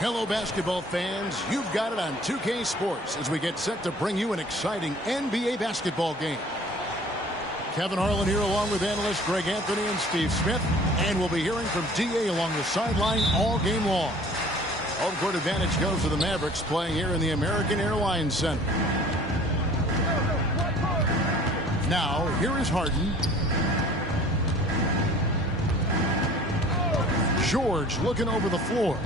Hello, basketball fans. You've got it on 2K Sports as we get set to bring you an exciting NBA basketball game. Kevin Harlan here along with analysts Greg Anthony and Steve Smith. And we'll be hearing from D.A. along the sideline all game long. Home court advantage goes to the Mavericks playing here in the American Airlines Center. Now, here is Harden. George looking over the floor.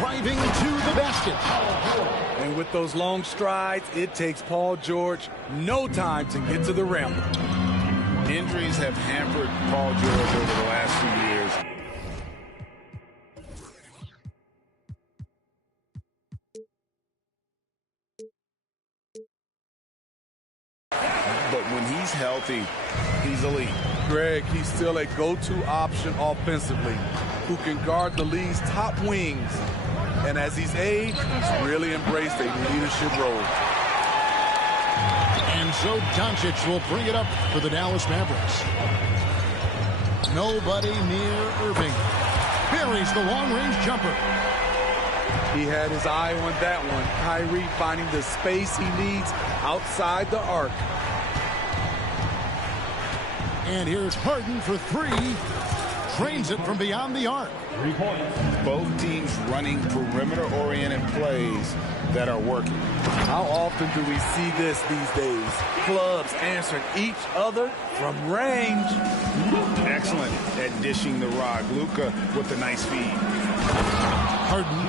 Driving to the basket. And with those long strides, it takes Paul George no time to get to the rim. Injuries have hampered Paul George over the last few years. But when he's healthy, he's elite. Greg, he's still a go-to option offensively, who can guard the league's top wings. And as he's aged, he's really embraced a leadership role. And so Doncic will bring it up for the Dallas Mavericks. Nobody near Irving. Buries the long-range jumper. He had his eye on that one. Kyrie finding the space he needs outside the arc. And here's Harden for three. Drains it from beyond the arc. 3 points. Both teams running perimeter-oriented plays that are working. How often do we see this these days? Clubs answering each other from range. Excellent at dishing the rock. Luka with a nice feed. Harden.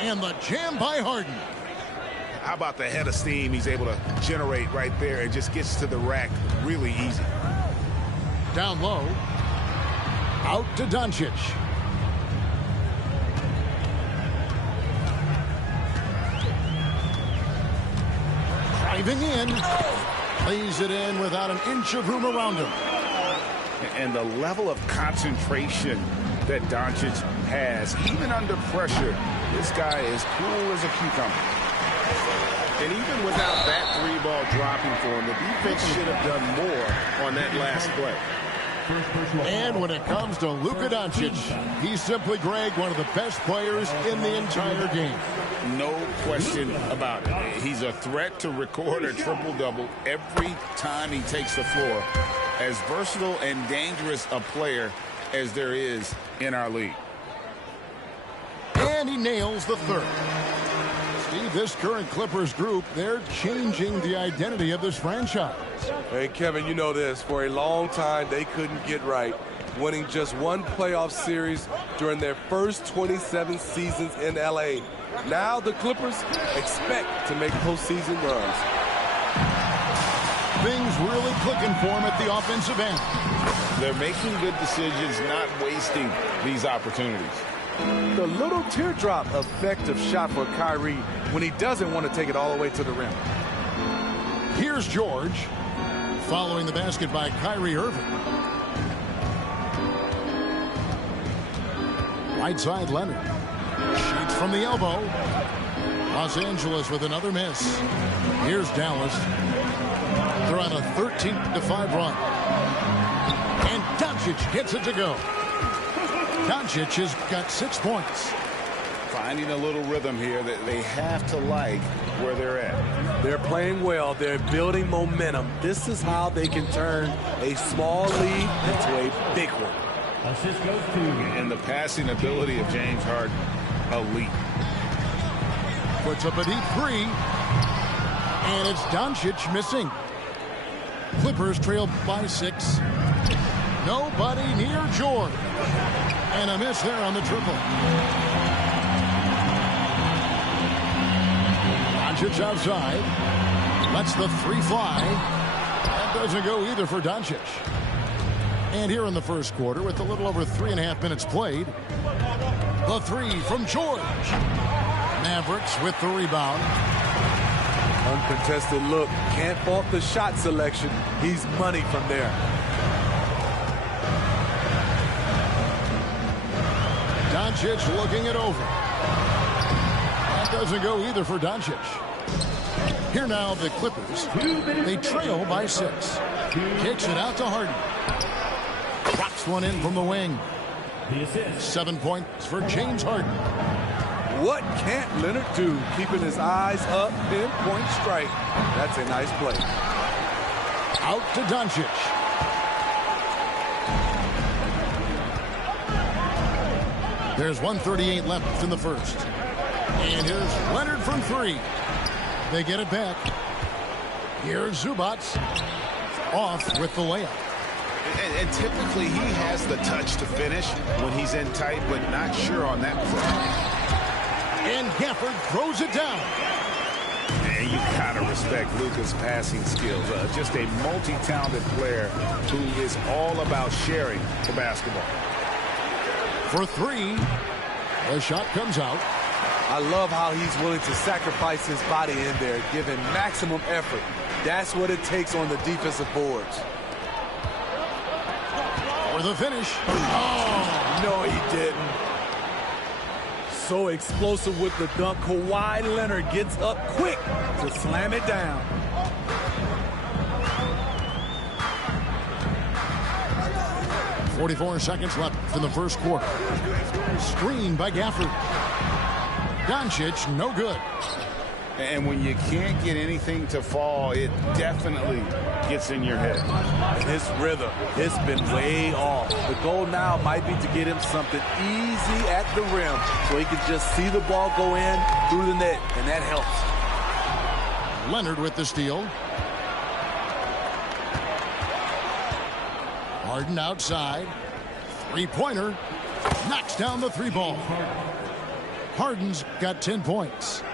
And the jam by Harden. How about the head of steam he's able to generate right there? It just gets to the rack really easy. Down low. Out to Doncic. Driving in. Lays it in without an inch of room around him. And the level of concentration that Doncic has, even under pressure, this guy is cool as a cucumber. And even without that three-ball dropping for him, the defense should have done more on that last play. And when it comes to Luka Doncic, he's simply, Greg, one of the best players in the entire game. No question about it. He's a threat to record a triple-double every time he takes the floor. As versatile and dangerous a player as there is in our league. And he nails the third. Steve, this current Clippers group, they're changing the identity of this franchise. Hey, Kevin, you know this. For a long time, they couldn't get right, winning just one playoff series during their first 27 seasons in L.A. Now the Clippers expect to make postseason runs. Things really clicking for them at the offensive end. They're making good decisions, not wasting these opportunities. The little teardrop effective shot for Kyrie when he doesn't want to take it all the way to the rim. Here's George. Following the basket by Kyrie Irving. Right side Leonard. Shoots from the elbow. Los Angeles with another miss. Here's Dallas. They're on a 13-5 run. And Doncic gets it to go. Doncic has got 6 points. Finding a little rhythm here that they have to like where they're at. They're playing well. They're building momentum. This is how they can turn a small lead into a big one. Assist goes to. And the passing ability of James Harden, elite. Puts up a deep three. And it's Doncic missing. Clippers trail by 6. Nobody near George. And a miss there on the triple. Doncic outside. Lets the three fly. That doesn't go either for Doncic. And here in the first quarter, with a little over 3.5 minutes played, the three from George. Mavericks with the rebound. Uncontested look. Can't fault the shot selection. He's money from there. Doncic looking it over. That doesn't go either for Doncic. Here now the Clippers. They trail by 6. Kicks it out to Harden. Drop next one in from the wing. 7 points for James Harden. What can't Leonard do? Keeping his eyes up, pinpoint strike. That's a nice play. Out to Doncic. There's 1:38 left in the first. And here's Leonard from three. They get it back. Here's Zubac. Off with the layup. And typically he has the touch to finish when he's in tight, but not sure on that play. And Gafford throws it down. And you gotta respect Luka's passing skills. Just a multi-talented player who is all about sharing the basketball. For three. The shot comes out. I love how he's willing to sacrifice his body in there, giving maximum effort. That's what it takes on the defensive boards. For the finish. Oh, no, he didn't. So explosive with the dunk. Kawhi Leonard gets up quick to slam it down. .44 seconds left in the first quarter. Screen by Gafford. Doncic, no good. And when you can't get anything to fall, it definitely gets in your head. His rhythm has been way off. The goal now might be to get him something easy at the rim so he can just see the ball go in through the net, and that helps. Leonard with the steal. Harden outside. Three-pointer. Knocks down the three ball. Harden's got 10 points.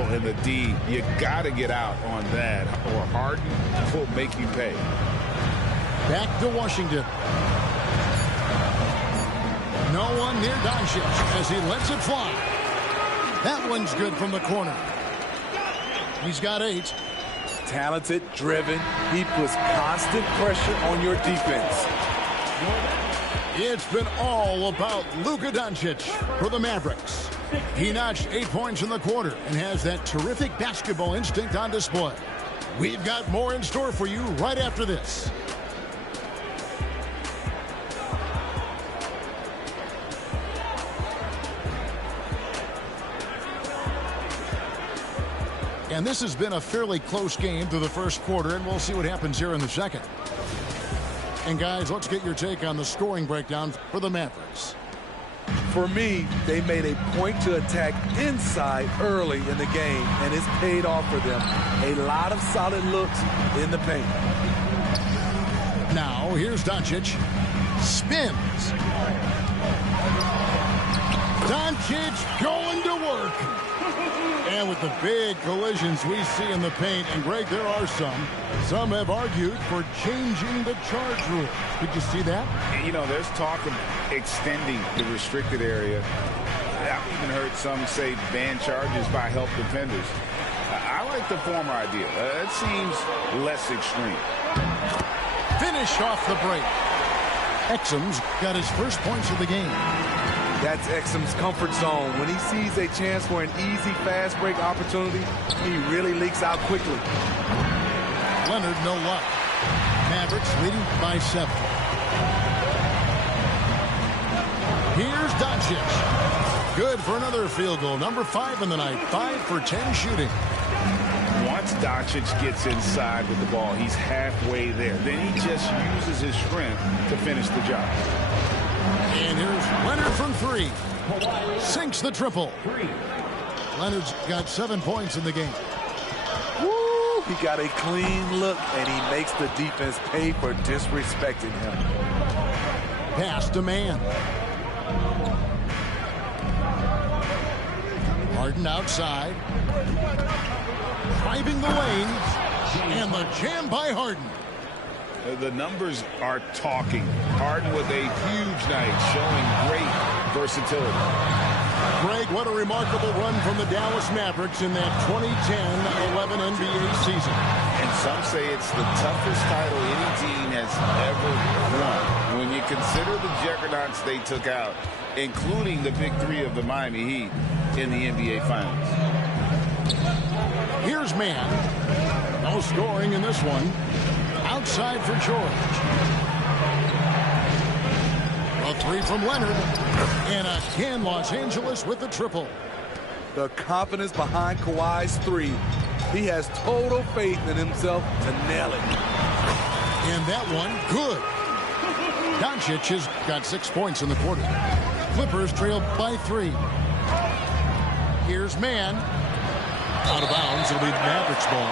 Oh, in the D, you got to get out on that, or Harden will make you pay. Back to Washington. No one near Doncic as he lets it fly. That one's good from the corner. He's got 8. Talented, driven. He puts constant pressure on your defense. It's been all about Luka Doncic for the Mavericks. He notched 8 points in the quarter and has that terrific basketball instinct on display. We've got more in store for you right after this. And this has been a fairly close game through the first quarter, and we'll see what happens here in the second. And guys, let's get your take on the scoring breakdown for the Mavericks. For me, they made a point to attack inside early in the game, and it's paid off for them. A lot of solid looks in the paint. Now, here's Doncic. Spins. Doncic going to work. And with the big collisions we see in the paint, and Greg, there are some have argued for changing the charge rule. Did you see that? You know, there's talk of extending the restricted area. I've even heard some say ban charges by help defenders. I like the former idea. It seems less extreme. Finish off the break. Exum's got his first points of the game. That's Exum's comfort zone. When he sees a chance for an easy fast break opportunity, he really leaks out quickly. Leonard, no luck. Mavericks leading by 7. Here's Doncic. Good for another field goal. Number 5 in the night. 5 for 10 shooting. Once Doncic gets inside with the ball, he's halfway there. Then he just uses his strength to finish the job. And here's Leonard from 3. Sinks the triple. Leonard's got 7 points in the game. Woo! He got a clean look, and he makes the defense pay for disrespecting him. Pass to man. Harden outside. Driving the lane. And the jam by Harden. The numbers are talking. Harden with a huge night, showing great versatility. Greg, what a remarkable run from the Dallas Mavericks in that 2010-11 NBA season. And some say it's the toughest title any team has ever won. When you consider the juggernauts they took out, including the big 3 of the Miami Heat in the NBA Finals. Here's man. No scoring in this one. Outside for George. three from Leonard. And again, Los Angeles with the triple. The confidence behind Kawhi's three. He has total faith in himself to nail it. And that one, good. Doncic has got 6 points in the quarter. Clippers trail by 3. Here's Mann. Out of bounds. It'll be Mavericks ball.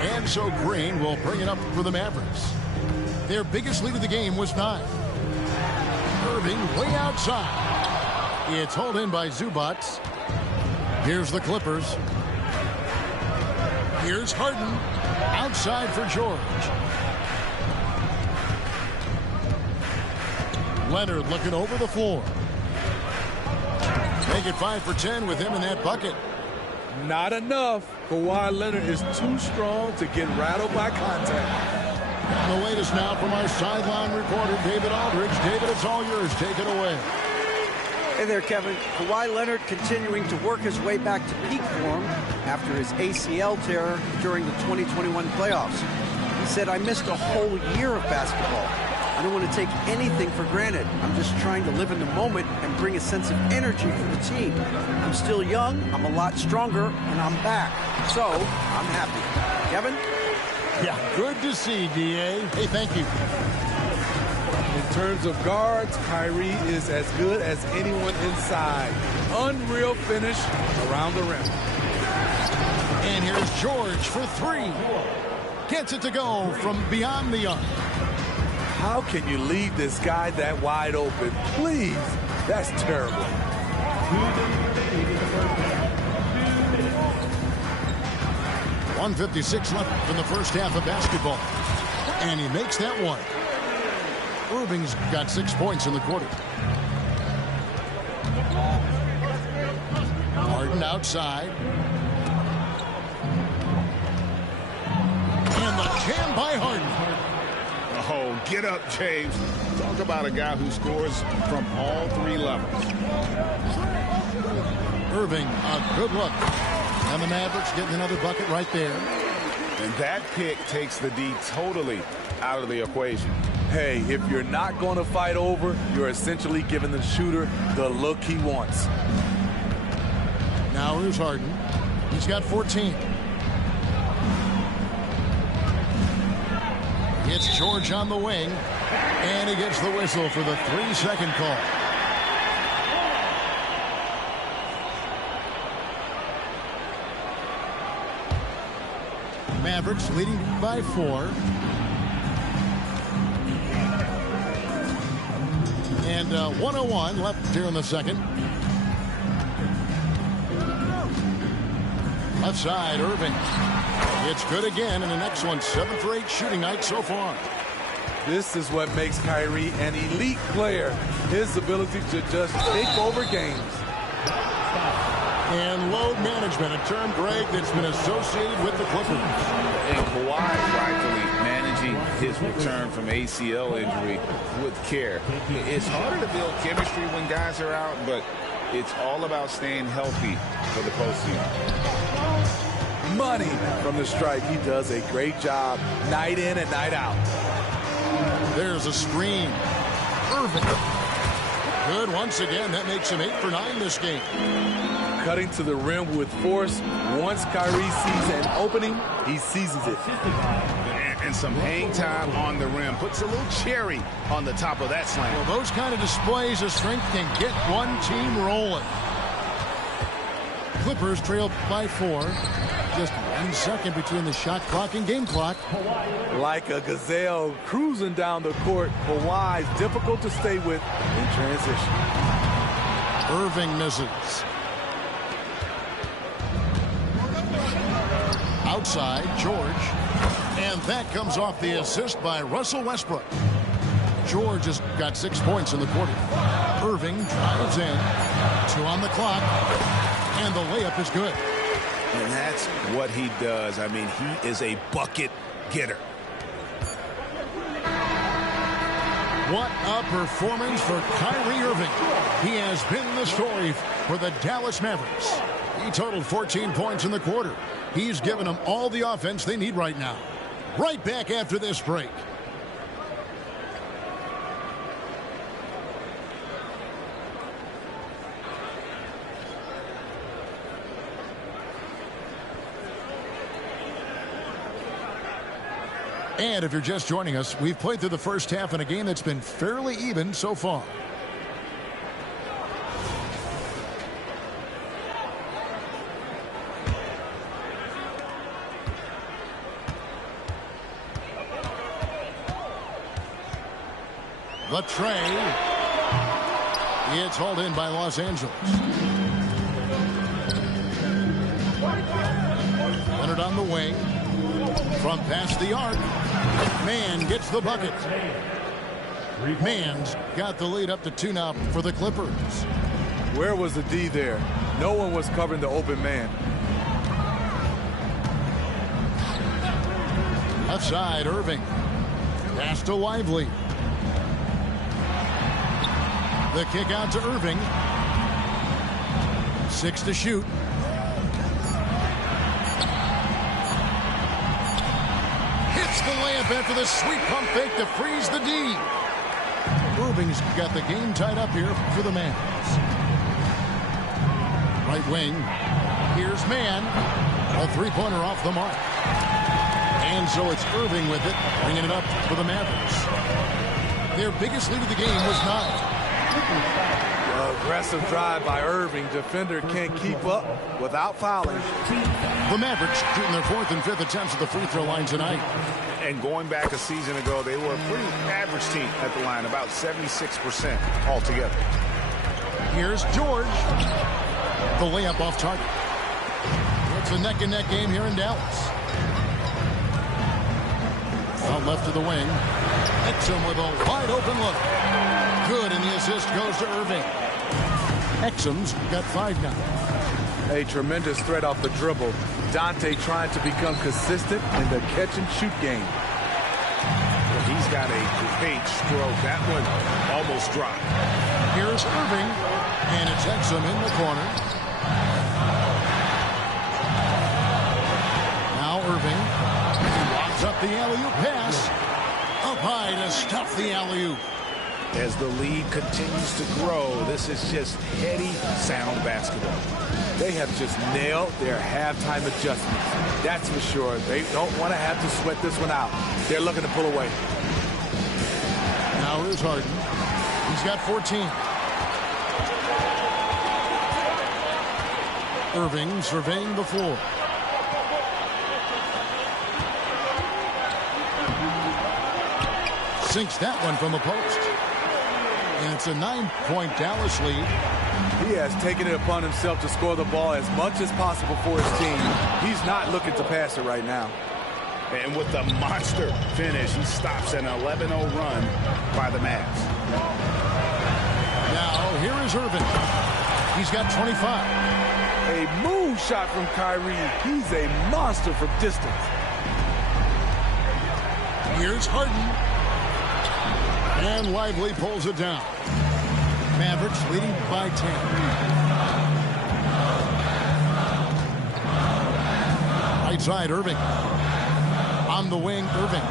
And so Green will bring it up for the Mavericks. Their biggest lead of the game was 9. Irving way outside. It's hauled in by Zubac. Here's the Clippers. Here's Harden. Outside for George. Leonard looking over the floor. Make it 5 for 10 with him in that bucket. Not enough. Kawhi Leonard is too strong to get rattled by contact. The latest now from our sideline reporter, David Aldridge. David, it's all yours. Take it away. Hey there, Kevin. Kawhi Leonard continuing to work his way back to peak form after his ACL tear during the 2021 playoffs. He said, I missed a whole year of basketball. I don't want to take anything for granted. I'm just trying to live in the moment and bring a sense of energy for the team. I'm still young, I'm a lot stronger, and I'm back. So, I'm happy. Kevin? Yeah, good to see, D.A. Hey, thank you. In terms of guards, Kyrie is as good as anyone inside. Unreal finish around the rim. And here's George for 3. Gets it to go from beyond the arc. How can you leave this guy that wide open? Please, that's terrible. 1:56 left in the first half of basketball. And he makes that one. Irving's got 6 points in the quarter. Harden outside. And the jam by Harden. Oh, get up, James. Talk about a guy who scores from all 3 levels. Irving, a good look. And the Mavericks getting another bucket right there. And that pick takes the D totally out of the equation. Hey, if you're not going to fight over, you're essentially giving the shooter the look he wants. Now here's Harden. He's got 14. It's George on the wing. And he gets the whistle for the 3-second call. Mavericks leading by 4. And 1:01 left here in the second. Left side, Irving. It's good again, and the next one, 7 for 8 shooting night so far. This is what makes Kyrie an elite player. His ability to just take over games. And load management, a term, Greg, that's been associated with the Clippers. And Kawhi rightfully managing his return from ACL injury with care. It's harder to build chemistry when guys are out, but it's all about staying healthy for the postseason. Money from the stripe. He does a great job night in and night out. There's a screen. Irving. Good once again. That makes him 8 for 9 this game. Cutting to the rim with force. Once Kyrie sees an opening, he seizes it. And some hang time on the rim. Puts a little cherry on the top of that slam. Well, those kind of displays of strength can get one team rolling. Clippers trail by 4. Just 1 second between the shot clock and game clock. Like a gazelle cruising down the court, Kawhi's difficult to stay with in transition. Irving misses. Outside, George. And that comes off the assist by Russell Westbrook. George has got 6 points in the quarter. Irving drives in. 2 on the clock. And the layup is good. And that's what he does. I mean, he is a bucket getter. What a performance for Kyrie Irving. He has been the story for the Dallas Mavericks. He totaled 14 points in the quarter. He's given them all the offense they need right now. Right back after this break. And if you're just joining us, we've played through the first half in a game that's been fairly even so far. The tray. It's hauled in by Los Angeles. Leonard on the wing. From past the arc. Mann gets the bucket. Mann's got the lead up to 2 now for the Clippers. Where was the D there? No one was covering the open man. Left side, Irving. Pass to Lively. The kick out to Irving. 6 to shoot. Hits the layup after the sweet pump fake to freeze the D. Irving's got the game tied up here for the Mans. Right wing. Here's Mann. A three-pointer off the mark. And so it's Irving with it, bringing it up for the Mavericks. Their biggest lead of the game was 9. Aggressive drive by Irving. Defender can't keep up without fouling. The Mavericks shooting their 4th and 5th attempts at the free throw line tonight. And going back a season ago, they were a pretty average team at the line, about 76% altogether. Here's George. The layup off target. It's a neck-and-neck game here in Dallas. Out left to the wing. Exum with a wide-open look. Good, and the assist goes to Irving. Exum's got 5 now. A tremendous threat off the dribble. Dante trying to become consistent in the catch-and-shoot game. Well, he's got a great stroke. That one almost dropped. Here's Irving, and it's Exum in the corner. Now Irving locks up the alley-oop pass. Up high to stuff the alley-oop. As the lead continues to grow, this is just heady, sound basketball. They have just nailed their halftime adjustments. That's for sure. They don't want to have to sweat this one out. They're looking to pull away. Now here's Harden. He's got 14. Irving surveying the floor. Sinks that one from the post. And it's a 9-point Dallas lead. He has taken it upon himself to score the ball as much as possible for his team. He's not looking to pass it right now. And with the monster finish, he stops an 11-0 run by the Mavs. Now, here is Irving. He's got 25. A move shot from Kyrie. He's a monster from distance. Here's Harden. And Lively pulls it down. Mavericks leading by 10. Right side, Irving. On the wing, Irving.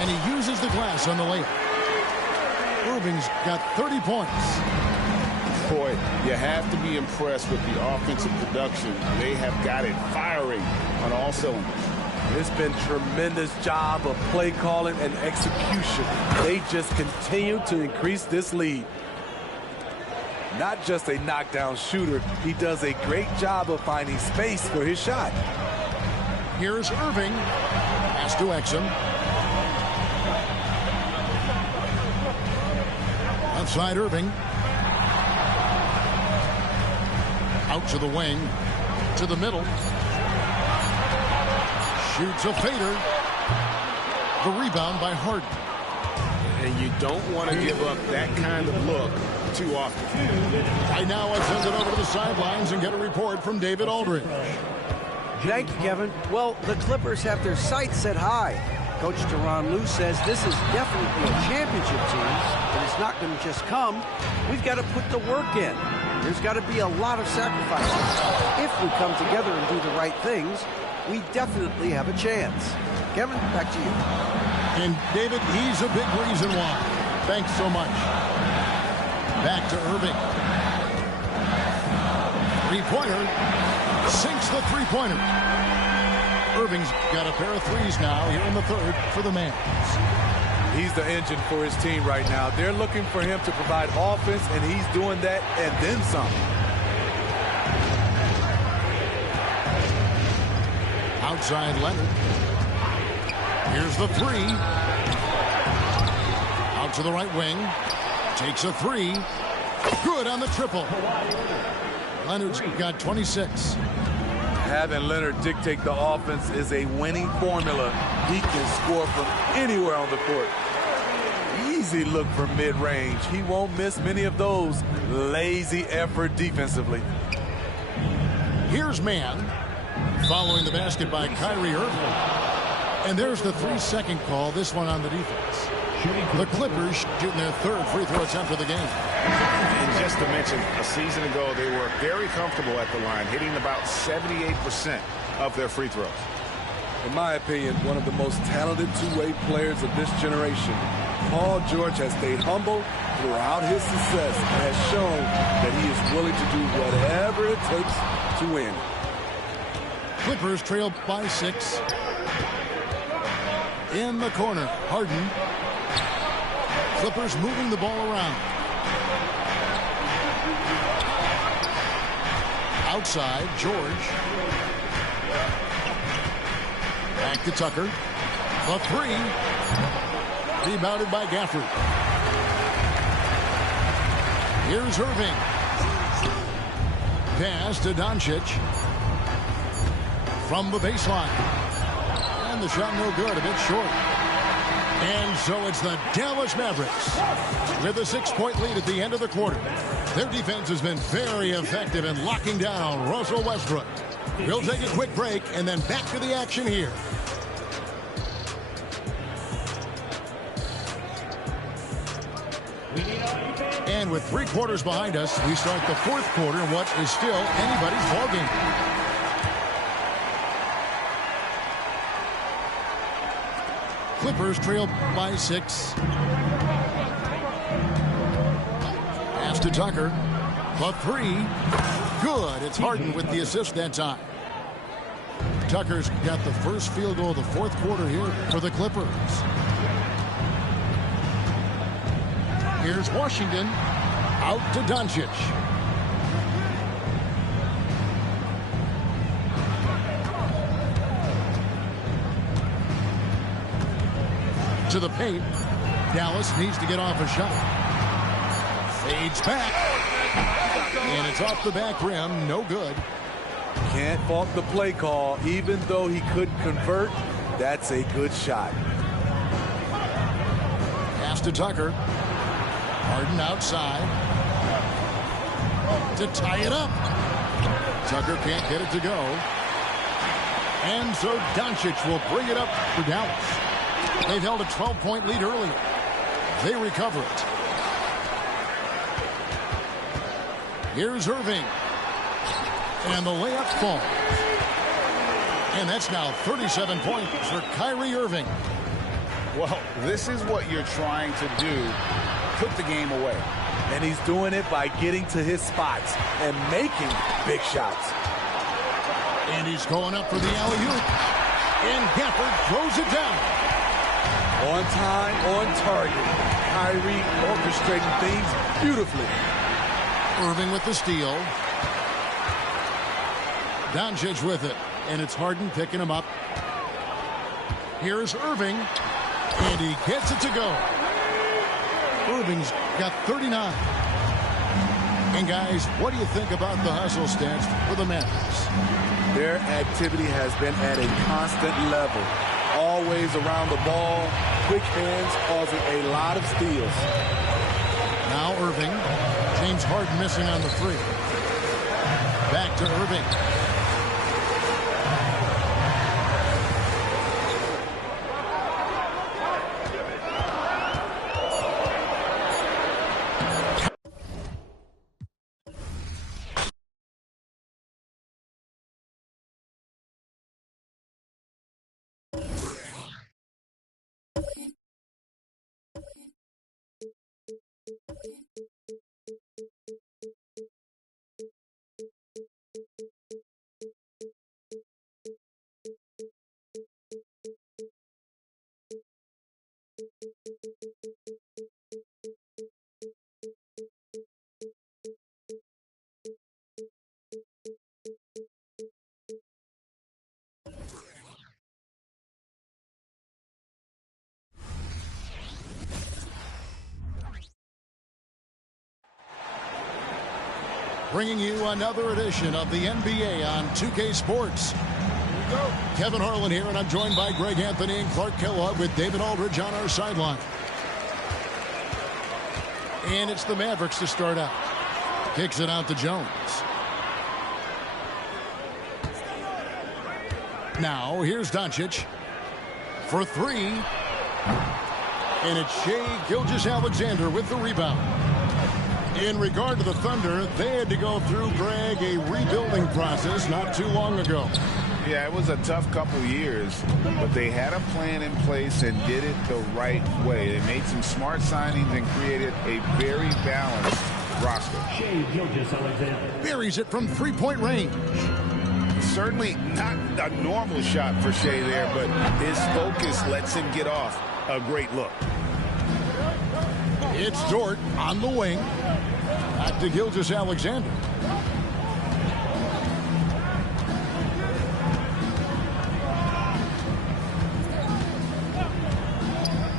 And he uses the glass on the layup. Irving's got 30 points. Boy, you have to be impressed with the offensive production. They have got it firing on all cylinders. It's been a tremendous job of play calling and execution. They just continue to increase this lead. Not just a knockdown shooter, he does a great job of finding space for his shot. Here's Irving. Pass to Exum. Outside Irving. Out to the wing. To the middle. Shoots a fader. The rebound by Harden. And you don't want to give up that kind of look too often. Right now, I send it over to the sidelines and get a report from David Aldridge. Thank you, Kevin. Well, the Clippers have their sights set high. Coach Tyronn Lue says this is definitely a championship team, but it's not going to just come. We've got to put the work in. There's got to be a lot of sacrifices. If we come together and do the right things, we definitely have a chance. Kevin, back to you. And David, he's a big reason why. Thanks so much. Back to Irving. Three-pointer. Sinks the three-pointer. Irving's got a pair of threes now here in the third for the Mavs. He's the engine for his team right now. They're looking for him to provide offense, and he's doing that and then some. Outside Leonard. Here's the three. Out to the right wing. Takes a three. Good on the triple. Leonard's got 26. Having Leonard dictate the offense is a winning formula. He can score from anywhere on the court. Easy look from mid-range. He won't miss many of those. Lazy effort defensively. Here's man. Following the basket by Kyrie Irving. And there's the 3-second call. This one on the defense. The Clippers shooting their third free throw attempt of the game. And just to mention, a season ago, they were very comfortable at the line, hitting about 78% of their free throws. In my opinion, one of the most talented two-way players of this generation. Paul George has stayed humble throughout his success and has shown that he is willing to do whatever it takes to win. Clippers trail by 6. In the corner, Harden. Clippers moving the ball around. Outside, George. Back to Tucker. The three. Rebounded by Gafford. Here's Irving. Pass to Doncic. From the baseline. And the shot no good, a bit short. And so it's the Dallas Mavericks with a 6-point lead at the end of the quarter. Their defense has been very effective in locking down Russell Westbrook. We'll take a quick break and then back to the action here. And with 3 quarters behind us, we start the fourth quarter in what is still anybody's ballgame. Clippers trail by 6. Pass to Tucker. The three. Good. It's Harden with the assist that time. Tucker's got the first field goal of the fourth quarter here for the Clippers. Here's Washington. Out to Doncic. To the paint. Dallas needs to get off a shot. Fades back. And it's off the back rim. No good. Can't fault the play call. Even though he couldn't convert, that's a good shot. Pass to Tucker. Harden outside. To tie it up. Tucker can't get it to go. And so Doncic will bring it up for Dallas. They've held a 12-point lead earlier. They recover it. Here's Irving. And the layup falls. And that's now 37 points for Kyrie Irving. Well, this is what you're trying to do. Put the game away. And he's doing it by getting to his spots and making big shots. And he's going up for the alley-oop. And Gafford throws it down. On time, on target. Kyrie orchestrating things beautifully. Irving with the steal. Doncic with it. And it's Harden picking him up. Here's Irving. And he gets it to go. Irving's got 39. And guys, what do you think about the hustle stats for the Mavericks? Their activity has been at a constant level. Always around the ball, quick hands causing a lot of steals. Now Irving. James Harden missing on the three. Back to Irving. bringing you another edition of the NBA on 2K Sports. Kevin Harlan here, and I'm joined by Greg Anthony and Clark Kellogg with David Aldridge on our sideline. And it's the Mavericks to start out. Kicks it out to Jones. Now, here's Doncic for three. And it's Shai Gilgeous-Alexander with the rebound. In regard to the Thunder, they had to go through, Greg, a rebuilding process not too long ago. Yeah, it was a tough couple years, but they had a plan in place and did it the right way. They made some smart signings and created a very balanced roster. Shai Gilgeous-Alexander Buries it from three-point range. Certainly not a normal shot for Shai there, but his focus lets him get off a great look. It's Dort on the wing. Back to Gilgeous-Alexander.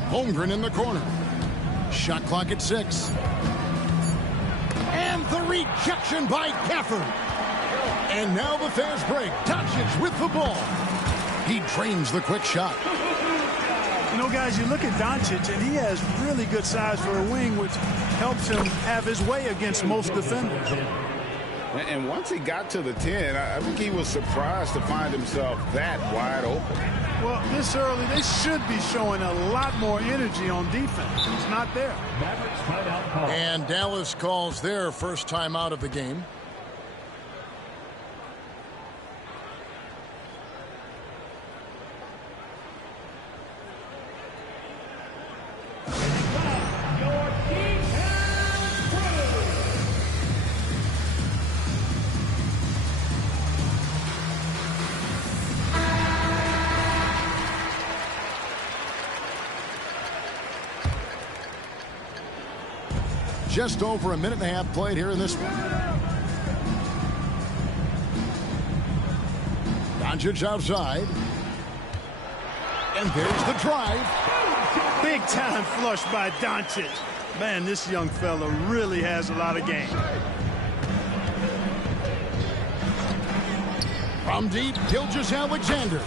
Holmgren in the corner. Shot clock at 6. And the rejection by Gafford. And now the fast break. Doncic with the ball. He drains the quick shot. You know, guys, you look at Doncic, and he has really good size for a wing, which helps him have his way against most defenders. And once he got to the 10, I think he was surprised to find himself that wide open. Well, this early, they should be showing a lot more energy on defense. It's not there. Mavericks timeout call. And Dallas calls their first time out of the game. Just over a minute and a half played here in this one. Doncic outside. And there's the drive. Big time flush by Doncic. Man, this young fella really has a lot of game. From deep, Gilgeous-Alexander.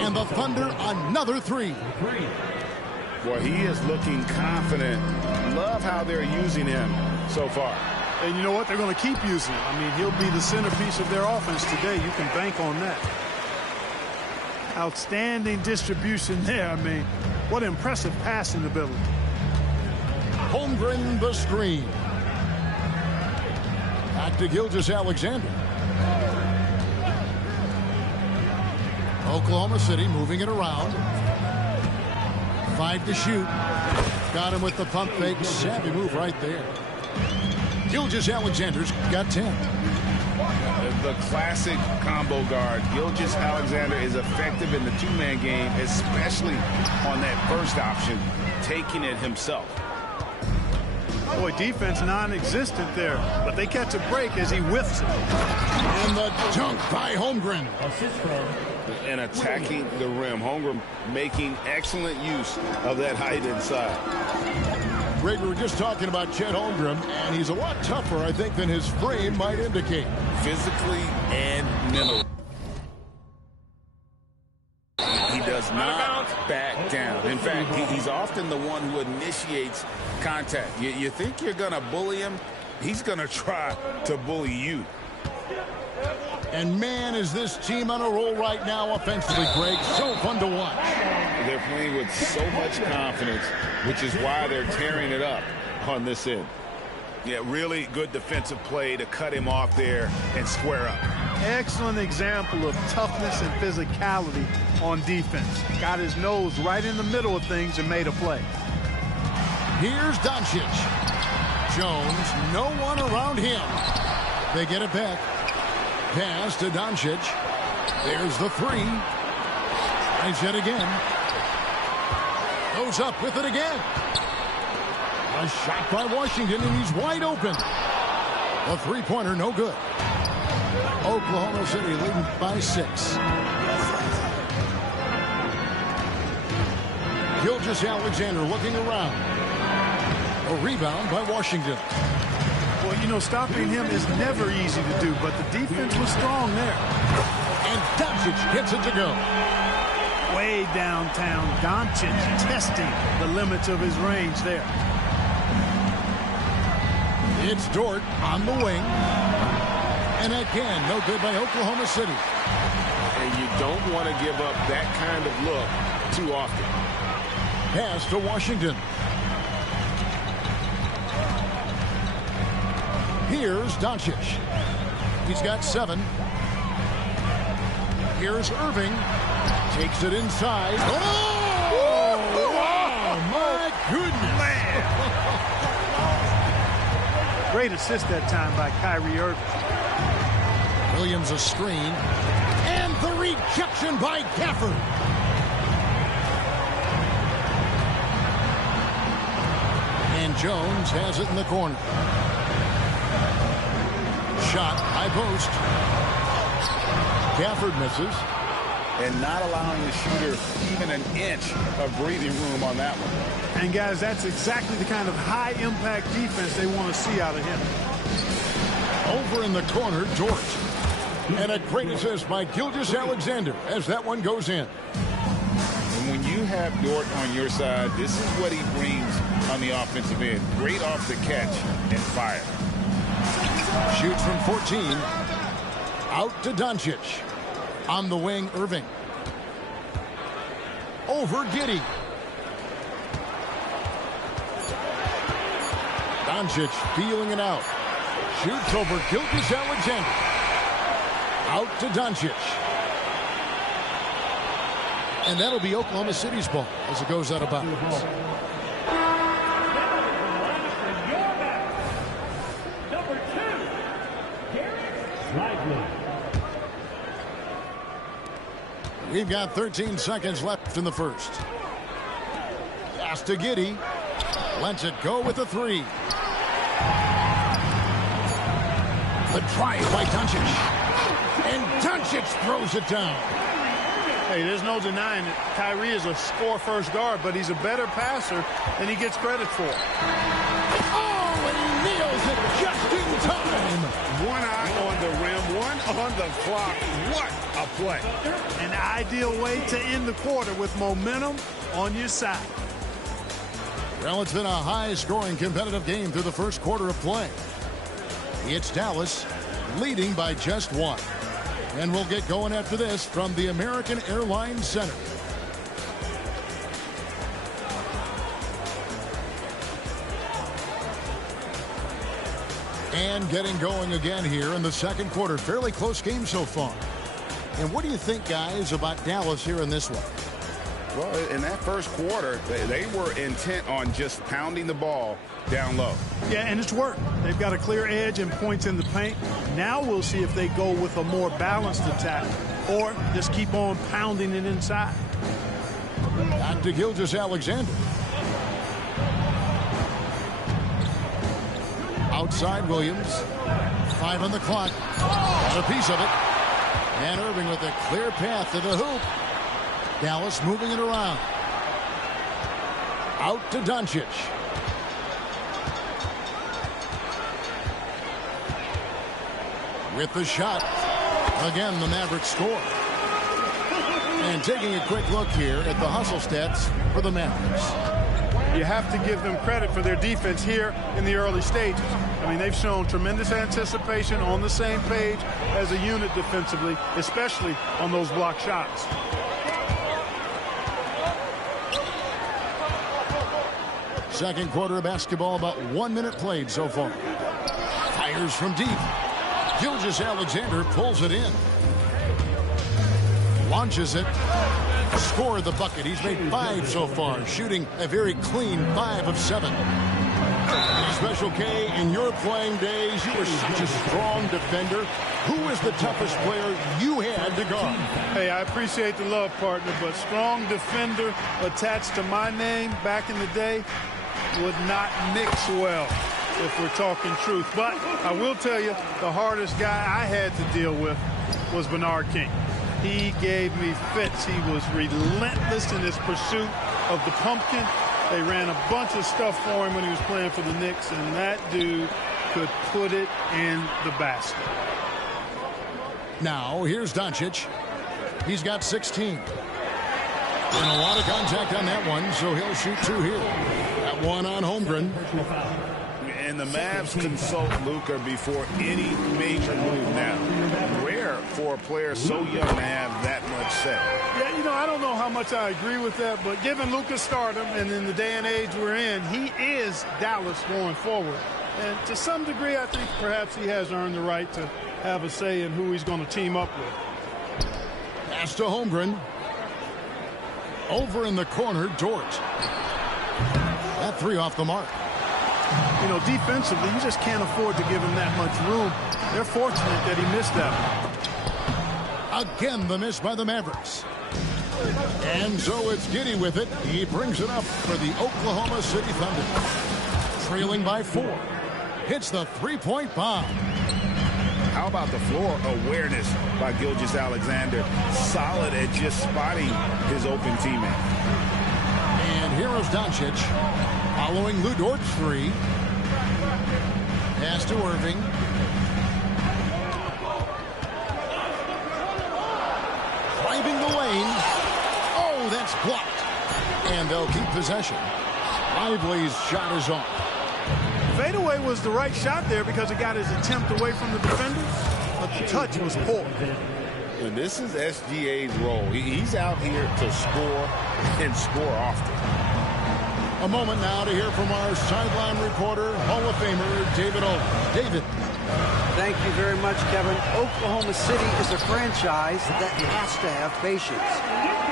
And the Thunder another three. Boy, he is looking confident. Love how they're using him so far. And you know what? They're going to keep using him. I mean, he'll be the centerpiece of their offense today. You can bank on that. Outstanding distribution there. I mean, what impressive passing ability. Holmgren the screen. Back to Gilgeous-Alexander. Oklahoma City moving it around. 5 to shoot. Got him with the pump fake. Savvy move right there. Gilgeous-Alexander's got 10. The classic combo guard. Gilgeous-Alexander is effective in the two-man game, especially on that first option, taking it himself. Boy, defense non-existent there, but they catch a break as he whiffs it. And the dunk by Holmgren. Assist from And attacking the rim. Holmgren making excellent use of that height inside. Greg, we were just talking about Chet Holmgren, and he's a lot tougher, I think, than his frame might indicate. Physically and mentally. He does not back down. In fact, he's often the one who initiates contact. You think you're going to bully him? He's going to try to bully you. And man, is this team on a roll right now offensively, Greg. So fun to watch. They're playing with so much confidence, which is why they're tearing it up on this end. Yeah, really good defensive play to cut him off there and square up. Excellent example of toughness and physicality on defense. Got his nose right in the middle of things and made a play. Here's Doncic. Jones, no one around him. They get it back. Pass to Doncic. There's the three. Tries it again. Goes up with it again. A shot by Washington, and he's wide open. A three-pointer, no good. Oklahoma City leading by 6. Gilgeous-Alexander looking around. A rebound by Washington. Boy, Well, you know, stopping him is never easy to do, but the defense was strong there. And Doncic gets it to go. Way downtown, Doncic testing the limits of his range there. It's Dort on the wing. And again, no good by Oklahoma City. And you don't want to give up that kind of look too often. Pass to Washington. Here's Doncic. He's got 7. Here's Irving. Takes it inside. Oh, my goodness. Great assist that time by Kyrie Irving. Williams a screen. And the rejection by Gafford. And Jones has it in the corner. Shot, high post. Gafford misses. And not allowing the shooter even an inch of breathing room on that one. And, guys, that's exactly the kind of high-impact defense they want to see out of him. Over in the corner, Dort. And a great assist by Gilgeous-Alexander as that one goes in. And when you have Dort on your side, this is what he brings on the offensive end. Great off the catch and fire. Shoots from 14. Out to Doncic. On the wing, Irving. Over Giddey. Doncic feeling it out. Shoots over Gilgeous-Alexander. Out to Doncic. And that'll be Oklahoma City's ball as it goes out of bounds. Number 2, Garrett Lively. We've got 13 seconds left in the first. Pass to Giddey. Lets it go with a 3. The drive by Doncic. And Doncic throws it down. Hey, there's no denying it. Kyrie is a score-first guard, but he's a better passer than he gets credit for. Oh, and he nails it just in time. One eye on the rim, one on the clock. What a play. An ideal way to end the quarter with momentum on your side. Well, it's been a high-scoring competitive game through the first quarter of play. It's Dallas leading by just 1. And we'll get going after this from the American Airlines Center. And getting going again here in the second quarter. Fairly close game so far. And what do you think, guys, about Dallas here in this one? Well, in that first quarter, they were intent on just pounding the ball down low. Yeah, and it's worked. They've got a clear edge and points in the paint. Now we'll see if they go with a more balanced attack or just keep on pounding it inside. Back to Gilgeous-Alexander. Outside Williams. 5 on the clock. Got a piece of it. And Irving with a clear path to the hoop. Dallas moving it around. Out to Doncic. With the shot. Again, the Mavericks score. And taking a quick look here at the hustle stats for the Mavericks. You have to give them credit for their defense here in the early stages. I mean, they've shown tremendous anticipation, on the same page as a unit defensively, especially on those block shots. Second quarter of basketball, about 1 minute played so far. Fires from deep. Gilgeous-Alexander pulls it in. Launches it. Scored the bucket. He's made 5 so far, shooting a very clean 5 of 7. Special K, in your playing days, you were such a strong defender. Who was the toughest player you had to guard? Hey, I appreciate the love, partner, but strong defender attached to my name back in the day would not mix well, if we're talking truth. But I will tell you, the hardest guy I had to deal with was Bernard King. He gave me fits. He was relentless in his pursuit of the pumpkin. They ran a bunch of stuff for him when he was playing for the Knicks, and that dude could put it in the basket. Now, here's Doncic. He's got 16. And a lot of contact on that one, so he'll shoot 2 here. That one on Holmgren. And the Mavs consult Luka before any major move now. Rare for a player so young to have that much say. Yeah, you know, I don't know how much I agree with that, but given Luka's stardom and in the day and age we're in, he is Dallas going forward. And to some degree, I think perhaps he has earned the right to have a say in who he's going to team up with. Pass to Holmgren. Over in the corner, Dort. That 3 off the mark. You know, defensively, you just can't afford to give him that much room. They're fortunate that he missed that one. Again, the miss by the Mavericks. And so it's Giddey with it. He brings it up for the Oklahoma City Thunder. Trailing by 4. Hits the 3-point bomb. How about the floor awareness by Gilgeous-Alexander? Solid at just spotting his open teammate. And here is Doncic following Lu Dort's 3. Pass to Irving. Driving the lane. Oh, that's blocked. And they'll keep possession. Lively's shot is off. Fadeaway was the right shot there because it got his attempt away from the defender, but the touch was poor. And this is SGA's role. He's out here to score and score often. A moment now to hear from our sideline reporter, Hall of Famer David Olin. David. Thank you very much, Kevin. Oklahoma City is a franchise that has to have patience.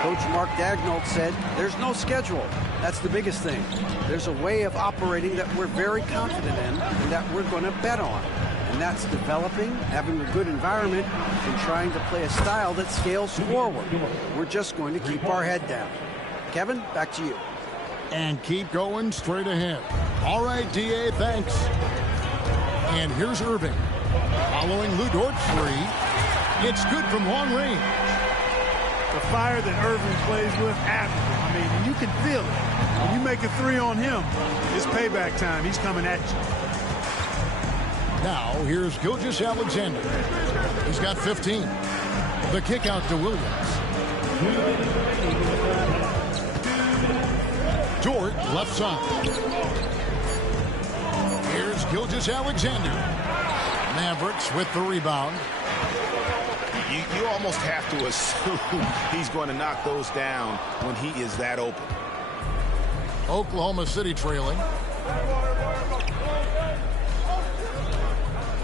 Coach Mark Daigneault said there's no schedule. That's the biggest thing. There's a way of operating that we're very confident in and that we're going to bet on. And that's developing, having a good environment, and trying to play a style that scales forward. We're just going to keep our head down. Kevin, back to you. And keep going straight ahead. All right, D.A., thanks. And here's Irving. Following Lu Dort's 3. It's good from long range. The fire that Irving plays with, admirable. I mean, you can feel it. When you make a 3 on him, it's payback time. He's coming at you. Now, here's Gilgeous-Alexander. He's got 15. The kick out to Williams. Dort, left side. Here's Gilgeous-Alexander. Mavericks with the rebound. You almost have to assume he's going to knock those down when he is that open. Oklahoma City trailing.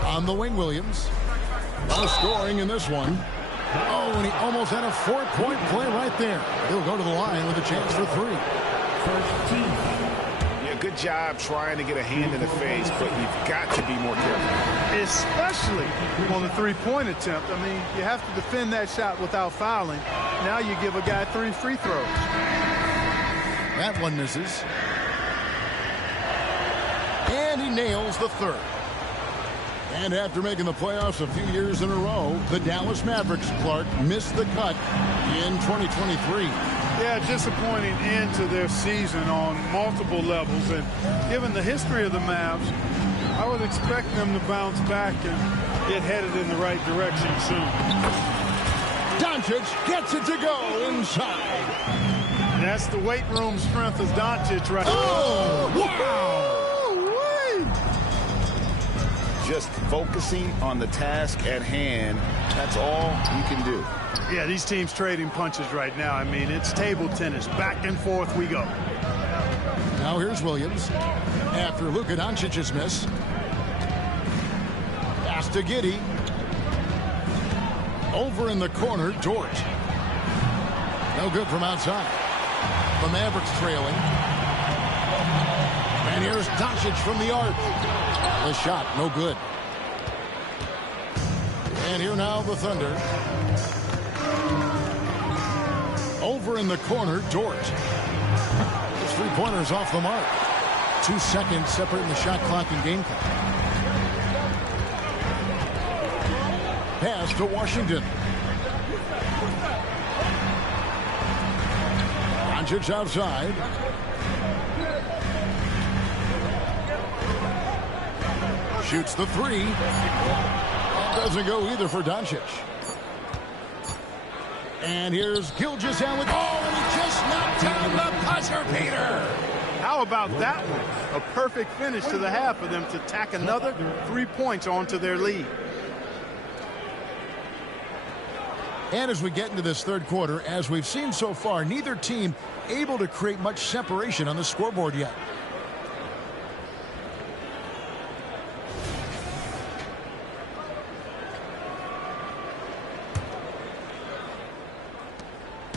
On the wing, Williams. No scoring in this one. Oh, and he almost had a 4-point play right there. He'll go to the line with a chance for 3. Yeah, good job trying to get a hand in the face, but you've got to be more careful. Especially on the 3-point attempt. I mean, you have to defend that shot without fouling. Now you give a guy 3 free throws. That one misses. And he nails the 3rd. And after making the playoffs a few years in a row, the Dallas Mavericks, Clark, missed the cut in 2023. Yeah, disappointing end to their season on multiple levels. And given the history of the Mavs, I would expect them to bounce back and get headed in the right direction soon. Doncic gets it to go inside. And that's the weight room strength of Doncic right now. Oh, wow! Just focusing on the task at hand, that's all you can do. Yeah, these teams trading punches right now. I mean, it's table tennis. Back and forth we go. Now here's Williams. After Luka Doncic's miss. Pass to Giddey. Over in the corner, Dort. No good from outside. The Mavericks trailing. And here's Doncic from the arc. The shot, no good. And here now the Thunder. Over in the corner, Dort. His 3-pointers off the mark. 2 seconds separating the shot clock and game clock. Pass to Washington. Doncic outside. Shoots the three. Doesn't go either for Doncic. And here's Gilgeous-Alexander. Oh, and he just knocked down the buzzer beater. How about that one? A perfect finish to the half for them to tack another 3 points onto their lead. And as we get into this third quarter, as we've seen so far, neither team able to create much separation on the scoreboard yet.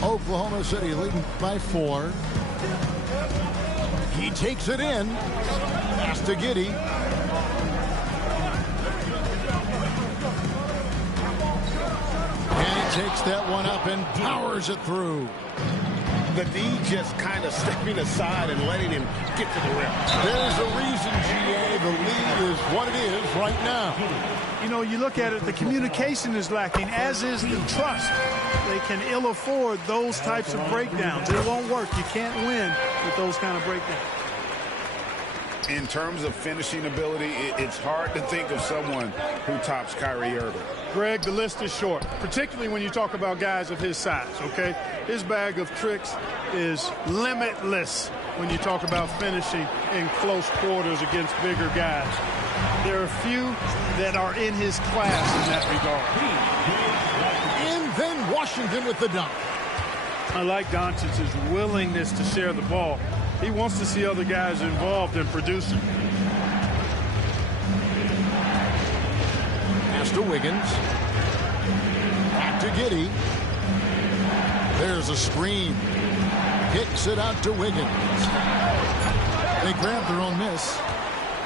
Oklahoma City leading by 4. He takes it in. Pass to Giddey. And he takes that one up and powers it through. The D just kind of stepping aside and letting him get to the rim. There's a reason, GA, the lead is what it is right now. You know, you look at it, the communication is lacking, as is the trust. They can ill afford those types of breakdowns. It won't work. You can't win with those kind of breakdowns. In terms of finishing ability, it's hard to think of someone who tops Kyrie Irving. Greg, the list is short, particularly when you talk about guys of his size, okay? His bag of tricks is limitless when you talk about finishing in close quarters against bigger guys. There are few that are in his class in that regard. And then Washington with the dunk. I like Doncic's willingness to share the ball. He wants to see other guys involved in producing. Pass to Wiggins. Back to Giddey. There's a screen. Kicks it out to Wiggins. They grab their own miss.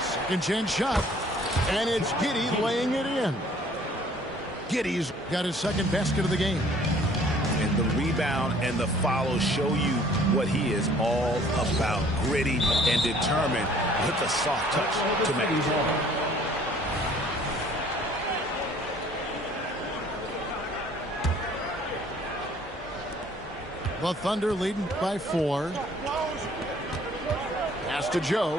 Second chance shot. And it's Giddey laying it in. Giddey's got his second basket of the game. And the rebound and the follow show you what he is all about. Gritty and determined with a soft touch to make. The Thunder leading by 4. Pass to Joe.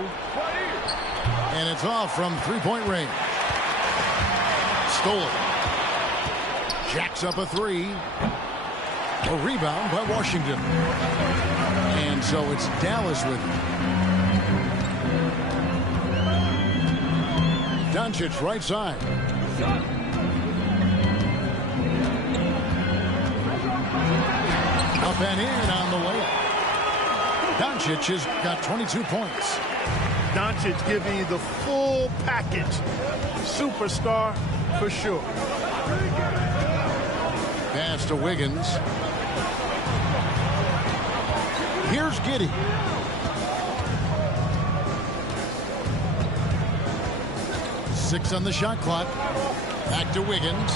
And it's off from three-point range. Stole it. Jacks up a 3. A rebound by Washington. And so it's Dallas with it. Doncic right side. Up and in on the layup. Doncic has got 22 points. Doncic giving you the full package. Superstar for sure. Pass to Wiggins. Here's Giddey. Six on the shot clock. Back to Wiggins.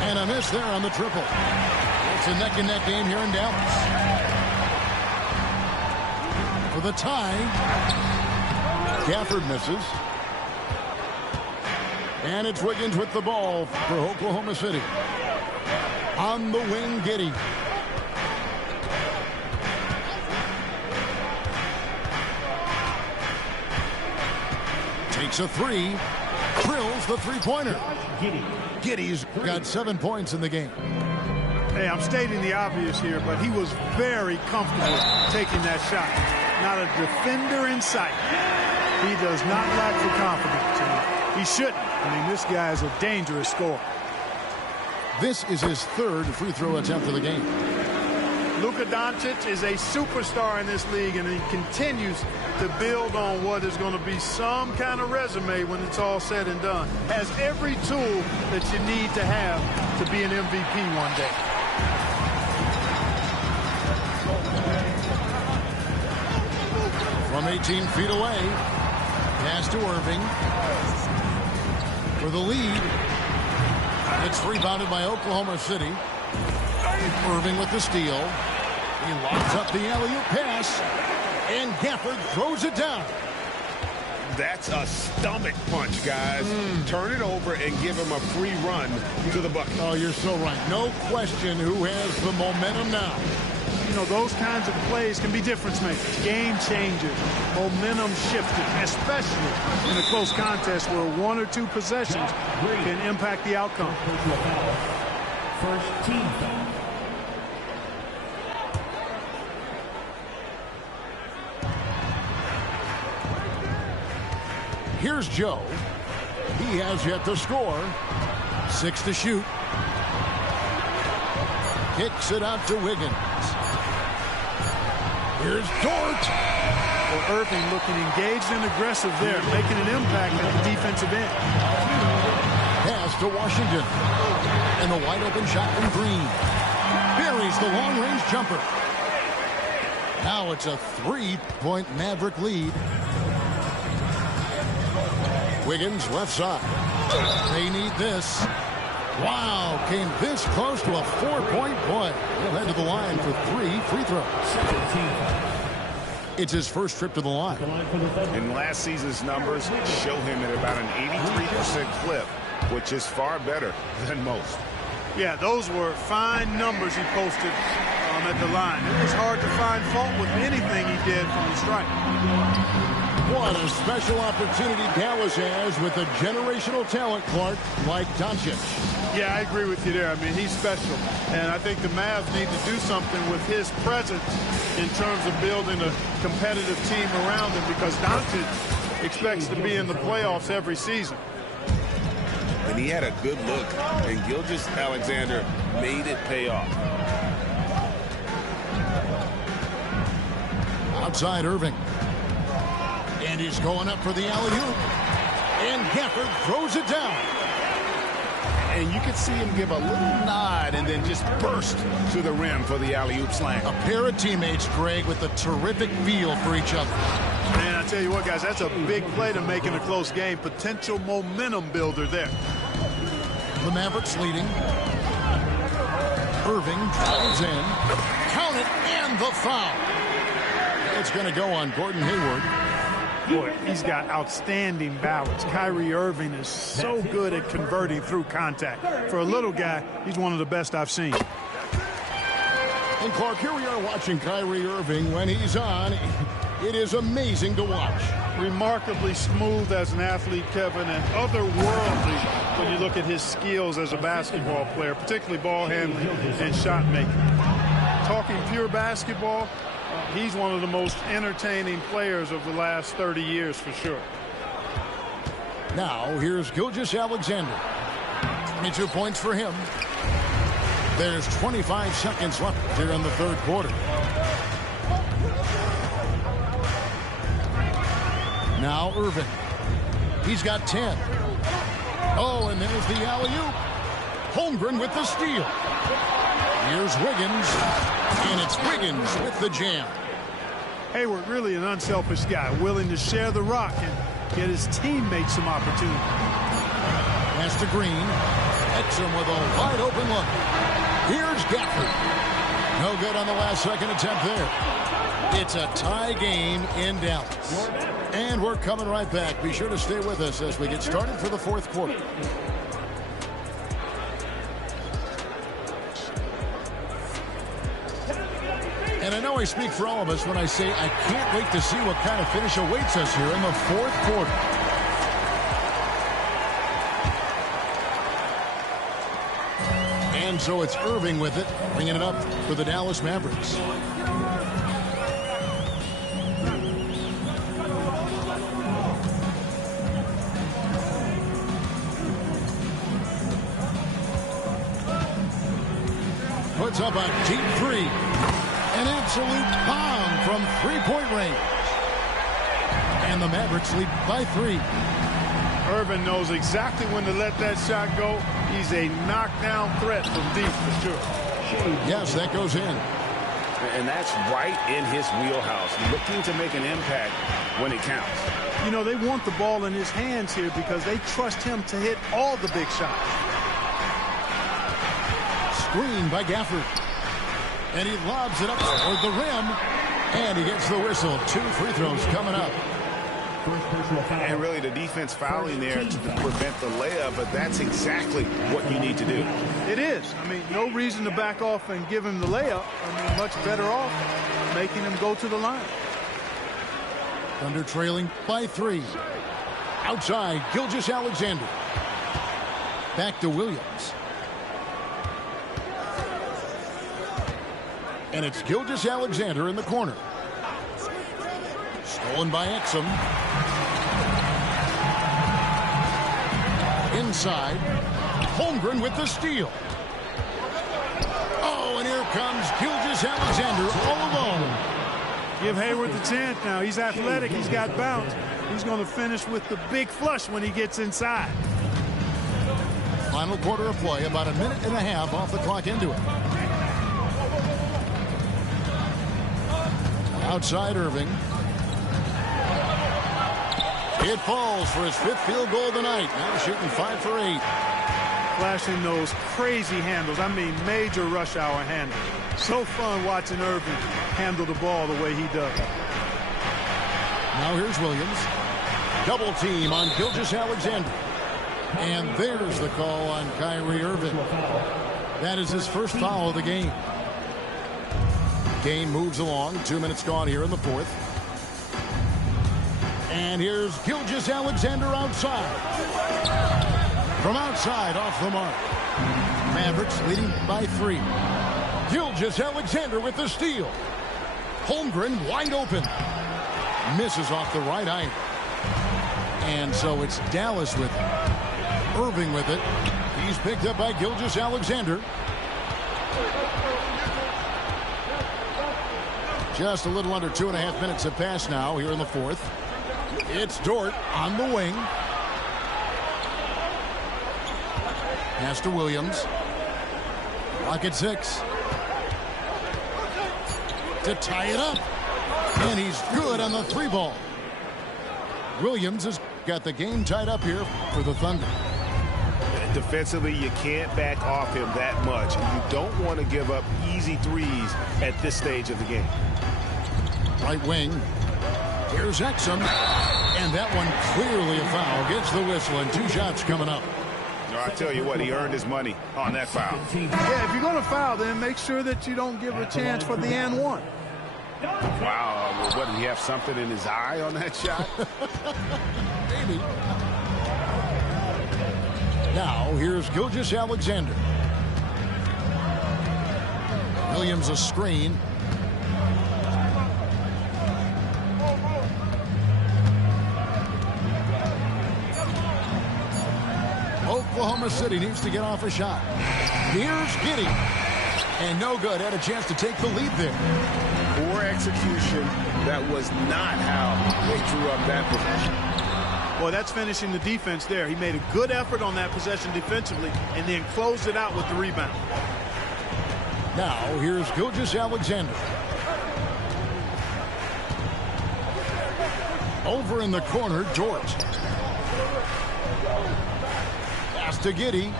And a miss there on the triple. It's a neck-and-neck game here in Dallas. For the tie, Gafford misses. And it's Wiggins with the ball for Oklahoma City. On the wing, Giddey. Takes a 3. Drills the three-pointer. Giddey's got 7 points in the game. Hey, I'm stating the obvious here, but he was very comfortable taking that shot. Not a defender in sight. He does not lack the confidence. And he shouldn't. I mean, this guy is a dangerous scorer. This is his third free throw attempt of the game. Luka Doncic is a superstar in this league, and he continues to build on what is going to be some kind of resume when it's all said and done. Has every tool that you need to have to be an MVP one day. From 18 feet away, pass to Irving. For the lead, it's rebounded by Oklahoma City. Irving with the steal. He locks up the alley-oop pass, and Gafford throws it down. That's a stomach punch, guys. Turn it over and give him a free run to the bucket. Oh, you're so right. No question who has the momentum now. you know, those kinds of plays can be difference makers, game changers, momentum shifters, especially in a close contest where 1 or 2 possessions can impact the outcome. First team foul. Here's Joe. He has yet to score. 6 to shoot. Kicks it out to Wiggins. Here's Dort. Well, Irving looking engaged and aggressive there, making an impact at the defensive end. Pass to Washington. And the wide open shot from Green. Buries the long-range jumper. Now it's a 3-point Maverick lead. Wiggins left side. They need this. Wow, came this close to a 4-point play. He'll head to the line for 3 free throws. It's his first trip to the line. And last season's numbers show him at about an 83% clip, which is far better than most. Yeah, those were fine numbers he posted at the line. It was hard to find fault with anything he did from the stripe. What a special opportunity Dallas has with a generational talent, Clark, like Doncic. Yeah, I agree with you there. I mean, he's special. And I think the Mavs need to do something with his presence in terms of building a competitive team around him, because Doncic expects to be in the playoffs every season. And he had a good look, and Gilgeous-Alexander made it pay off. Outside Irving. And he's going up for the alley-oop. And Gafford throws it down. And you could see him give a little nod and then just burst to the rim for the alley-oop slam. A pair of teammates, Greg, with a terrific feel for each other. Man, I tell you what, guys, that's a big play to make in a close game. Potential momentum builder there. The Mavericks leading. Irving drives in. Count it, and the foul. It's going to go on Gordon Hayward. Boy, he's got outstanding balance. Kyrie Irving is so good at converting through contact. For a little guy, he's one of the best I've seen. And Clark, here we are watching Kyrie Irving. When he's on, it is amazing to watch. Remarkably smooth as an athlete, Kevin, and otherworldly when you look at his skills as a basketball player, particularly ball handling and shot making. Talking pure basketball, he's one of the most entertaining players of the last 30 years for sure. Now, here's Gilgeous-Alexander. 22 points for him. There's 25 seconds left here in the third quarter. Now Irving. He's got 10. Oh, and there's the alley-oop. Holmgren with the steal. Here's Wiggins. And it's Wiggins with the jam. Hayward, really an unselfish guy, willing to share the rock and get his teammates some opportunity. Pass to Green. Exum with a wide open look. Here's Gafford. No good on the last second attempt there. It's a tie game in Dallas. And we're coming right back. Be sure to stay with us as we get started for the fourth quarter. And I know I speak for all of us when I say I can't wait to see what kind of finish awaits us here in the fourth quarter. And so it's Irving with it, bringing it up for the Dallas Mavericks. Puts up a deep three. An absolute bomb from three-point range. And the Mavericks lead by 3. Irving knows exactly when to let that shot go. He's a knockdown threat from deep for sure. Yes, that goes in. And that's right in his wheelhouse, looking to make an impact when it counts. You know, they want the ball in his hands here because they trust him to hit all the big shots. Screen by Gafford. And he lobs it up toward the rim. And he gets the whistle. 2 free throws coming up. First personal foul. And really the defense fouling there to prevent the layup, but that's exactly what you need to do. It is. I mean, no reason to back off and give him the layup. I mean, much better off making him go to the line. Thunder trailing by 3. Outside, Gilgeous-Alexander. Back to Williams. And it's Gilgeous-Alexander in the corner. Stolen by Exum. Inside. Holmgren with the steal. Oh, and here comes Gilgeous-Alexander all alone. Give Hayward the chance now. He's athletic. He's got bounce. He's going to finish with the big flush when he gets inside. Final quarter of play, about a minute and a half off the clock into it. Outside Irving. It falls for his 5th field goal of the night. Now shooting 5 for 8. Flashing those crazy handles. I mean, major rush hour handles. So fun watching Irving handle the ball the way he does. Now here's Williams. Double team on Gilgeous-Alexander. And there's the call on Kyrie Irving. That is his first foul of the game. Game moves along. 2 minutes gone here in the 4th. And here's Gilgeous-Alexander outside. From outside, off the mark. Mavericks leading by 3. Gilgeous-Alexander with the steal. Holmgren wide open. Misses off the right eye. And so it's Dallas with it. Irving with it. He's picked up by Gilgeous-Alexander. Just a little under 2.5 minutes have passed now here in the 4th. It's Dort on the wing. Pass to Williams. Clock at 6. To tie it up. And he's good on the 3 ball. Williams has got the game tied up here for the Thunder. Defensively, you can't back off him that much. And you don't want to give up easy threes at this stage of the game. Right wing. Here's Exum. And that one clearly a foul. Gets the whistle and 2 shots coming up. No, I tell you what, he earned his money on that foul. Yeah, if you're going to foul, then make sure that you don't give a chance for the and one. Wow, what, did he have something in his eye on that shot? Maybe. Now, here's Gilgeous-Alexander. Williams a screen. Oklahoma City needs to get off a shot. Here's Giddey. And no good. Had a chance to take the lead there. Poor execution. That was not how they drew up that possession. Boy, that's finishing the defense there. He made a good effort on that possession defensively and then closed it out with the rebound. Now, here's Gilgeous-Alexander. Over in the corner, Dort. Pass to Giddey.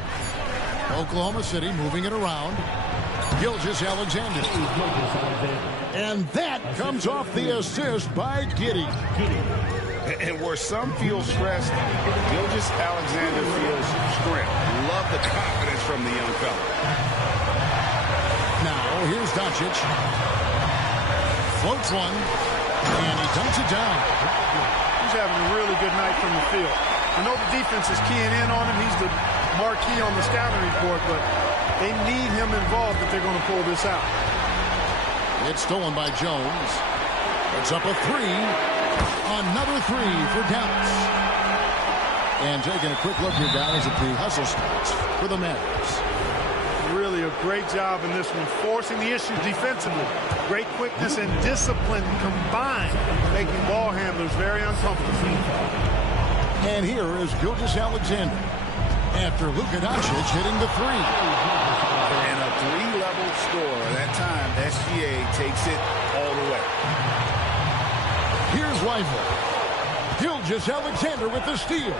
Oklahoma City moving it around. Gilgeous-Alexander. And that comes off the assist by Giddey. And where some feel stressed, Gilgeous-Alexander feels strength. Love the confidence from the young fella. Now, here's Doncic. Floats one, and he dumps it down. He's having a really good night from the field. I know the defense is keying in on him. He's the marquee on the scouting report, but they need him involved if they're going to pull this out. It's stolen by Jones. It's up a 3. Another 3 for Dallas. And taking a quick look here, guys, at the hustle starts for the Mavericks. Really a great job in this one, forcing the issues defensively. Great quickness and discipline combined, making ball handlers very uncomfortable. And here is Gilgeous-Alexander after Luka Doncic hitting the 3. And a 3-level score. That time, SGA takes it all the way. Here's Lively. Gilgeous-Alexander with the steal.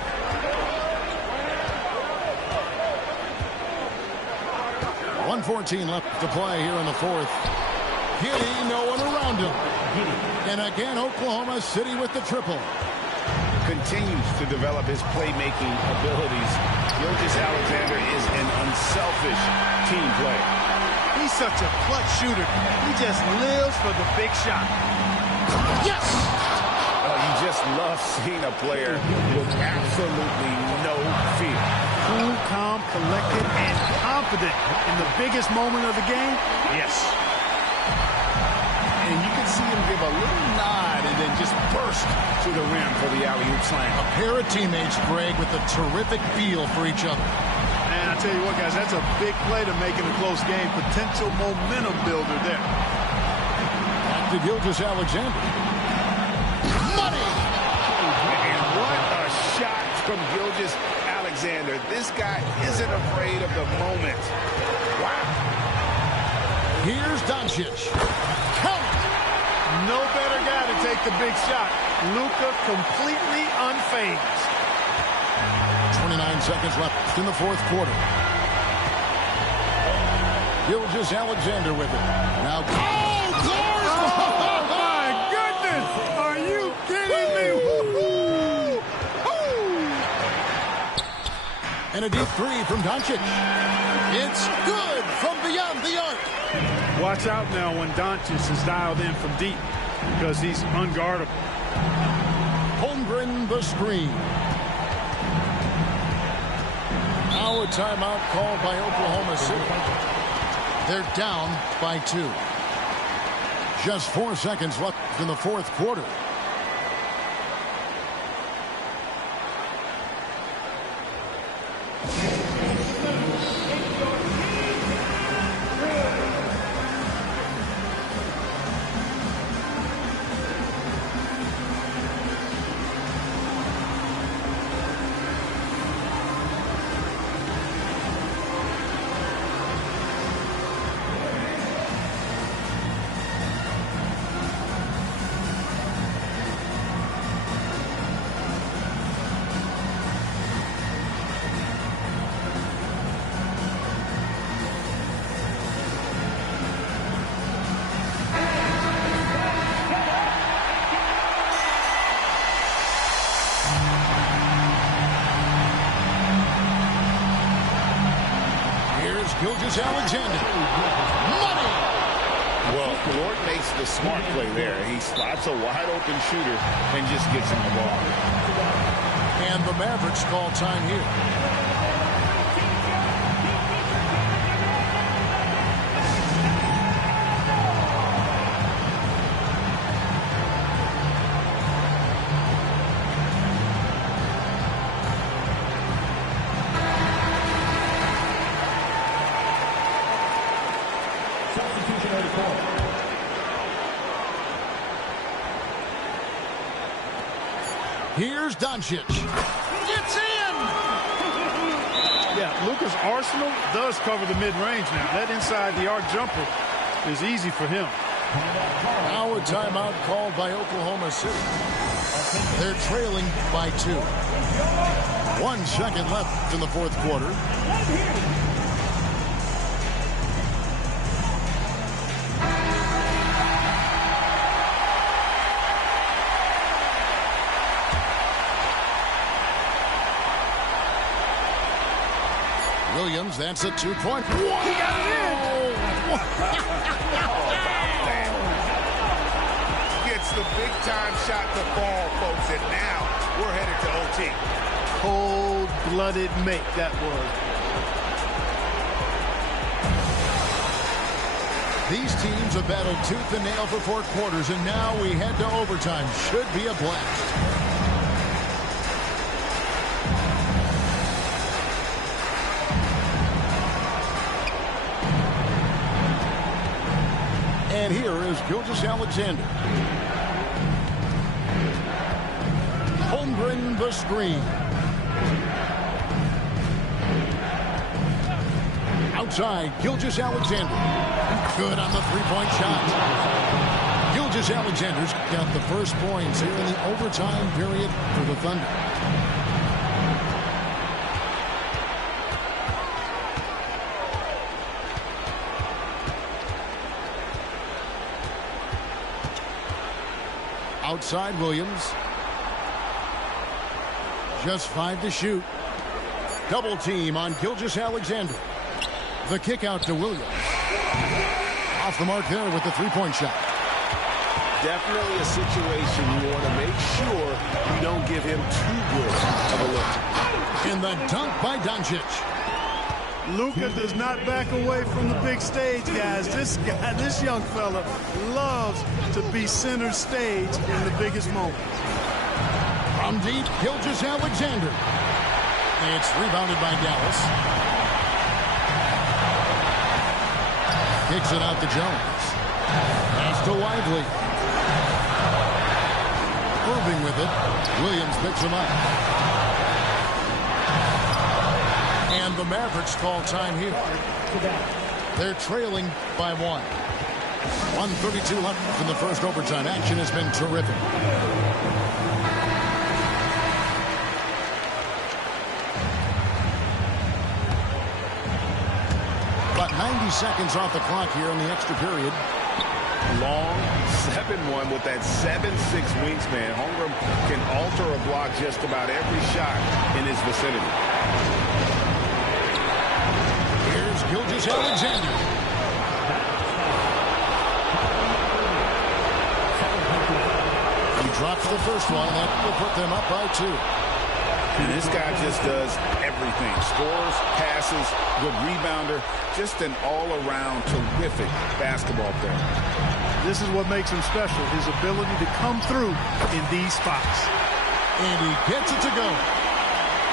.114 left to play here in the 4th. Giddey, no one around him. And again, Oklahoma City with the triple. continues to develop his playmaking abilities. Gilgeous-Alexander is an unselfish team player. He's such a clutch shooter. He just lives for the big shot. Yes! You just love seeing a player with absolutely no fear. Cool, calm, collected, and confident in the biggest moment of the game. Yes. And you can see him give a little nod and then just burst to the rim for the alley-oop slam. A pair of teammates, Greg, with a terrific feel for each other. And I tell you what, guys, that's a big play to make it a close game. Potential momentum builder there. Back to Gilgeous-Alexander. Money! And what a shot from Gilgeous-Alexander. This guy isn't afraid of the moment. Wow. Here's Doncic. Count it! No better guy to take the big shot. Luka completely unfazed. 29 seconds left in the fourth quarter. Gilgeous-Alexander with it. Now, Oh, my goodness! Are you kidding me? Woo-hoo! and a deep three from Doncic. It's good from beyond the arc. Watch out now when Doncic is dialed in from deep because he's unguardable. Holmgren the screen. Now a timeout called by Oklahoma City. They're down by 2. Just 4 seconds left in the fourth quarter. Gilgeous-Alexander. Money! Well, Lord makes the smart play there. He spots a wide-open shooter and just gets him the ball. And the Mavericks call time here. Here's Doncic. It's in! Yeah, Luka's arsenal does cover the mid-range now. That inside the arc jumper is easy for him. Now a timeout called by Oklahoma City. They're trailing by 2. 1 second left in the fourth quarter. Williams, that's a 2-point. He got it in! Gets the big-time shot to fall, folks, and now we're headed to OT. Cold-blooded make that was. These teams have battled tooth and nail for 4 quarters, and now we head to overtime. Should be a blast. And here is Gilgeous-Alexander. Holmgren the screen. Outside, Gilgeous-Alexander. Good on the three-point shot. Gilgeous-Alexander's got the first points here in the overtime period for the Thunder. Outside Williams. Just 5 to shoot. Double team on Gilgeous-Alexander. The kick out to Williams. Off the mark there with the three-point shot. Definitely a situation you want to make sure you don't give him too good of a look. In the dunk by Doncic. Luka does not back away from the big stage, guys. This guy, this young fella, loves to be center stage in the biggest moment. From deep, Gilgeous-Alexander. It's rebounded by Dallas. Kicks it out to Jones. Pass to Lively. Irving with it. Williams picks him up. And the Mavericks call time here. They're trailing by 1. 1:32 left in the first overtime. Action has been terrific. But 90 seconds off the clock here in the extra period. Long 7-1 with that 7'6" wingspan. Holmgren can alter a block just about every shot in his vicinity. Here's Gilgeous-Alexander. He drops the first one. That will put them up by 2. And this guy just does everything. Scores, passes, good rebounder. Just an all-around terrific basketball player. This is what makes him special, his ability to come through in these spots. And he gets it to go.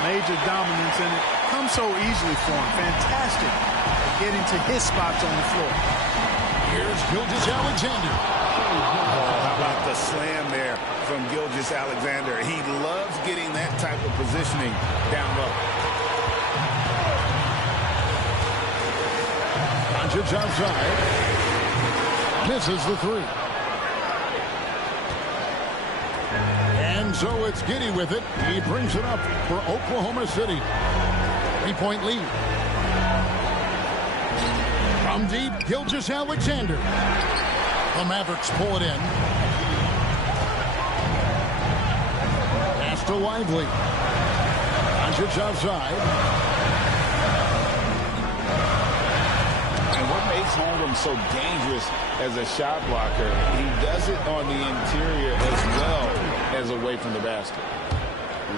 Major dominance, and it comes so easily for him. Fantastic at getting to his spots on the floor. Here's Gilgeous-Alexander. How about the slam there from Gilgeous-Alexander? He loves getting that type of positioning down low. Doncic outside. Misses the 3. And so it's Giddey with it. He brings it up for Oklahoma City. 3-point lead. From deep, Gilgeous-Alexander. The Mavericks pull it in. Pass to Lively. Doncic outside. And what makes Holmgren so dangerous as a shot blocker, he does it on the interior as well as away from the basket.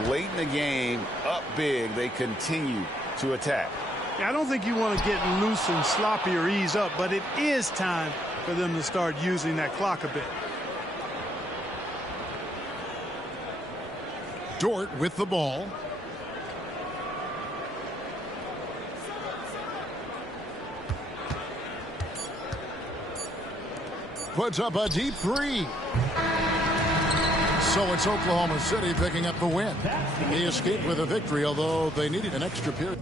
Late in the game, up big, they continue to attack. Yeah, I don't think you want to get loose and sloppy or ease up, but it is time for them to start using that clock a bit. Dort with the ball. Puts up a deep 3. So it's Oklahoma City picking up the win. They escaped with a victory, although they needed an extra period.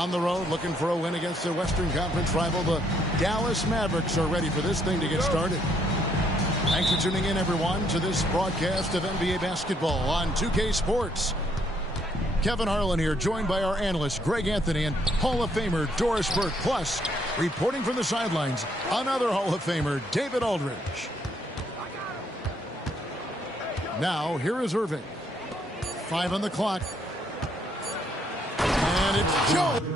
On the road, looking for a win against their Western Conference rival, the Dallas Mavericks are ready for this thing to get started. Thanks for tuning in, everyone, to this broadcast of NBA basketball on 2K Sports. Kevin Harlan here, joined by our analyst, Greg Anthony, and Hall of Famer Doris Burke. Plus, reporting from the sidelines, another Hall of Famer, David Aldridge. Now, here is Irving. 5 on the clock. And it's Jones.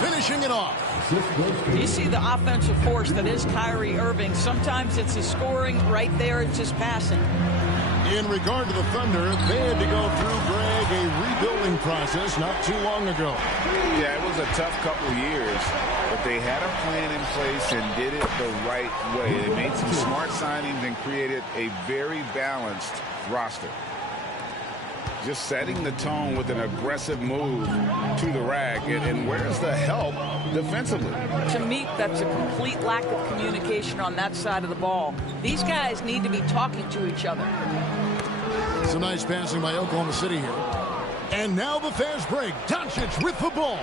Finishing it off. You see the offensive force that is Kyrie Irving. Sometimes it's his scoring. Right there, it's his passing. In regard to the Thunder, they had to go through, Greg, a rebuilding process not too long ago. Yeah, it was a tough couple of years, but they had a plan in place and did it the right way. They made some smart signings and created a very balanced roster. Just setting the tone with an aggressive move to the rack. And where's the help defensively? To me, that's a complete lack of communication on that side of the ball. These guys need to be talking to each other. Some nice passing by Oklahoma City here. And now the fast break. Doncic with the ball.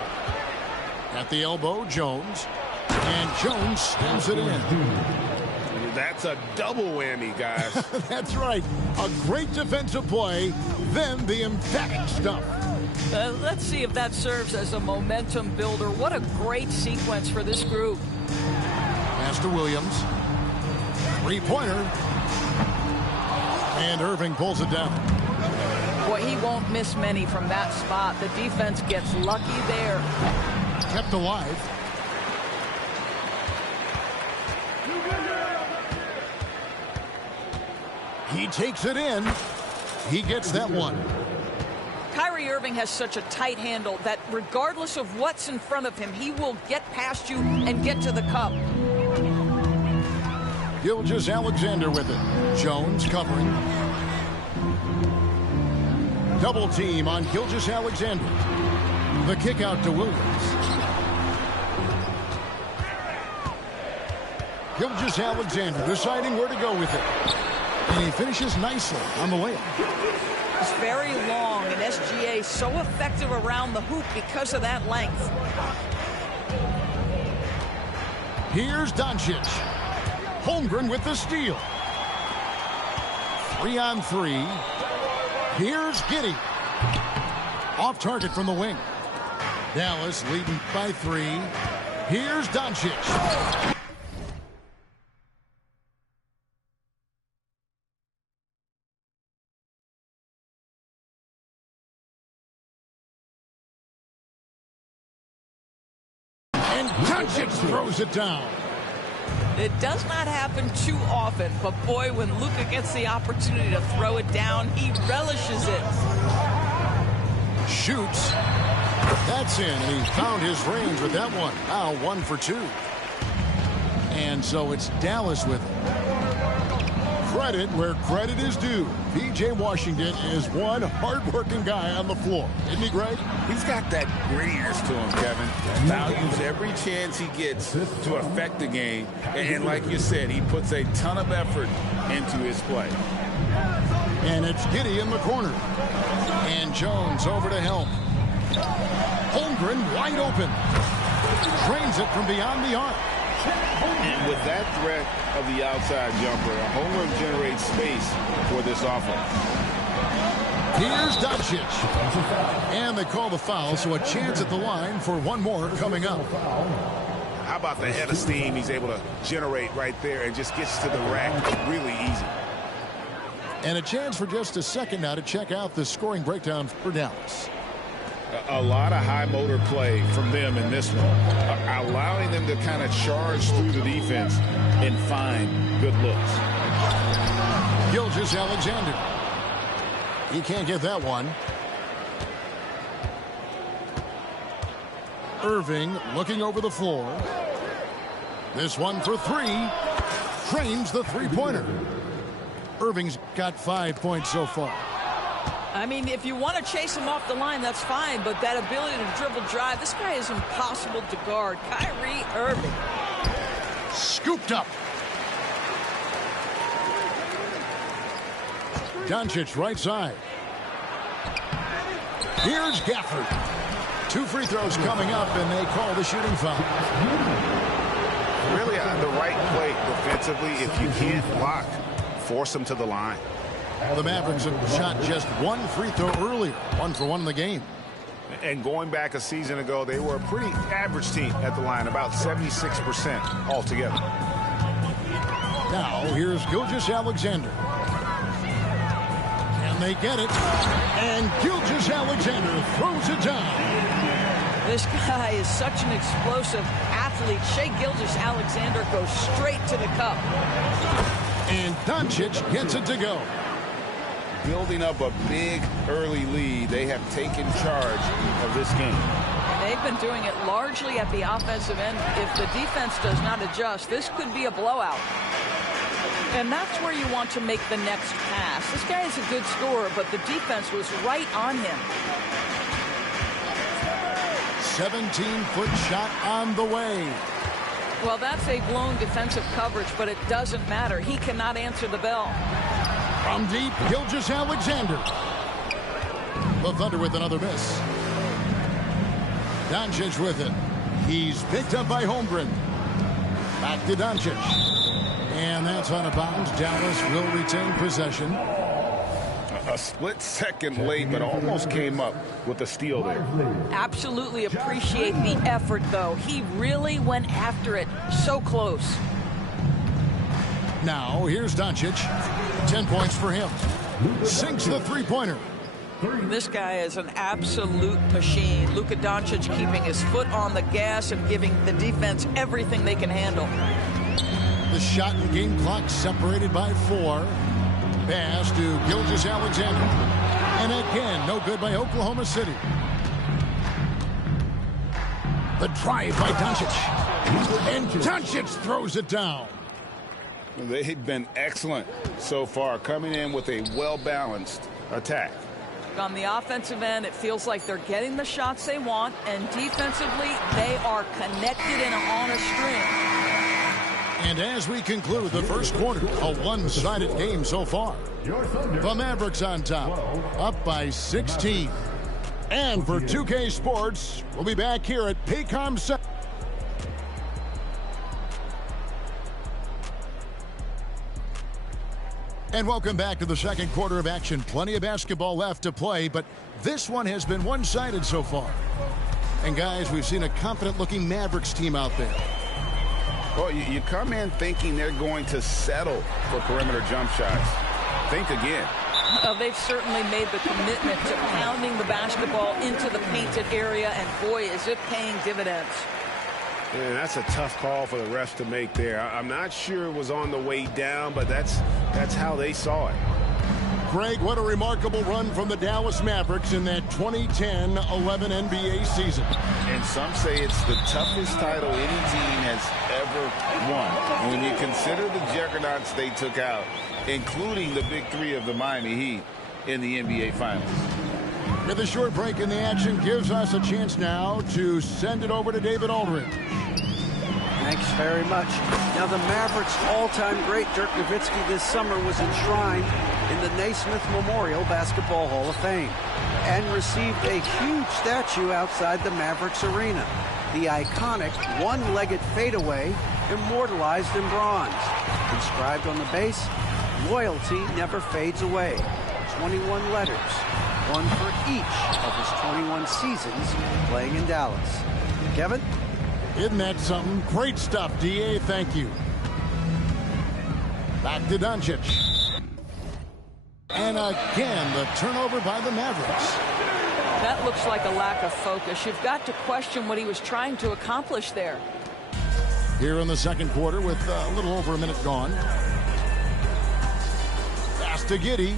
At the elbow, Jones. And Jones spins it in. That's a double whammy, guys. That's right. A great defensive play, then the emphatic stuff. Let's see if that serves as a momentum builder. What a great sequence for this group. Pass to Williams. Three-pointer. And Irving pulls it down. Boy, he won't miss many from that spot. The defense gets lucky there. Kept alive. He takes it in. He gets that one. Kyrie Irving has such a tight handle that regardless of what's in front of him, he will get past you and get to the cup. Gilgeous-Alexander with it. Jones covering. Double team on Gilgeous-Alexander. The kick out to Williams. Gilgeous-Alexander deciding where to go with it. And he finishes nicely on the layup. It's very long, and SGA so effective around the hoop because of that length. Here's Doncic. Holmgren with the steal. 3-on-3. Here's Giddey. Off target from the wing. Dallas leading by 3. Here's Doncic. Doncic throws it down. It does not happen too often, but boy, when Luka gets the opportunity to throw it down, he relishes it. Shoots. That's in. He found his range with that one. Now 1 for 2. And so it's Dallas with it. Credit where credit is due. P.J. Washington is one hard-working guy on the floor. Isn't he, Greg? He's got that grittiness to him, Kevin. Values every chance he gets to affect the game. And like you said, he puts a ton of effort into his play. And it's Giddey in the corner. And Jones over to help. Holmgren wide open. Drains it from beyond the arc. And with that threat of the outside jumper, Holmgren generates space for this offense. Here's Doncic. And they call the foul, so a chance at the line for one more coming up. How about the head of steam he's able to generate right there and just gets to the rack really easy. And a chance for just a second now to check out the scoring breakdown for Dallas. A lot of high motor play from them in this one, allowing them to kind of charge through the defense and find good looks. Gilgeous-Alexander. He can't get that one. Irving looking over the floor. This one for 3. trains the three-pointer. Irving's got 5 points so far. I mean, if you want to chase him off the line, that's fine, but that ability to dribble drive, this guy is impossible to guard. Kyrie Irving. Scooped up. Doncic right side. Here's Gafford. 2 free throws coming up, and they call the shooting foul. Really the right play defensively. If you can't block, force them to the line. The Mavericks have shot just 1 free throw earlier. 1 for 1 in the game. And going back a season ago, they were a pretty average team at the line, about 76% altogether. Now, here's Gilgeous-Alexander. Can they get it? And Gilgeous-Alexander throws it down. This guy is such an explosive athlete. Shai Gilgeous-Alexander goes straight to the cup. And Doncic gets it to go. Building up a big early lead, they have taken charge of this game. They've been doing it largely at the offensive end. If the defense does not adjust, this could be a blowout. And that's where you want to make the next pass. This guy is a good scorer, but the defense was right on him. 17-foot shot on the way. Well, that's a blown defensive coverage, but it doesn't matter. He cannot answer the bell. From deep, Gilgeous-Alexander. The Thunder with another miss. Doncic with it. He's picked up by Holmgren. Back to Doncic. And that's out of bounds. Dallas will retain possession. A split second late, but almost came up with a steal there. Absolutely appreciate the effort, though. He really went after it. So close. Now, here's Doncic. 10 points for him. Sinks the three-pointer. This guy is an absolute machine. Luka Doncic keeping his foot on the gas and giving the defense everything they can handle. The shot and game clock separated by 4. Pass to Gilgeous-Alexander. And again, no good by Oklahoma City. The drive by Doncic. And Doncic throws it down. They've been excellent so far, coming in with a well-balanced attack. On the offensive end, it feels like they're getting the shots they want, and defensively, they are connected and on a string. And as we conclude the first quarter, a one-sided game so far. The Mavericks on top, up by 16. And for 2K Sports, we'll be back here at Paycom Center. And welcome back to the second quarter of action. Plenty of basketball left to play, but this one has been one-sided so far. And guys, we've seen a confident-looking Mavericks team out there. Well, you come in thinking they're going to settle for perimeter jump shots. Think again. They've certainly made the commitment to pounding the basketball into the painted area, and boy, is it paying dividends. And that's a tough call for the refs to make there. I'm not sure it was on the way down, but that's how they saw it. Greg, what a remarkable run from the Dallas Mavericks in that 2010-11 NBA season. And some say it's the toughest title any team has ever won. And when you consider the juggernauts they took out, including the big three of the Miami Heat in the NBA Finals. With a short break in the action gives us a chance now to send it over to David Aldridge. Thanks very much. Now, the Mavericks' all-time great Dirk Nowitzki this summer was enshrined in the Naismith Memorial Basketball Hall of Fame and received a huge statue outside the Mavericks arena. The iconic one-legged fadeaway immortalized in bronze. Inscribed on the base, loyalty never fades away. 21 letters, one for each of his 21 seasons playing in Dallas. Kevin? Isn't that something? Great stuff, D.A. Thank you. Back to Doncic. And again, the turnover by the Mavericks. That looks like a lack of focus. You've got to question what he was trying to accomplish there. Here in the second quarter with a little over a minute gone. Pass to Giddey.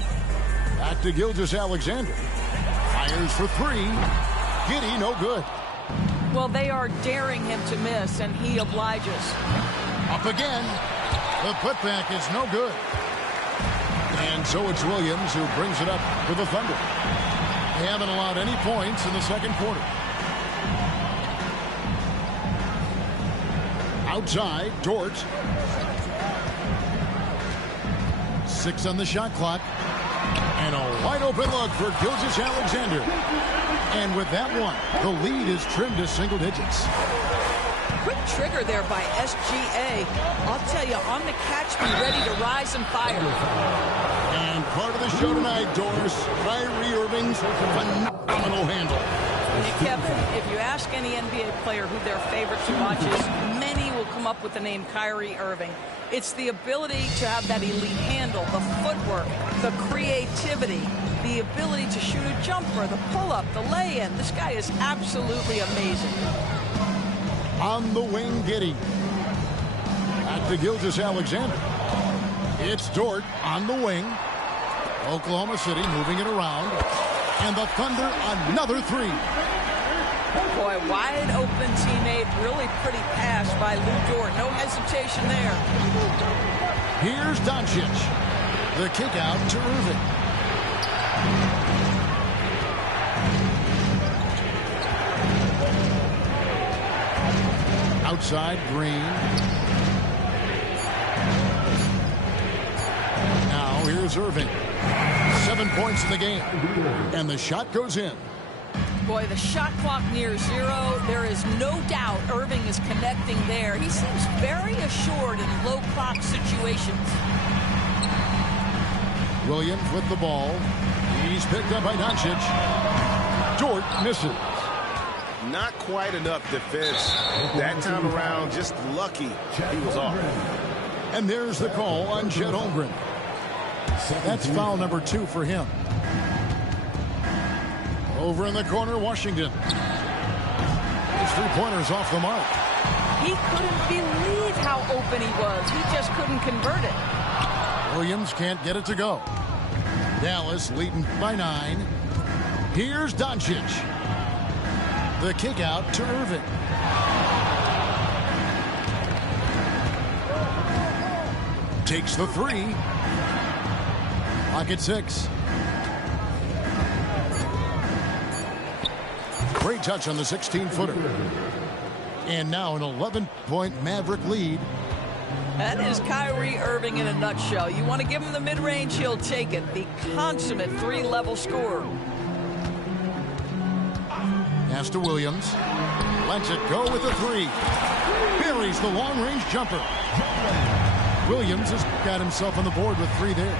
Back to Gilgeous-Alexander. Fires for 3. Giddey, no good. Well, they are daring him to miss, and he obliges. Up again. The putback is no good. And so it's Williams who brings it up for the Thunder. They haven't allowed any points in the second quarter. Outside, Dort. 6 on the shot clock. And a wide open look for Gilgeous-Alexander. And with that one, the lead is trimmed to single digits. Quick trigger there by SGA. I'll tell you, on the catch, be ready to rise and fire. And part of the show tonight, Doris, Kyrie Irving's phenomenal handle. Hey, Kevin, if you ask any NBA player who their favorite to watch is, many will come up with the name Kyrie Irving. It's the ability to have that elite handle, the footwork, the creativity, the ability to shoot a jumper, the pull-up, the lay-in. This guy is absolutely amazing. On the wing, Giddey. Back to Gilgeous-Alexander. It's Dort on the wing. Oklahoma City moving it around. And the Thunder, another three. Boy, wide open teammate, really pretty pass by Lou Dort. No hesitation there. Here's Doncic. The kick out to Irving. Outside, Green. Now here's Irving. 7 points in the game. And the shot goes in. Boy, the shot clock near 0. There is no doubt Irving is connecting there. He seems very assured in low clock situations. Williams with the ball. He's picked up by Doncic. Dort misses. Not quite enough defense that time around. Just lucky he was off. And there's the call on Chet Holmgren. That's foul number 2 for him. Over in the corner, Washington. His three-pointer's off the mark. He couldn't believe how open he was. He just couldn't convert it. Williams can't get it to go. Dallas leading by 9. Here's Doncic. The kick out to Irving. Takes the 3. Clock at 6. Great touch on the 16-footer. And now an 11-point Maverick lead. That is Kyrie Irving in a nutshell. You want to give him the mid-range, he'll take it. The consummate 3-level scorer. Pass to Williams. Lets it go with the 3. Buries the long-range jumper. Williams has got himself on the board with 3 there.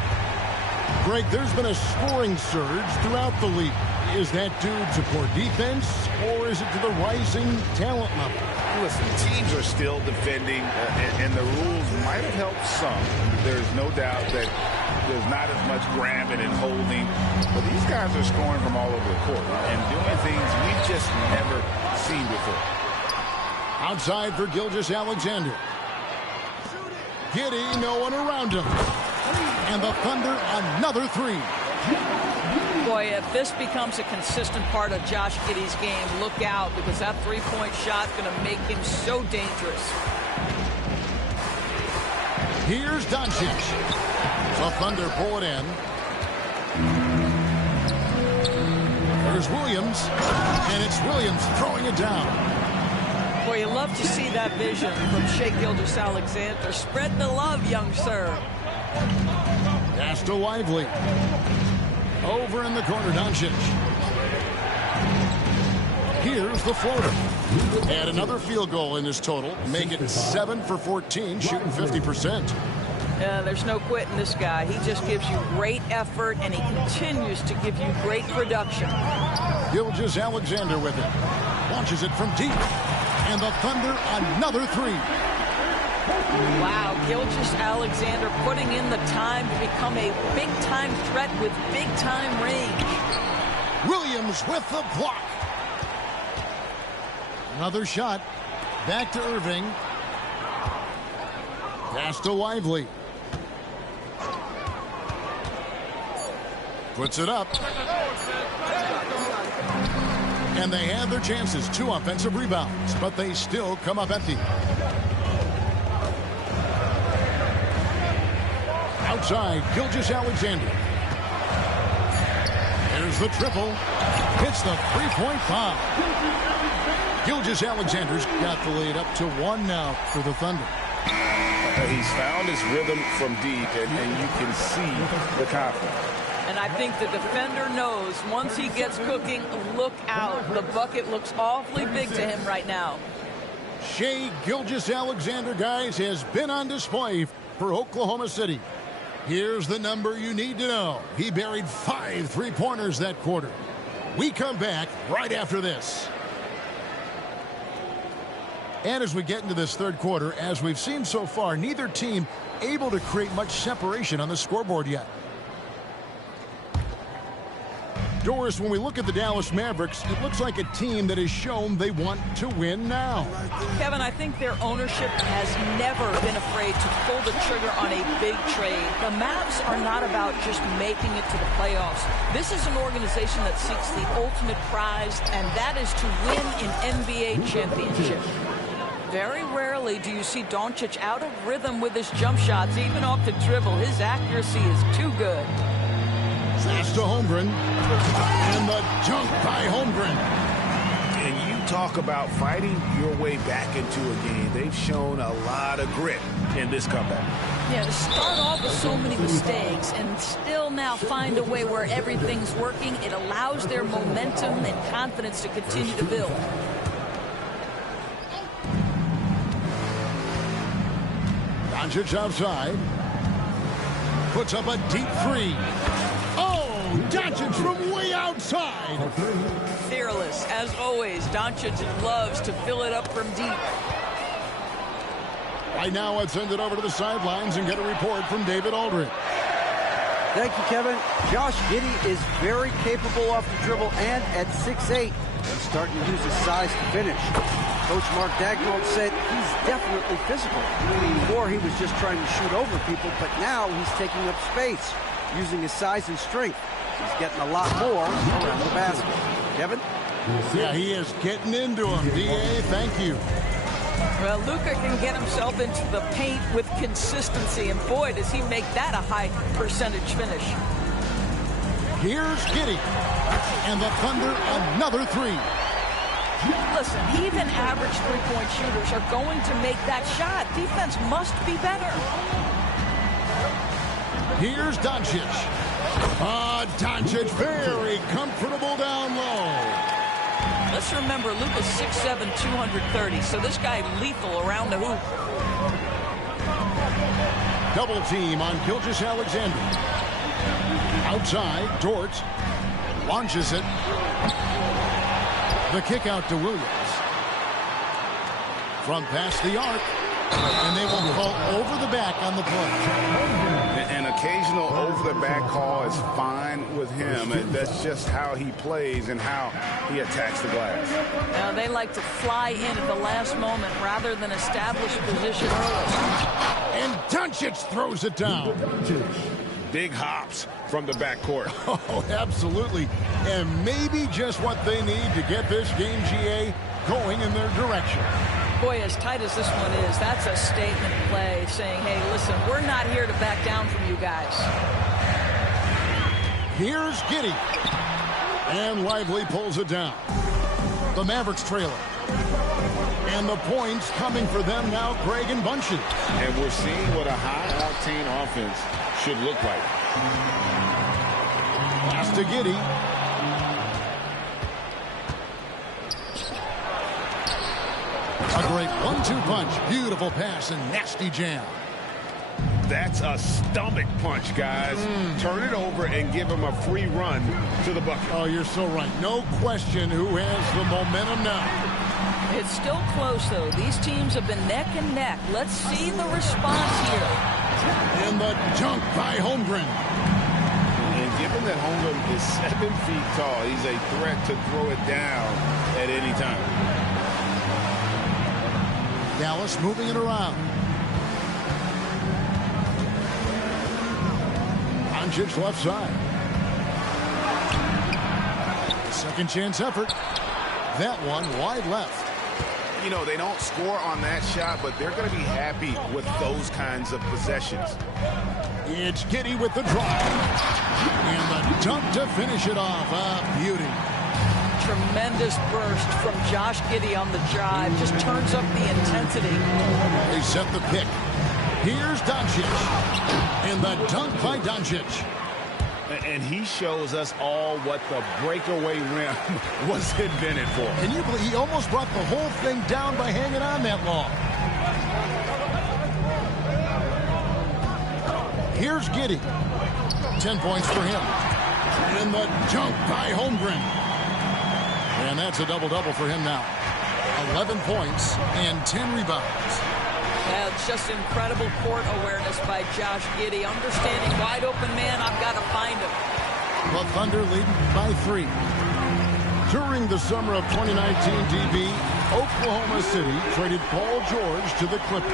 Greg, there's been a scoring surge throughout the league. Is that due to poor defense, or is it to the rising talent level? Listen, teams are still defending, and the rules might have helped some. There's no doubt that there's not as much grabbing and holding, but these guys are scoring from all over the court and doing things we've just never seen before. Outside for Gilgeous-Alexander. Giddey, no one around him. And the Thunder, another 3. Boy, if this becomes a consistent part of Josh Giddey's game, look out, because that three-point shot is going to make him so dangerous. Here's Doncic. The Thunder pull it in. There's Williams, and it's Williams throwing it down. Boy, you love to see that vision from Shai Gilgeous-Alexander. Spread the love, young sir. Pass to Lively. Over in the corner, Doncic. Here's the floater. And another field goal in his total. Make it 7 for 14, shooting 50%. There's no quitting this guy. He just gives you great effort, and he continues to give you great production. Gilgeous-Alexander with it. Launches it from deep. And the Thunder, another 3. Wow, Gilgeous-Alexander putting in the time to become a big-time threat with big-time range. Williams with the block. Another shot. Back to Irving. Pass to Lively. Puts it up. And they had their chances. 2 offensive rebounds, but they still come up empty. outside, Gilgeous-Alexander. There's the triple. Hits the three-point foul. Gilgeous-Alexander's got the lead up to 1 now for the Thunder. He's found his rhythm from deep, and you can see the confidence. And I think the defender knows once he gets cooking, look out. The bucket looks awfully big to him right now. Shai Gilgeous-Alexander, guys, has been on display for Oklahoma City. Here's the number you need to know. He buried 5 3-pointers that quarter. We come back right after this. And as we get into this third quarter, as we've seen so far, neither team able to create much separation on the scoreboard yet. Doris, when we look at the Dallas Mavericks, it looks like a team that has shown they want to win now. Kevin, I think their ownership has never been afraid to pull the trigger on a big trade. The Mavs are not about just making it to the playoffs. This is an organization that seeks the ultimate prize, and that is to win an NBA championship. Very rarely do you see Doncic out of rhythm with his jump shots, even off the dribble. His accuracy is too good. Pass to Holmgren, and the dunk by Holmgren. And you talk about fighting your way back into a game. They've shown a lot of grit in this comeback. Yeah, to start off with so many mistakes and still now find a way where everything's working, it allows their momentum and confidence to continue to build. Doncic outside. Puts up a deep 3. Doncic from way outside. Fearless, as always. Doncic loves to fill it up from deep. Right now, let's send it over to the sidelines and get a report from David Aldridge. Thank you, Kevin. Josh Giddey is very capable off the dribble and at 6'8", he's starting to use his size to finish. Coach Mark Daigneault said he's definitely physical. Before, he was just trying to shoot over people, but now he's taking up space, using his size and strength. He's getting a lot more around the basket. Kevin? Yeah, he is getting into him. D.A., thank you. Well, Luka can get himself into the paint with consistency, and boy, does he make that a high percentage finish. Here's Giddey, and the Thunder another 3. Listen, even average three-point shooters are going to make that shot. Defense must be better. Here's Doncic. Doncic very comfortable down low. Let's remember, Luka's 6'7", 230, so this guy lethal around the hoop. Double team on Gilgeous-Alexander. Outside, Dort launches it. The kick out to Williams. From past the arc. And they will call over the back on the play. An occasional over-the-back call is fine with him, and that's just how he plays and how he attacks the glass. Now, they like to fly in at the last moment rather than establish position early. And Doncic throws it down. Big hops from the backcourt. Oh, absolutely. And maybe just what they need to get this game, GA, going in their direction. Boy, as tight as this one is, that's a statement play saying, hey, listen, we're not here to back down from you guys. Here's Giddey. And Lively pulls it down. The Mavericks trailer. And the points coming for them now, Greg and Bunches. And we're seeing what a high-octane offense should look like. Pass to Giddey. A great 1-2 punch. Beautiful pass and nasty jam. That's a stomach punch, guys. Turn it over and give him a free run to the bucket. Oh, you're so right. No question who has the momentum now. It's still close, though. These teams have been neck and neck. Let's see the response here. And the dunk by Holmgren. And given that Holmgren is 7 feet tall, he's a threat to throw it down at any time. Dallas moving it around. Doncic left side. Second chance effort. That one wide left. You know, they don't score on that shot, but they're going to be happy with those kinds of possessions. It's Giddey with the drive. And the dunk to finish it off. A beauty. Tremendous burst from Josh Giddey on the drive. Just turns up the intensity. They set the pick. Here's Doncic. And the dunk by Doncic. And he shows us all what the breakaway rim was invented for. Can you believe he almost brought the whole thing down by hanging on that long? Here's Giddey. 10 points for him. And the dunk by Holmgren. And that's a double-double for him now. 11 points and 10 rebounds. Yeah, it's just incredible court awareness by Josh Giddey. Understanding wide open man, I've got to find him. The Thunder leading by 3. During the summer of 2019, DB, Oklahoma City traded Paul George to the Clippers.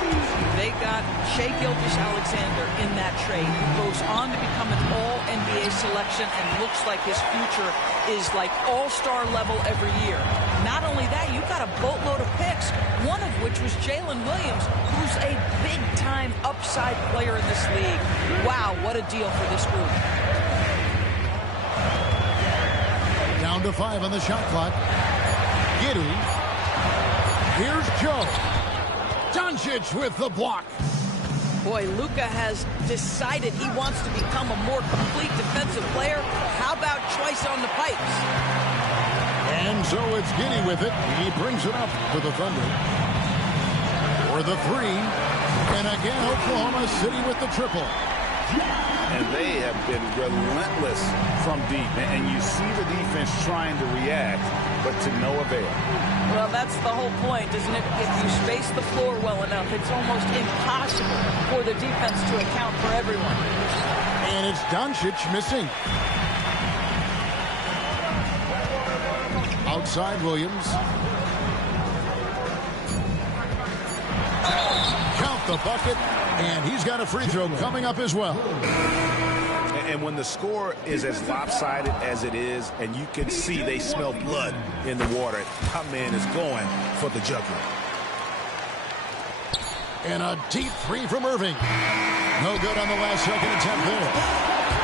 They got Shai Gilgeous-Alexander in that trade, who goes on to become an all-NBA selection and looks like his future is like all-star level every year. Not only that, you've got a boatload of picks, one of which was Jalen Williams, who's a big-time upside player in this league. Wow, what a deal for this group. Down to 5 on the shot clock. Giddey. Here's Joe. Doncic with the block. Boy, Luka has decided he wants to become a more complete defensive player. How about twice on the pipes? And so it's Giddey with it. He brings it up for the Thunder. For the 3. And again, Oklahoma City with the triple. And they have been relentless from deep. And you see the defense trying to react, but to no avail. Well, that's the whole point, isn't it? If you space the floor well enough, it's almost impossible for the defense to account for everyone. And it's Doncic missing. Outside Williams. Count the bucket. And he's got a free throw coming up as well. And when the score is as lopsided as it is, and you can see they smell blood in the water, my man is going for the jugular. And a deep 3 from Irving. No good on the last second attempt there.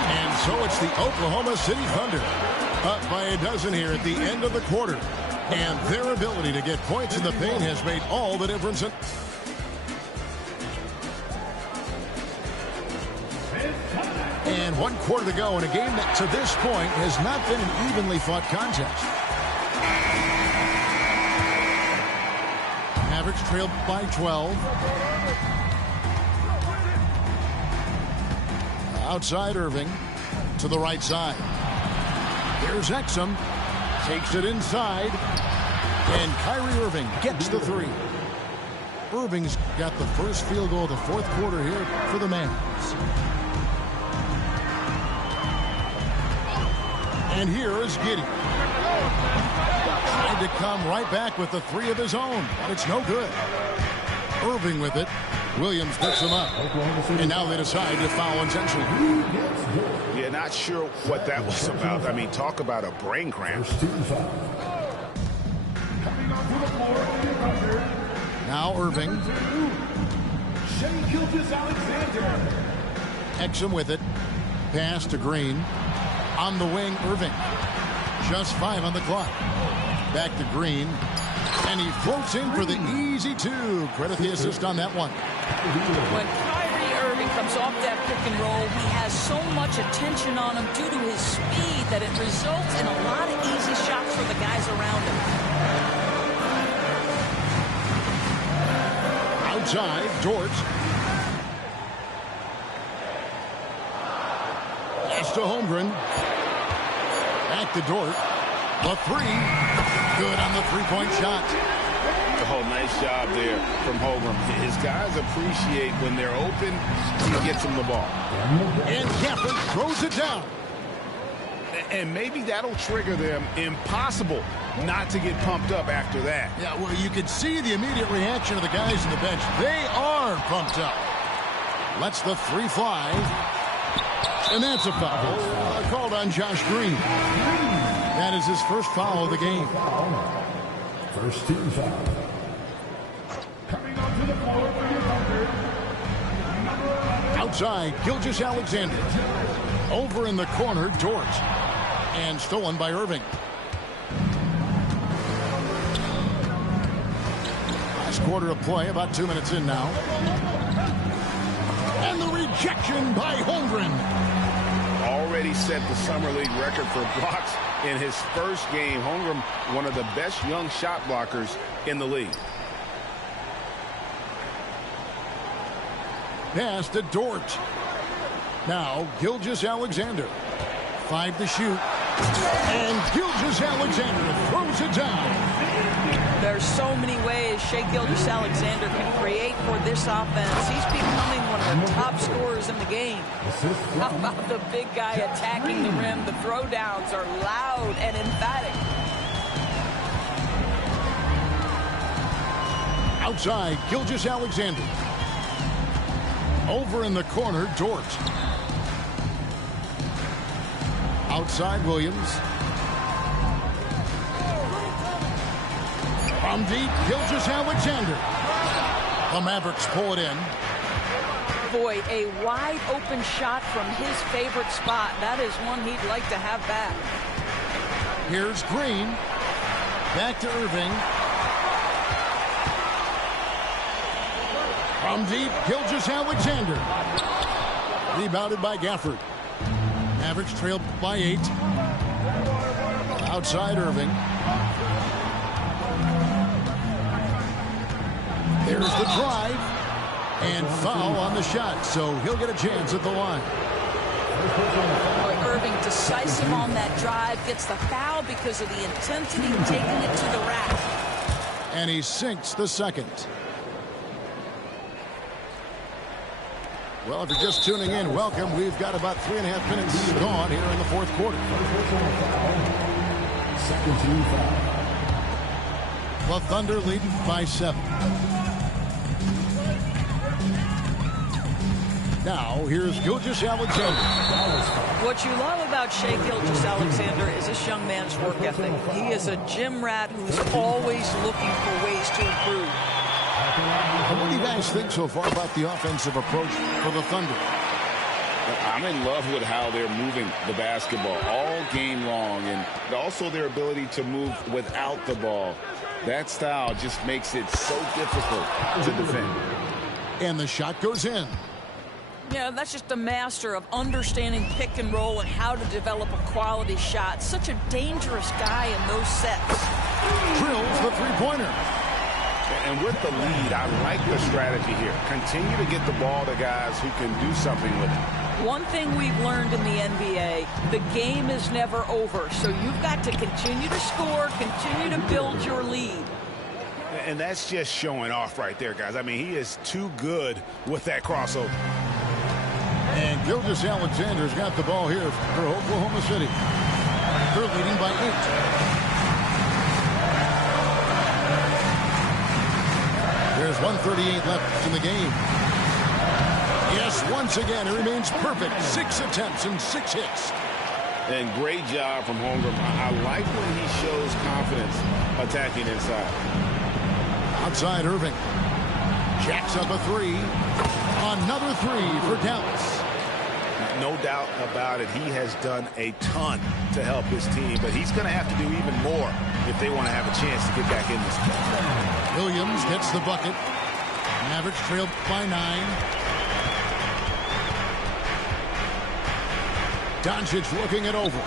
And so it's the Oklahoma City Thunder up by a dozen here at the end of the quarter. And their ability to get points in the paint has made all the difference. And 1 quarter to go in a game that to this point has not been an evenly fought contest. Mavericks trailed by 12. Outside Irving to the right side. Here's Exum. Takes it inside. And Kyrie Irving gets the 3. Irving's got the first field goal of the 4th quarter here for the Mavs. And here is Giddey. Tried to come right back with the 3 of his own, but it's no good. Irving with it. Williams picks him up. And now they decide to foul intentionally. Yeah, not sure what that was about. I mean, talk about a brain cramp. Now Irving. Shai Gilgeous-Alexander. Exum with it. Pass to Green. On the wing, Irving. Just 5 on the clock. Back to Green. And he floats in for the easy 2. Credit the assist on that one. When Kyrie Irving comes off that pick and roll, he has so much attention on him due to his speed that it results in a lot of easy shots for the guys around him. Outside, Dort. Pass to Holmgren. Back to Dort. The 3. Good on the 3-point shot. Oh, nice job there from Holmgren. His guys appreciate when they're open, he gets them the ball. And Gafford throws it down. And maybe that'll trigger them. Impossible not to get pumped up after that. Yeah, well, you can see the immediate reaction of the guys on the bench. They are pumped up. Lets the 3 fly. And that's a foul. Called on Josh Green. That is his first foul of the game. First team foul. Outside, Gilgeous-Alexander. Over in the corner, Dort. And stolen by Irving. Last quarter of play, about 2 minutes in now. And the rejection by Holmgren. Already set the Summer League record for blocks in his first game. Holmgren, one of the best young shot blockers in the league. Pass to Dort. Now, Gilgeous-Alexander. 5 to shoot. And Gilgeous-Alexander throws it down. There's so many ways Shai Gilgeous-Alexander can create for this offense. He's becoming one of the top scorers in the game. How about the big guy attacking the rim? The throwdowns are loud and emphatic. Outside, Gilgeous-Alexander. Over in the corner, Dort. Outside, Williams. From deep, Gilgeous-Alexander. The Mavericks pull it in. Boy, a wide open shot from his favorite spot. That is one he'd like to have back. Here's Green. Back to Irving. From deep, Gilgeous-Alexander. Rebounded by Gafford. Mavericks trailed by 8. Outside Irving. There's the drive. And foul on the shot, so he'll get a chance at the line. Irving decisive on that drive, gets the foul because of the intensity, taking it to the rack. And he sinks the second. Well, if you're just tuning in, welcome. We've got about 3.5 minutes gone here in the fourth quarter. Second team foul. The Thunder leading by 7. Now, here's Gilgeous-Alexander. What you love about Shai Gilgeous-Alexander is this young man's work ethic. He is a gym rat who's always looking for ways to improve. What do you guys think so far about the offensive approach for the Thunder? I'm in love with how they're moving the basketball all game long, and also their ability to move without the ball. That style just makes it so difficult to defend. And the shot goes in. Yeah, that's just a master of understanding pick and roll and how to develop a quality shot. Such a dangerous guy in those sets. Drills the three-pointer. And with the lead, I like the strategy here. Continue to get the ball to guys who can do something with it. One thing we've learned in the NBA, the game is never over. So you've got to continue to score, continue to build your lead. And that's just showing off right there, guys. I mean, he is too good with that crossover. And Gilgeous-Alexander's got the ball here for Oklahoma City. They're leading by 8. There's 1:38 left in the game. Yes, once again, it remains perfect. 6 attempts and 6 hits. And great job from Holmgren. I like when he shows confidence attacking inside. Outside Irving. Jacks up a 3. Another 3 for Dallas. No doubt about it. He has done a ton to help his team, but he's going to have to do even more if they want to have a chance to get back in this game. Williams gets the bucket. Mavericks trailed by 9. Doncic looking it over.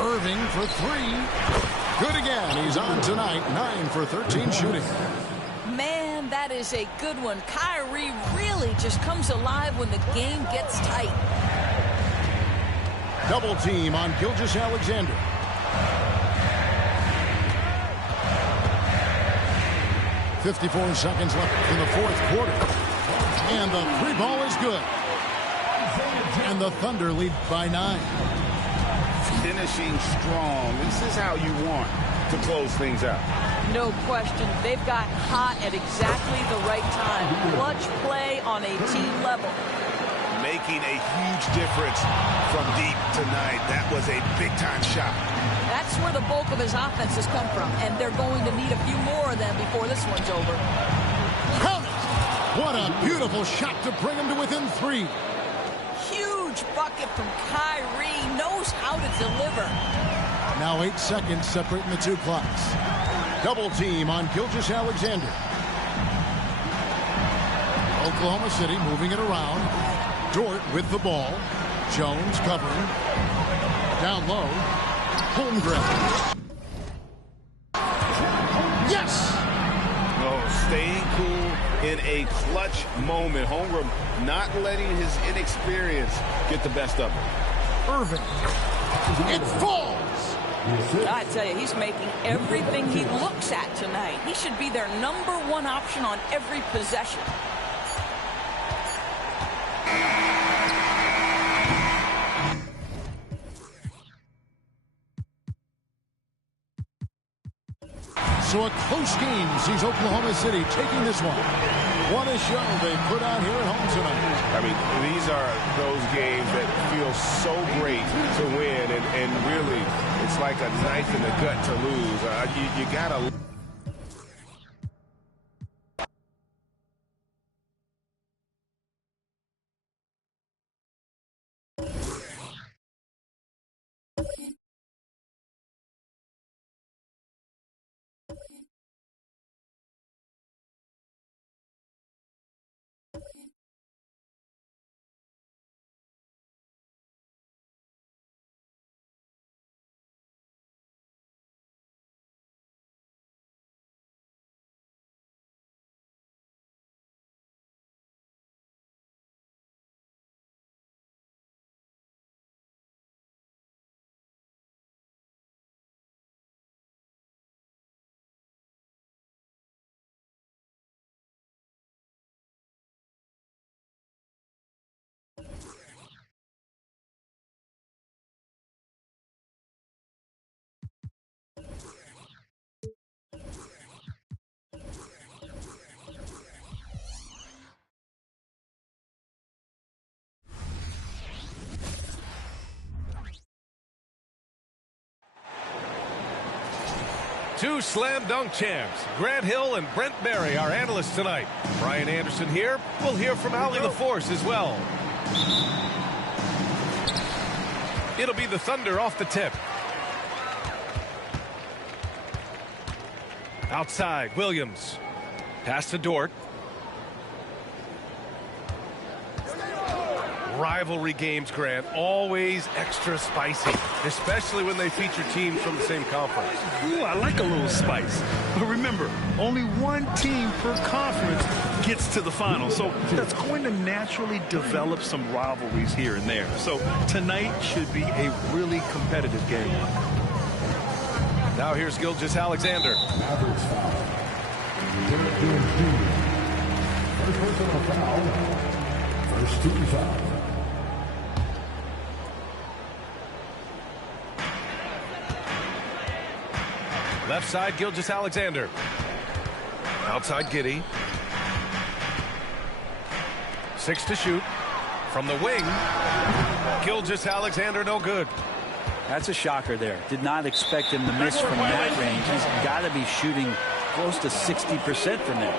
Irving for 3. Good again. He's on tonight. 9 for 13 shooting. Man, that is a good one. Kyrie really just comes alive when the game gets tight. Double team on Gilgeous-Alexander. .54 seconds left in the fourth quarter. And the 3 ball is good. And the Thunder lead by 9. Finishing strong. This is how you want to close things out. No question. They've got hot at exactly the right time. Clutch play on a team level. making a huge difference from deep tonight. That was a big-time shot. That's where the bulk of his offense has come from, and they're going to need a few more of them before this one's over. Count it! What a beautiful shot to bring him to within 3. Huge bucket from Kyrie. Knows how to deliver. Now 8 seconds separating the two clocks. Double team on Gilgeous-Alexander. Oklahoma City moving it around. Dort with the ball. Jones covering. Down low. Holmgren. Yes! Oh, staying cool in a clutch moment. Holmgren not letting his inexperience get the best of him. Irving. It falls! I tell you, he's making everything he looks at tonight. He should be their #1 option on every possession. So a close game sees Oklahoma City taking this one. What a show they put on here at home tonight. I mean, these are those games that feel so great to win, and really, it's like a knife in the gut to lose. You gotta. Two slam dunk champs, Grant Hill and Brent Barry, our analysts tonight. Brian Anderson here. We'll hear from Allie LaForce as well. It'll be the Thunder off the tip. Outside, Williams. Pass to Dort. Rivalry games, Grant, always extra spicy, especially when they feature teams from the same conference. Ooh, I like a little spice. But remember, only one team per conference gets to the final. So that's going to naturally develop some rivalries here and there. So tonight should be a really competitive game. Now here's Gilgeous-Alexander. Average foul. First personal foul. First team foul. Left side, Gilgeous-Alexander. Outside, Giddey. 6 to shoot. From the wing, Gilgeous-Alexander, no good. That's a shocker there. Did not expect him to miss from that range. He's got to be shooting close to 60% from there.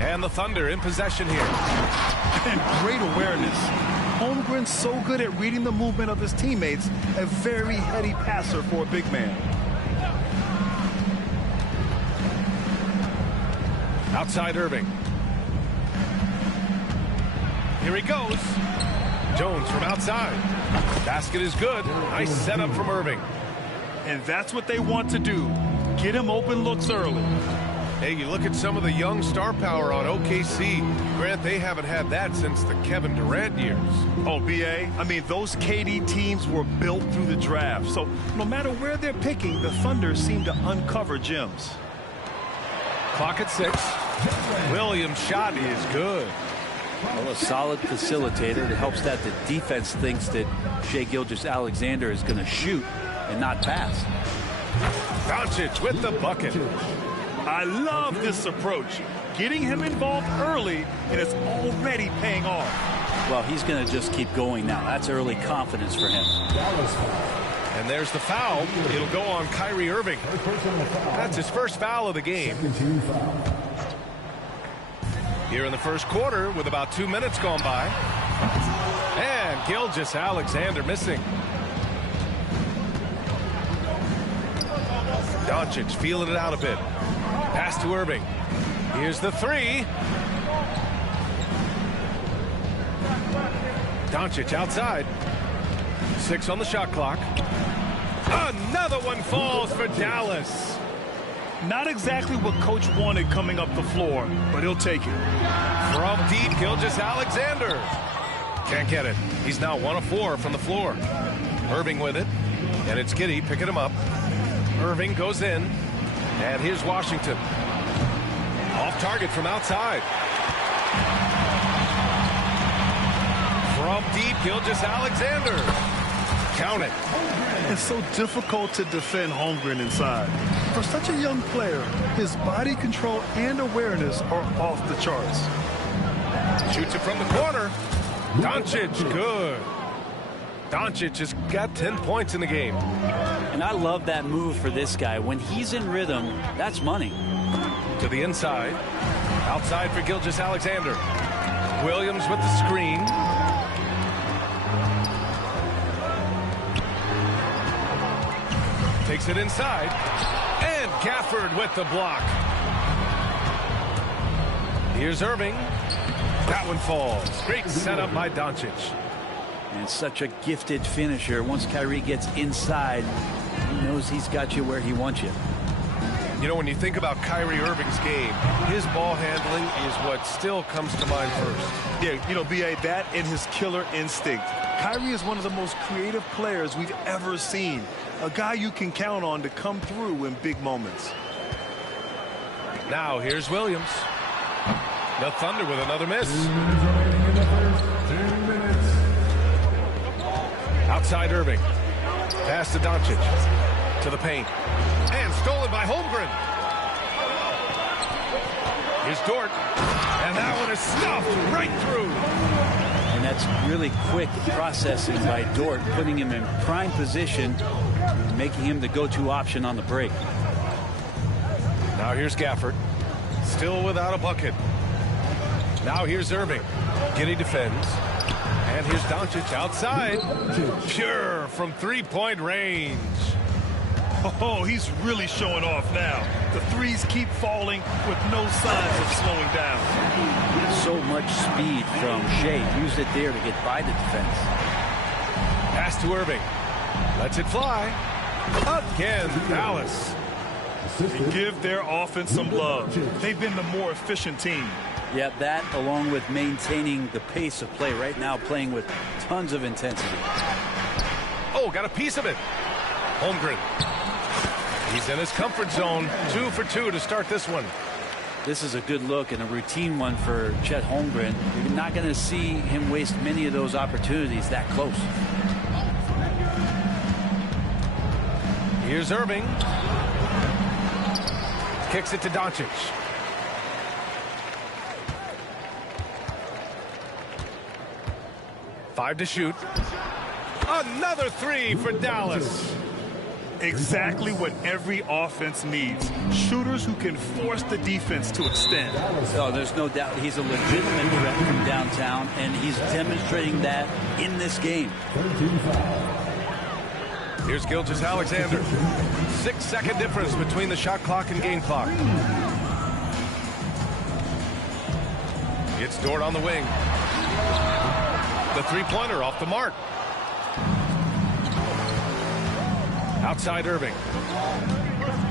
And the Thunder in possession here. And great awareness. Holmgren's so good at reading the movement of his teammates. A very heady passer for a big man. Outside Irving. Here he goes. Jones from outside. Basket is good. Nice setup from Irving. And that's what they want to do. Get him open looks early. Hey, you look at some of the young star power on OKC. Grant, they haven't had that since the Kevin Durant years. Oh, B.A., I mean, those KD teams were built through the draft. So no matter where they're picking, the Thunder seem to uncover gems. Clock at 6. Williams' shot is good. Well, a solid facilitator. It helps that the defense thinks that Shai Gilgeous-Alexander is going to shoot and not pass. Doncic with the bucket. I love this approach. Getting him involved early, and it's already paying off. Well, he's going to just keep going now. That's early confidence for him. And there's the foul. It'll go on Kyrie Irving. That's his first foul of the game. Here in the first quarter with about 2 minutes gone by. And Gilgeous-Alexander missing. Doncic feeling it out a bit. Pass to Irving. Here's the three. Doncic outside. 6 on the shot clock. Another one falls for Dallas. Not exactly what Coach wanted coming up the floor, but he'll take it. From deep, Gilgeous-Alexander. Can't get it. He's now 1 of 4 from the floor. Irving with it. And it's Giddey picking him up. Irving goes in. And here's Washington. Off target from outside. From deep, Gilgeous-Alexander. Count it. It's so difficult to defend Holmgren inside. For such a young player, his body control and awareness are off the charts. Shoots it from the corner. Doncic, good. Doncic has got 10 points in the game. And I love that move for this guy. When he's in rhythm, that's money. To the inside. Outside for Gilgeous-Alexander. Williams with the screen. Takes it inside. And Gafford with the block. Here's Irving. That one falls. Great setup by Doncic. And such a gifted finisher. Once Kyrie gets inside, he knows he's got you where he wants you. You know, when you think about Kyrie Irving's game, his ball handling is what still comes to mind first. Yeah, you know, B.A., that and his killer instinct. Kyrie is one of the most creative players we've ever seen. A guy you can count on to come through in big moments. Now here's Williams. The Thunder with another miss. Outside Irving. Pass to Doncic. To the paint. And stolen by Holmgren. Here's Dort. And that one is stuffed right through. And that's really quick processing by Dort, putting him in prime position, making him the go-to option on the break. Now here's Gafford. Still without a bucket. Now here's Irving. Giddey defends. And here's Doncic outside. Pure from three-point range. Oh, he's really showing off now. The threes keep falling with no signs of slowing down. So much speed from Shea. Used it there to get by the defense. Pass to Irving. Lets it fly. Again, Dallas. And give their offense some love. They've been the more efficient team. Yeah, that along with maintaining the pace of play right now, playing with tons of intensity. Oh, got a piece of it. Holmgren. He's in his comfort zone. 2 for 2 to start this one. This is a good look and a routine one for Chet Holmgren. You're not going to see him waste many of those opportunities that close. Here's Irving. Kicks it to Doncic. Five to shoot. Another three for Dallas. Exactly what every offense needs. Shooters who can force the defense to extend. Oh, there's no doubt he's a legitimate threat from downtown, and he's demonstrating that in this game. Here's Gilgeous-Alexander. 6-second difference between the shot clock and game clock. It's Dort on the wing. The three-pointer off the mark. Outside Irving.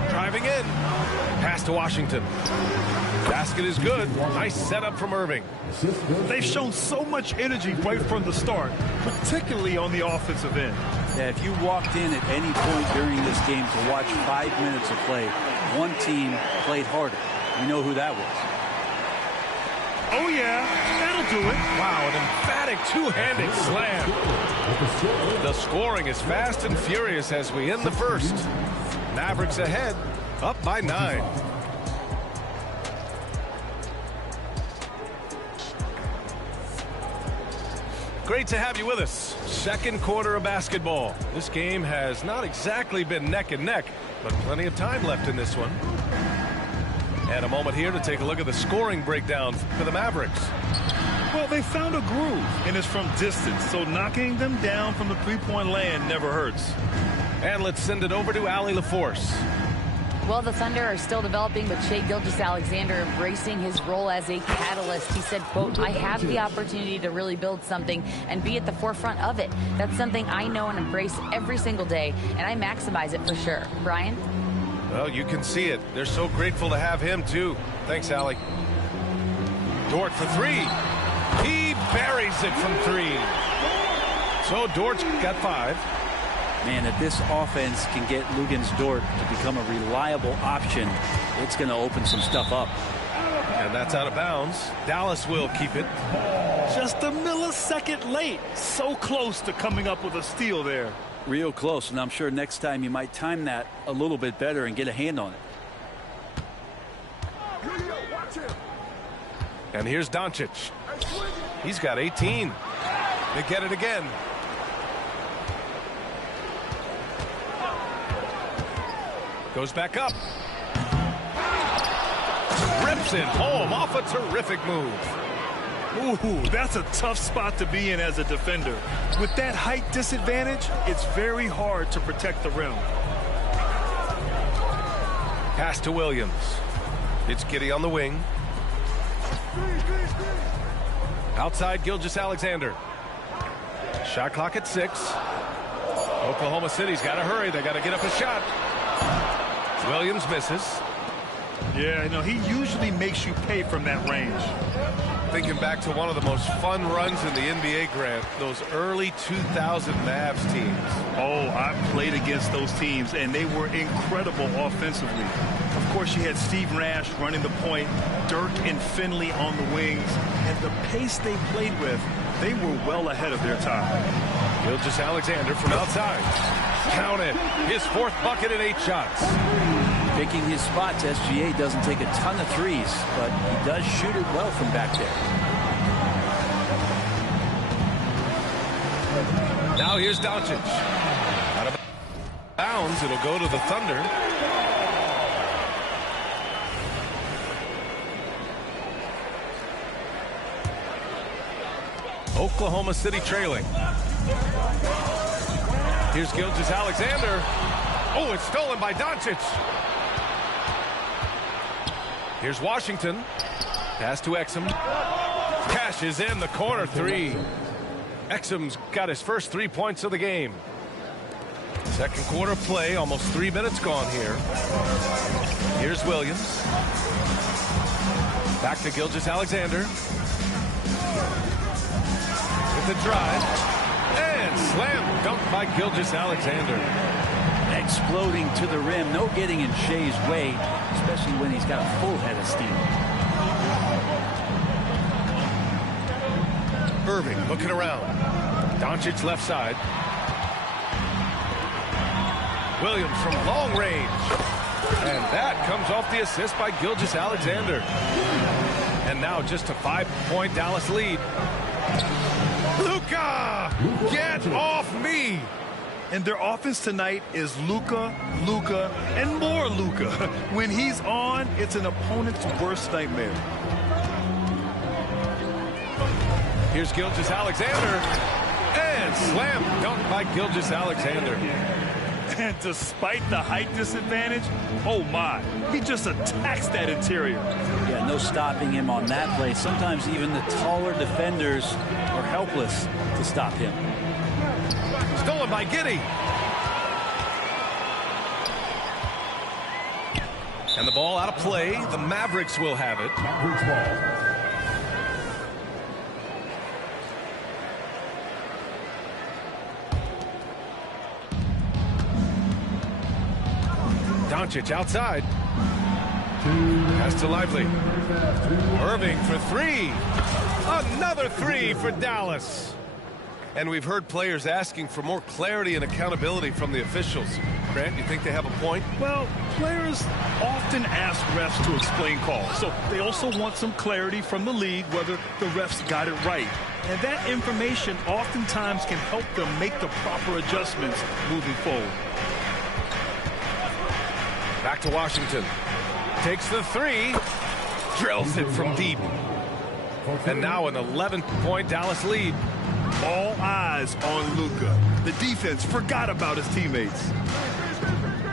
Driving in. Pass to Washington. Basket is good. Nice setup from Irving. They've shown so much energy right from the start, particularly on the offensive end. Yeah, if you walked in at any point during this game to watch 5 minutes of play, one team played harder. You know who that was. Oh, yeah, that'll do it. Wow, an emphatic two-handed slam. The scoring is fast and furious as we end the first. Mavericks ahead, up by 9. great to have you with us. Second quarter of basketball. This game has not exactly been neck and neck, but plenty of time left in this one. And a moment here to take a look at the scoring breakdown for the Mavericks. Well, they found a groove, and it's from distance, so knocking them down from the three-point land never hurts. And let's send it over to Allie LaForce. Well, the Thunder are still developing, but Shai Gilgeous-Alexander embracing his role as a catalyst. He said, quote, "I have the opportunity to really build something and be at the forefront of it. That's something I know and embrace every single day, and I maximize it for sure." Brian? Well, you can see it. They're so grateful to have him, too. Thanks, Allie. Dort for three. He buries it from three. So Dort's got 5. Man, if this offense can get Luguentz Dort to become a reliable option, it's going to open some stuff up. And that's out of bounds. Dallas will keep it. Just a millisecond late. So close to coming up with a steal there. Real close, and I'm sure next time you might time that a little bit better and get a hand on it. And here's Doncic. He's got 18. They get it again. Goes back up. Rips it home off a terrific move. Ooh, that's a tough spot to be in as a defender. With that height disadvantage, it's very hard to protect the rim. Pass to Williams. It's Giddey on the wing. Outside Gilgeous-Alexander. Shot clock at 6. Oklahoma City's got to hurry. They got to get up a shot. Williams misses. Yeah, you know, he usually makes you pay from that range. Thinking back to one of the most fun runs in the NBA, Grant, those early 2000 Mavs teams. Oh, I played against those teams, and they were incredible offensively. Of course, you had Steve Nash running the point, Dirk and Finley on the wings, and the pace they played with, they were well ahead of their time. Gilgeous-Alexander from outside. Count it. His 4th bucket in 8 shots. Picking his spots, SGA doesn't take a ton of threes, but he does shoot it well from back there. Now here's Doncic. Out of bounds, it'll go to the Thunder. Oklahoma City trailing. Here's Gilgeous-Alexander. Oh, it's stolen by Doncic. Here's Washington. Pass to Exum. Cashes in the corner 3. Exum's got his first 3 points of the game. Second quarter play, almost 3 minutes gone here. Here's Williams. Back to Gilgeous-Alexander. With the drive. And slam dunk by Gilgeous-Alexander. Exploding to the rim. No getting in Shai's way, especially when he's got a full head of steam. Irving looking around. Doncic left side. Williams from long range. And that comes off the assist by Gilgeous-Alexander. And now just a 5-point Dallas lead. Luka! Get off me! And their offense tonight is Luka, Luka, and more Luka. When he's on, it's an opponent's worst nightmare. Here's Gilgeous-Alexander. And slam dunk by Gilgeous-Alexander. And despite the height disadvantage, oh my, he just attacks that interior. Yeah, no stopping him on that play. Sometimes even the taller defenders are helpless to stop him. Stolen by Giddey. And the ball out of play. The Mavericks will have it. Mavericks ball. Doncic outside. Pass to Lively. Irving for 3. Another 3 for Dallas. And we've heard players asking for more clarity and accountability from the officials. Grant, you think they have a point? Well, players often ask refs to explain calls. So they also want some clarity from the league whether the refs got it right. And that information oftentimes can help them make the proper adjustments moving forward. Back to Washington. Takes the three. Drills it from deep. And now an 11-point Dallas lead. All eyes on Luka. The defense forgot about his teammates.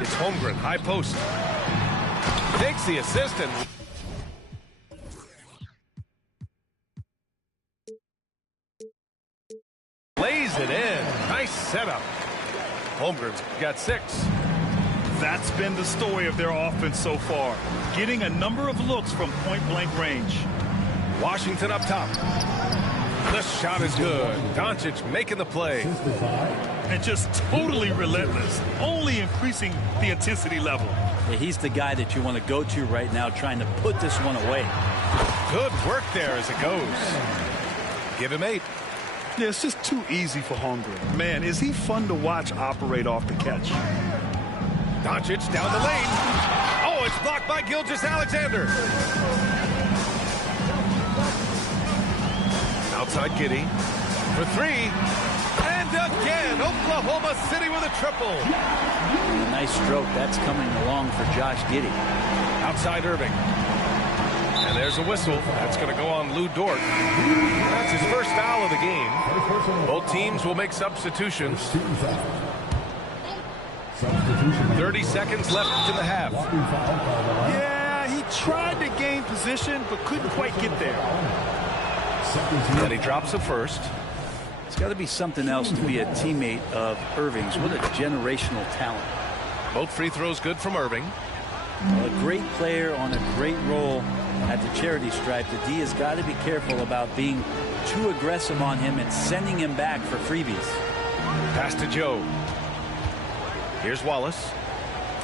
It's Holmgren, high post. Takes the assist and lays it in. Nice setup. Holmgren's got 6. That's been the story of their offense so far. Getting a number of looks from point-blank range. Washington up top. The shot is good. Doncic making the play. And just totally relentless, only increasing the intensity level. Yeah, he's the guy that you want to go to right now, trying to put this one away. Good work there as it goes. Give him 8. Yeah, it's just too easy for Holmgren. Man, is he fun to watch operate off the catch. Doncic down the lane. Oh, it's blocked by Gilgeous-Alexander. Outside Giddey for 3. And again, Oklahoma City with a triple. And a nice stroke. That's coming along for Josh Giddey. Outside Irving. And there's a whistle. That's going to go on Lou Dort. That's his first foul of the game. Both teams will make substitutions. 30 seconds left in the half. Yeah, he tried to gain position, but couldn't quite get there. And he drops it first. It's got to be something else to be a teammate of Irving's. What a generational talent. Both free throws good from Irving. A great player on a great role at the charity stripe. The D has got to be careful about being too aggressive on him and sending him back for freebies. Pass to Joe. Here's Wallace.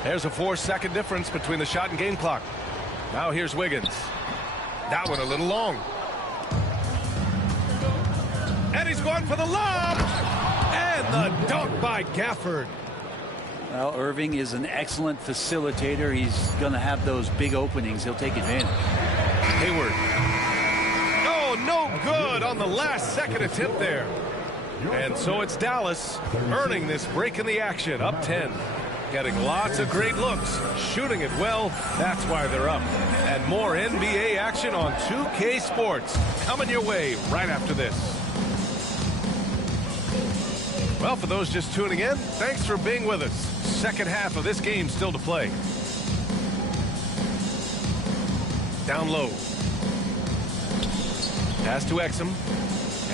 There's a 4-second difference between the shot and game clock. Now here's Wiggins. That one a little long. And he's going for the lob. And the dunk by Gafford. Well, Irving is an excellent facilitator. He's going to have those big openings. He'll take advantage. Hayward. Oh, no good on the last second attempt there. And so it's Dallas earning this break in the action, up 10. Getting lots of great looks, shooting it well. That's why they're up. And more NBA action on 2K Sports coming your way right after this. Well, for those just tuning in, thanks for being with us. Second half of this game still to play. Down low. Pass to Exum.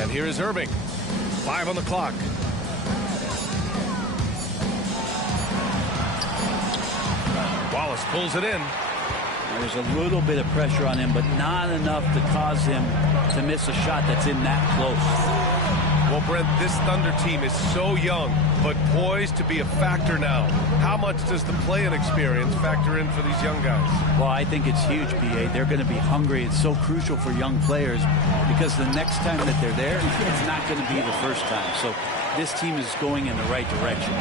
And here is Irving. 5 on the clock. Wallace pulls it in. There's a little bit of pressure on him, but not enough to cause him to miss a shot that's in that close. Well, Brent, this Thunder team is so young, but poised to be a factor now. How much does the play-in experience factor in for these young guys? Well, I think it's huge, B.A. They're going to be hungry. It's so crucial for young players because the next time that they're there, it's not going to be the first time. So this team is going in the right direction.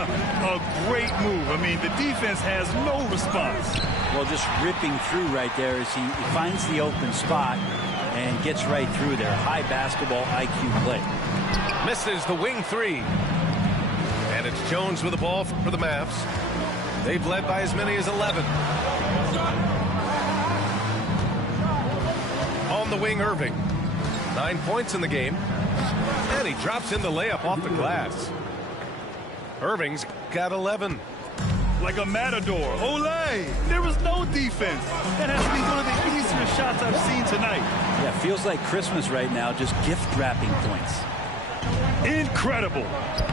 A great move. I mean, the defense has no response. Well, just ripping through right there as he finds the open spot and gets right through there. High basketball IQ play. Misses the wing 3. And it's Jones with the ball for the Mavs. They've led by as many as 11. On the wing, Irving. 9 points in the game. And he drops in the layup off the glass. Irving's got 11. Like a matador. Olay! There was no defense. That has to be one of the easier shots I've seen tonight. Yeah, feels like Christmas right now, just gift wrapping points. Incredible.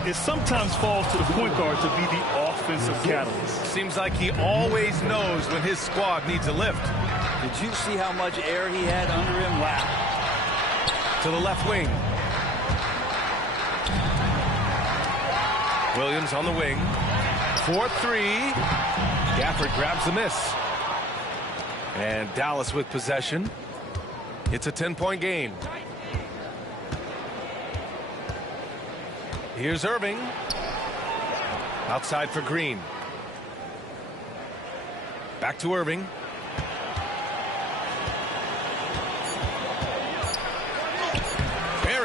It sometimes falls to the point guard to be the offensive catalyst. Seems like he always knows when his squad needs a lift. Did you see how much air he had under him? Wow. To the left wing. Williams on the wing. 4-3. Gafford grabs the miss. And Dallas with possession. It's a 10-point game. Here's Irving. Outside for Green. Back to Irving.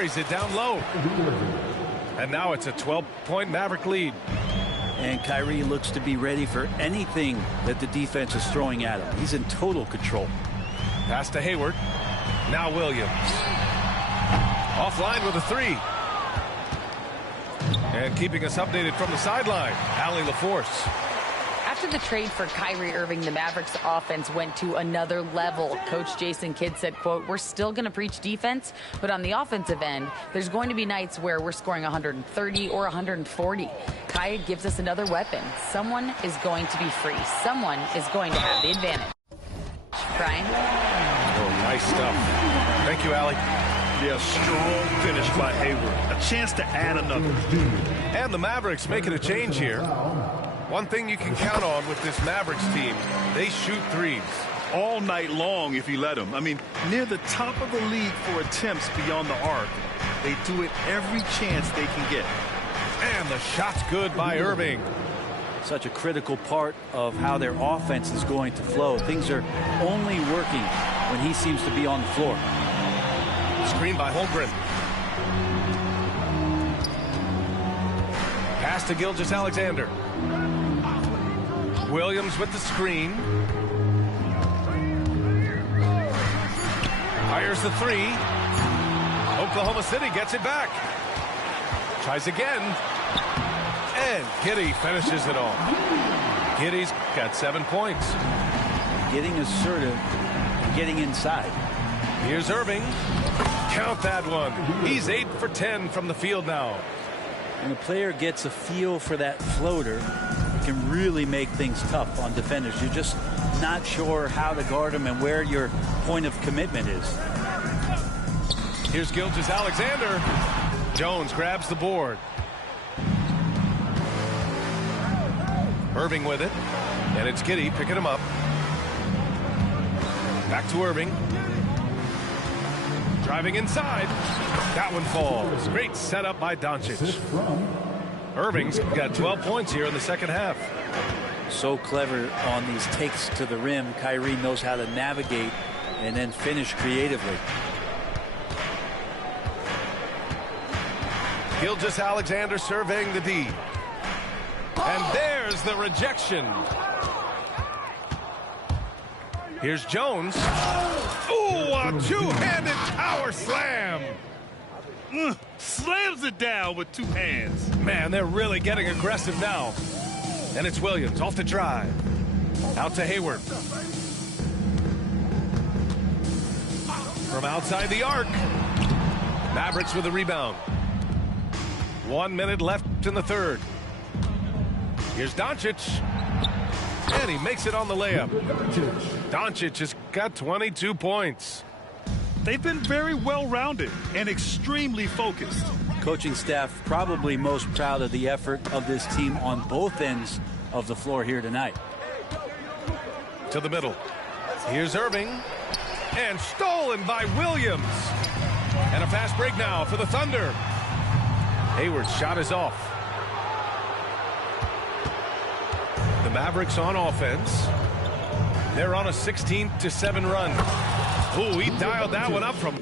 buries it down low. And now it's a 12-point Maverick lead. And Kyrie looks to be ready for anything that the defense is throwing at him. He's in total control. Pass to Hayward. Now Williams. Offline with a three. And keeping us updated from the sideline, Allie LaForce. After the trade for Kyrie Irving, the Mavericks offense went to another level. Coach Jason Kidd said, quote, "We're still going to preach defense, but on the offensive end, there's going to be nights where we're scoring 130 or 140. Kai gives us another weapon. Someone is going to be free. Someone is going to have the advantage." Brian? Oh, nice stuff. Thank you, Allie. Yeah, strong finish by Hayward. A chance to add another. And the Mavericks making a change here. One thing you can count on with this Mavericks team, they shoot threes. All night long if you let them. I mean, near the top of the league for attempts beyond the arc. They do it every chance they can get. And the shot's good by Irving. Such a critical part of how their offense is going to flow. Things are only working when he seems to be on the floor. Screen by Holmgren. Pass to Gilgeous-Alexander. Williams with the screen. Fires the three. Oklahoma City gets it back. Tries again. And Giddey finishes it all. Giddey's got 7 points. Getting assertive and getting inside. Here's Irving. Count that one. He's 8 for 10 from the field now. When a player gets a feel for that floater, it can really make things tough on defenders. You're just not sure how to guard them and where your point of commitment is. Here's Gilgeous-Alexander. Jones grabs the board. Irving with it. And it's Giddey picking him up. Back to Irving. Driving inside. That one falls. Great setup by Doncic. Irving's got 12 points here in the second half. So clever on these takes to the rim. Kyrie knows how to navigate and then finish creatively. Gilgeous-Alexander surveying the D. And there's the rejection. Here's Jones. Ooh, a two-handed power slam. Slams it down with two hands. Man, they're really getting aggressive now. And it's Williams off the drive. Out to Hayward. From outside the arc. Mavericks with the rebound. 1 minute left in the third. Here's Doncic. And he makes it on the layup. Doncic has got 22 points. They've been very well-rounded and extremely focused. Coaching staff probably most proud of the effort of this team on both ends of the floor here tonight. To the middle. Here's Irving. And stolen by Williams. And a fast break now for the Thunder. Hayward's shot is off. The Mavericks on offense. They're on a 16-7 run. Ooh, he dialed that one up from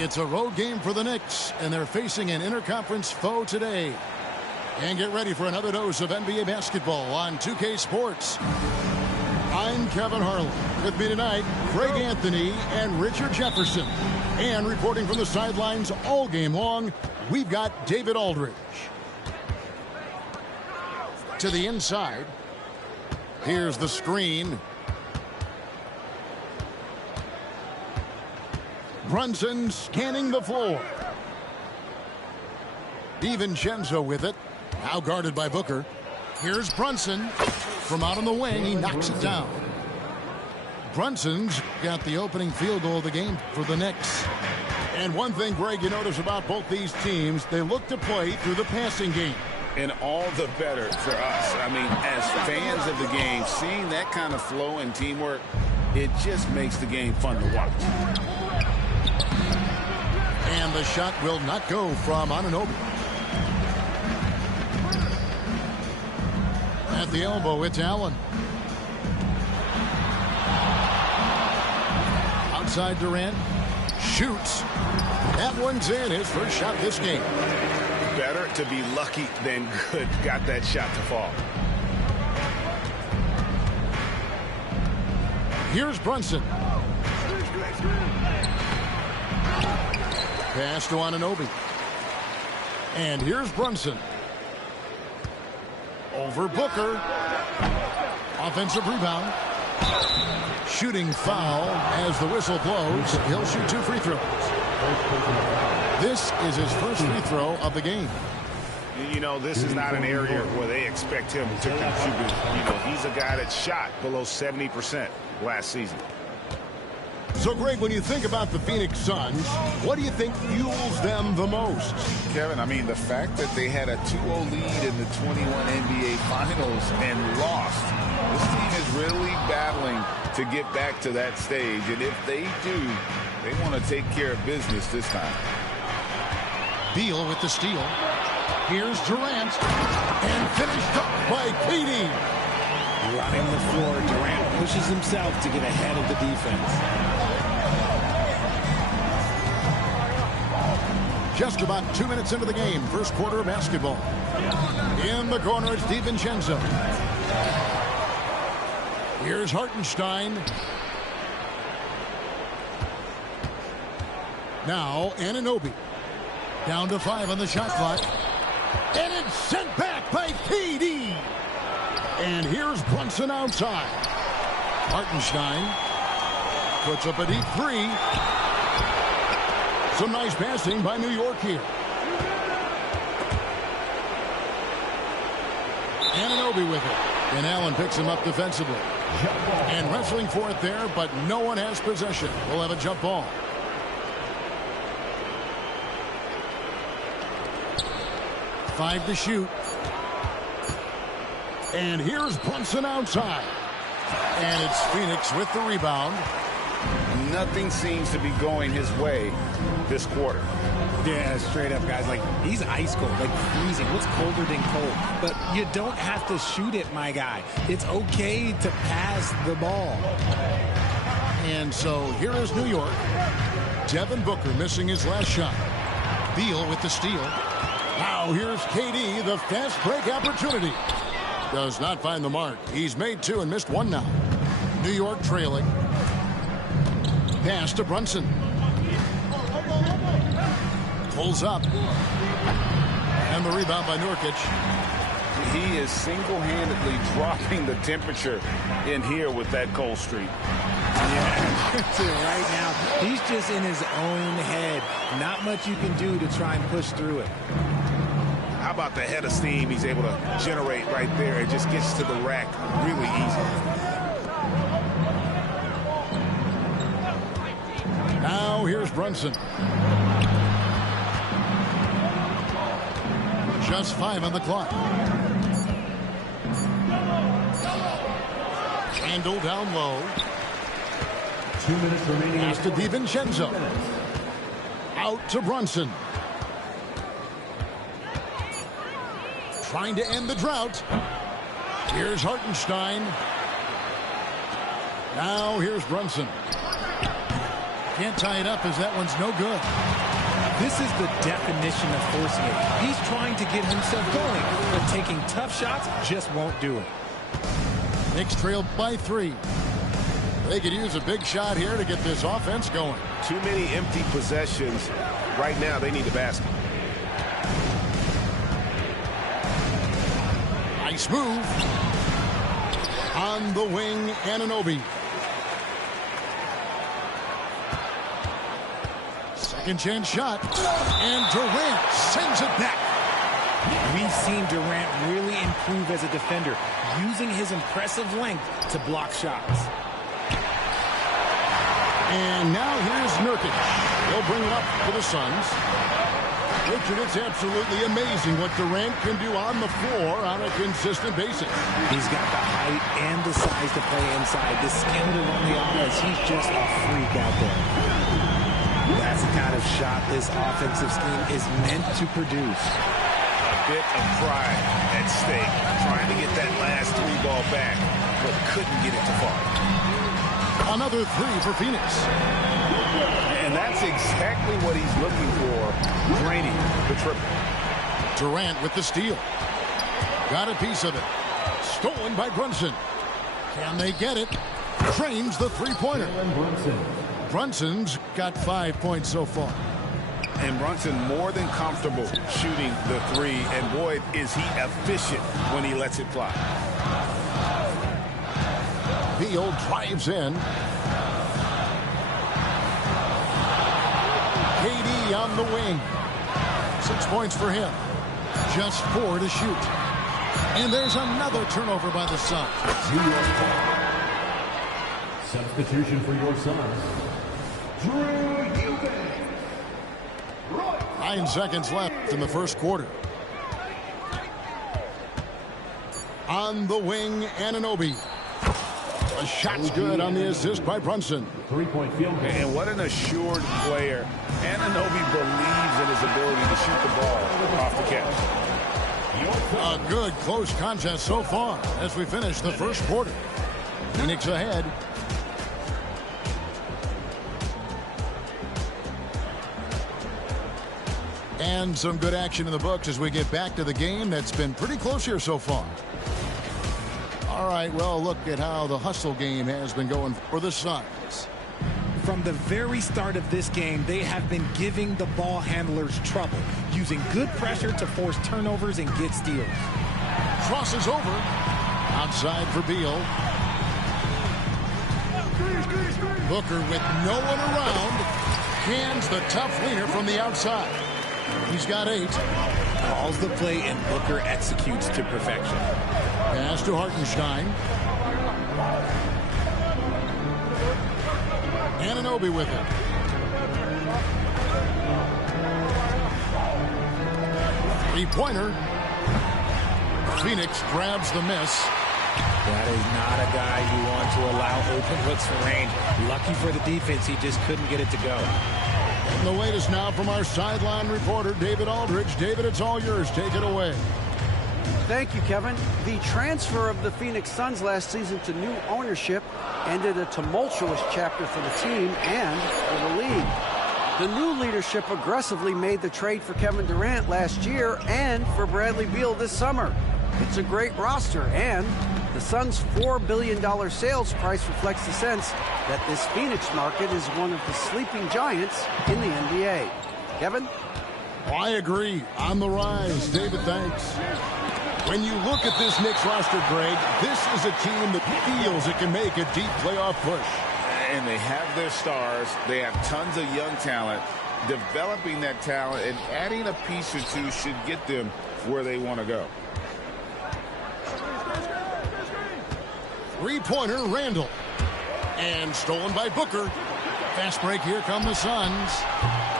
It's a road game for the Knicks, and they're facing an interconference foe today. And get ready for another dose of NBA basketball on 2K Sports. I'm Kevin Harlan. With me tonight, Greg Anthony and Richard Jefferson. And reporting from the sidelines all game long, we've got David Aldridge. To the inside. Here's the screen. Brunson scanning the floor. DiVincenzo with it. Now guarded by Booker. Here's Brunson. From out on the wing, he knocks it down. Brunson's got the opening field goal of the game for the Knicks. And one thing, Greg, you notice about both these teams, they look to play through the passing game. And all the better for us. I mean, as fans of the game, seeing that kind of flow and teamwork, it just makes the game fun to watch. And the shot will not go from Anunoby. At the elbow, it's Allen. Outside Durant. Shoots. That one's in. His first shot this game. Better to be lucky than good. Got that shot to fall. Here's Brunson. Pass to Anunoby. And here's Brunson. Over Booker. Offensive rebound. Shooting foul as the whistle blows. He'll shoot 2 free throws. This is his first free throw of the game. You know, this is not an area where they expect him to contribute. You know, he's a guy that shot below 70% last season. So, Greg, when you think about the Phoenix Suns, what do you think fuels them the most? Kevin, I mean, the fact that they had a 2-0 lead in the 21 NBA Finals and lost. This team is really battling to get back to that stage. And if they do, they want to take care of business this time. Beal with the steal. Here's Durant. And finished up by KD. Running the floor, Durant pushes himself to get ahead of the defense. Just about 2 minutes into the game, first quarter of basketball. In the corner, it's DiVincenzo. Here's Hartenstein. Now, Anunoby. Down to 5 on the shot clock. And it's sent back by KD. And here's Brunson outside. Hartenstein puts up a deep 3. Some nice passing by New York here. Anunoby with it. And Allen picks him up defensively. And wrestling for it there, but no one has possession. We'll have a jump ball. Five to shoot. And here's Brunson outside. And it's Phoenix with the rebound. Nothing seems to be going his way this quarter. Yeah, straight up, guys. Like, he's ice cold, like freezing. What's colder than cold? But you don't have to shoot it, my guy. It's okay to pass the ball. And so here is New York. Devin Booker missing his last shot. Beal with the steal. Now here's KD, the fast break opportunity. Does not find the mark. He's made 2 and missed 1 now. New York trailing. Pass to Brunson. Pulls up. And the rebound by Nurkic. He is single-handedly dropping the temperature in here with that cold streak. Yeah, right now, he's just in his own head. Not much you can do to try and push through it. How about the head of steam he's able to generate right there? It just gets to the rack really easy. Now here's Brunson. Just 5 on the clock. Handle down low. 2 minutes remaining. Pass to DiVincenzo. Out to Brunson. Trying to end the drought. Here's Hartenstein. Now here's Brunson. Can't tie it up as that one's no good. This is the definition of forcing it. He's trying to get himself going, but taking tough shots just won't do it. Knicks trail by 3. They could use a big shot here to get this offense going. Too many empty possessions. Right now, they need a basket. Nice move. On the wing, Anunoby. Second chance shot. And Durant sends it back. We've seen Durant really improve as a defender, using his impressive length to block shots. And now here's Nurkic. They'll bring it up for the Suns. Richard, it's absolutely amazing what Durant can do on the floor on a consistent basis. He's got the height and the size to play inside. The skill to run the offense. He's just a freak out there. That's the kind of shot this offensive scheme is meant to produce. A bit of pride at stake, trying to get that last 3-ball back, but couldn't get it to fall. Another 3 for Phoenix. And that's exactly what he's looking for, draining the triple. Durant with the steal. Got a piece of it. Stolen by Brunson. Can they get it? Trains the three-pointer. Brunson's got 5 points so far. And Brunson more than comfortable shooting the 3, and boy, is he efficient when he lets it fly. Beal drives in. KD on the wing. 6 points for him. Just 4 to shoot. And there's another turnover by the Suns. Substitution for your Suns. Drew Eubanks. 9 seconds left in the first quarter. On the wing, Anunoby. A shot's good on the assist by Brunson. 3-point field goal. And what an assured player. Anunoby believes in his ability to shoot the ball off the catch. A good close contest so far as we finish the first quarter. Phoenix ahead. And some good action in the books as we get back to the game that's been pretty close here so far. All right, well, look at how the hustle game has been going for the Suns. From the very start of this game, they have been giving the ball handlers trouble, using good pressure to force turnovers and get steals. Crosses over. Outside for Beal. Booker with no one around. Hands the tough leaner from the outside. He's got 8. Calls the play and Booker executes to perfection. Pass to Hartenstein. Anunoby with it. Three-pointer. Phoenix grabs the miss. That is not a guy you want to allow open looks for range. Lucky for the defense, he just couldn't get it to go. And the latest now from our sideline reporter, David Aldridge. David, it's all yours. Take it away. Thank you, Kevin. The transfer of the Phoenix Suns last season to new ownership ended a tumultuous chapter for the team and for the league. The new leadership aggressively made the trade for Kevin Durant last year and for Bradley Beal this summer. It's a great roster, and the Suns' $4 billion sales price reflects the sense that this Phoenix market is one of the sleeping giants in the NBA. Kevin? I agree. On the rise. David, thanks. When you look at this Knicks roster, Greg, this is a team that feels it can make a deep playoff push. And they have their stars. They have tons of young talent. Developing that talent and adding a piece or two should get them where they want to go. Three-pointer, Randall. And stolen by Booker. Fast break, here come the Suns.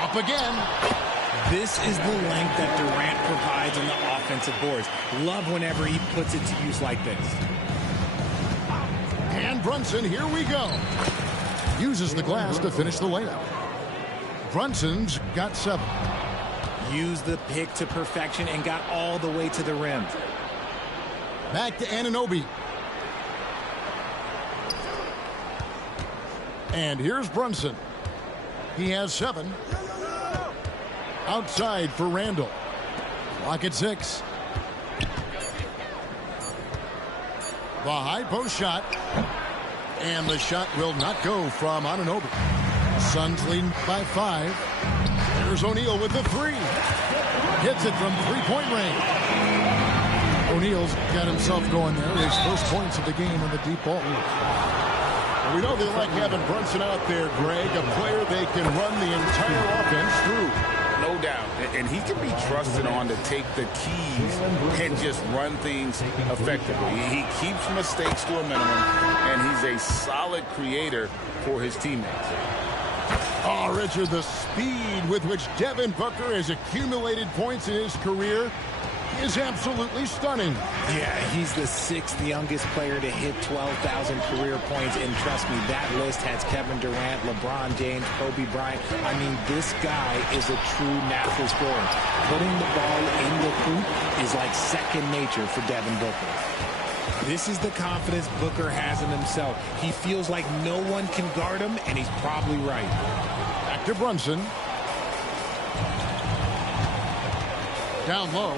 Up again. This is the length that Durant provides on the offensive boards. Love whenever he puts it to use like this. And Brunson, here we go. Uses the glass to finish the layup. Brunson's got 7. Used the pick to perfection and got all the way to the rim. Back to Anunoby. And here's Brunson. He has 7. Outside for Randall. Clock at 6. The high post shot. And the shot will not go from Anunoby. Suns leading by 5. There's O'Neal with the 3. Hits it from three-point range. O'Neal's got himself going there. His first points of the game on the deep ball. We know they like having Brunson out there, Greg, a player they can run the entire offense through. No doubt. And he can be trusted on to take the keys and just run things effectively. He keeps mistakes to a minimum, and he's a solid creator for his teammates. Oh, Richard, the speed with which Devin Booker has accumulated points in his career is absolutely stunning. Yeah, he's the 6th youngest player to hit 12,000 career points, and trust me, that list has Kevin Durant, LeBron James, Kobe Bryant. I mean, this guy is a true natural scorer. Putting the ball in the hoop is like second nature for Devin Booker. This is the confidence Booker has in himself. He feels like no one can guard him, and he's probably right. Back to Brunson. Down low.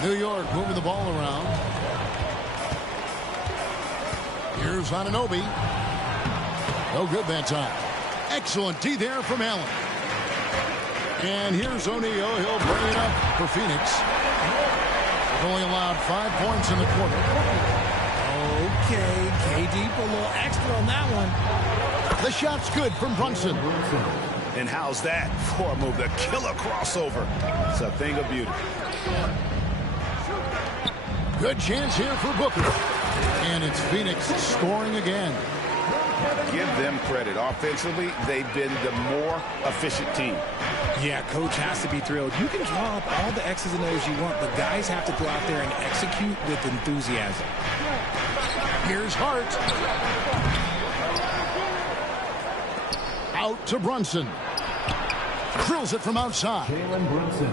New York moving the ball around. Here's Anunoby. No good that time. Excellent D there from Allen. And here's O'Neal. He'll bring it up for Phoenix. They've only allowed 5 points in the quarter. Okay, KD put a little extra on that one. The shot's good from Brunson. And how's that for a move? The killer crossover. It's a thing of beauty. Good chance here for Booker. And it's Phoenix scoring again. Give them credit. Offensively, they've been the more efficient team. Yeah, coach has to be thrilled. You can draw up all the X's and O's you want, but guys have to go out there and execute with enthusiasm. Here's Hart. Out to Brunson. Drills it from outside. Jalen Brunson.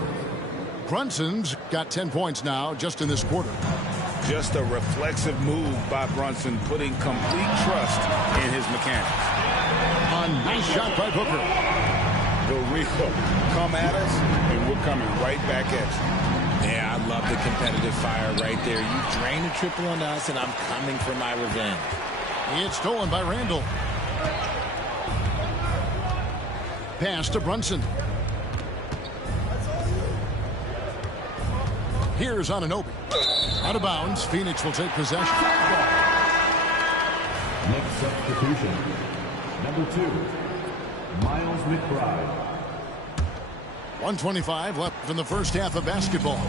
Brunson's got 10 points now just in this quarter. Just a reflexive move by Brunson, putting complete trust in his mechanics. A nice shot by Booker. The real come at us, and we're coming right back at you. Yeah, I love the competitive fire right there. You drain a triple on us, and I'm coming for my revenge. It's stolen by Randall. Pass to Brunson. Here's Anunoby. Out of bounds. Phoenix will take possession. Next substitution. Number 2, Miles McBride. 1:25 left in the first half of basketball.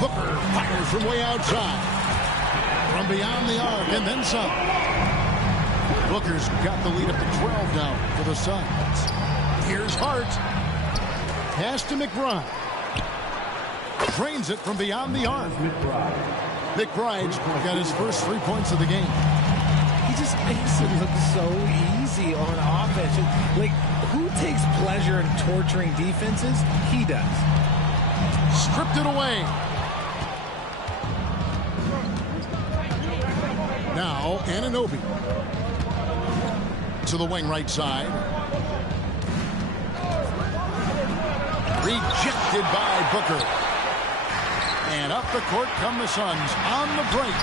Booker fires from way outside. From beyond the arc and then some. Booker's got the lead up to 12 now for the Suns. Here's Hart. Pass to McBride. Drains it from beyond the arc. McBride's got his first 3 points of the game. He just makes it look so easy on offense. Like, who takes pleasure in torturing defenses? He does. Stripped it away. Now, Anunoby. To the wing right side. Rejected by Booker. And up the court come the Suns on the break.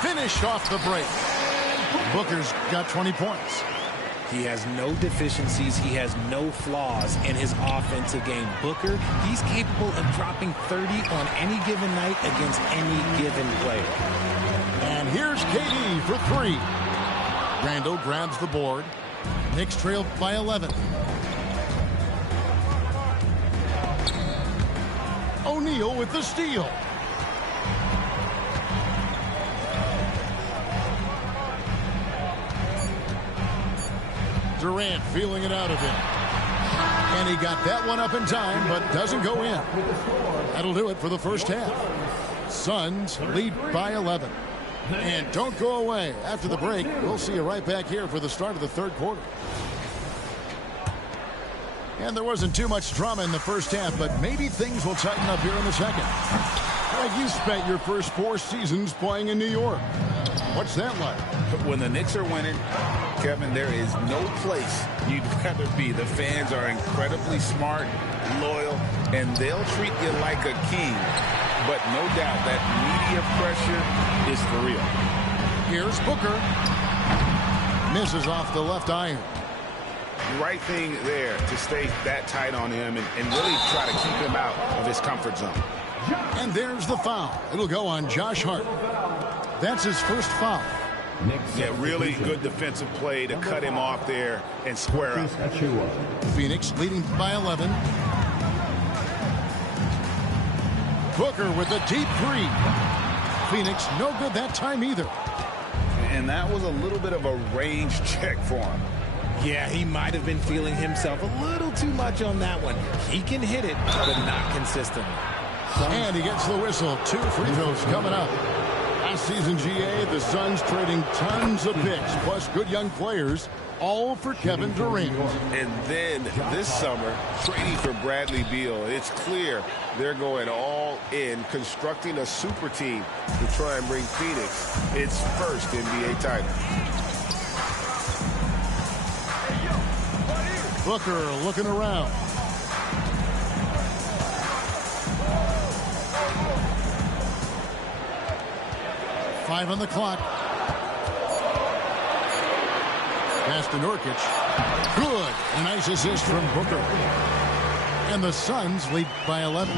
Finished off the break. Booker's got 20 points. He has no deficiencies. He has no flaws in his offensive game. Booker, he's capable of dropping 30 on any given night against any given player. And here's KD for 3. Randall grabs the board. Knicks trailed by 11. O'Neal with the steal. Durant feeling it out of him. And he got that one up in time, but doesn't go in. That'll do it for the first half. Suns lead by 11. And don't go away. After the break, we'll see you right back here for the start of the third quarter. And there wasn't too much drama in the first half, but maybe things will tighten up here in the second. Greg, you spent your first 4 seasons playing in New York. What's that like? When the Knicks are winning, Kevin, there is no place you'd rather be. The fans are incredibly smart, loyal, and they'll treat you like a king. But no doubt that media pressure is for real. Here's Booker. Misses off the left iron. Right thing there to stay that tight on him and really try to keep him out of his comfort zone. And there's the foul. It'll go on Josh Hart. That's his first foul. Yeah, really good defensive play to cut him off there and square up. Phoenix leading by 11. Booker with a deep three. Phoenix no good that time either. And that was a little bit of a range check for him. Yeah, he might have been feeling himself a little too much on that one. He can hit it, but not consistently. And he gets the whistle. 2 free throws coming up. Last season, GA, the Suns trading tons of picks, plus good young players, all for Kevin Durant. And then this summer, trading for Bradley Beal. It's clear they're going all in, constructing a super team to try and bring Phoenix its first NBA title. Booker looking around. Five on the clock. Pass to Nurkic. Good. A nice assist from Booker. And the Suns lead by 11.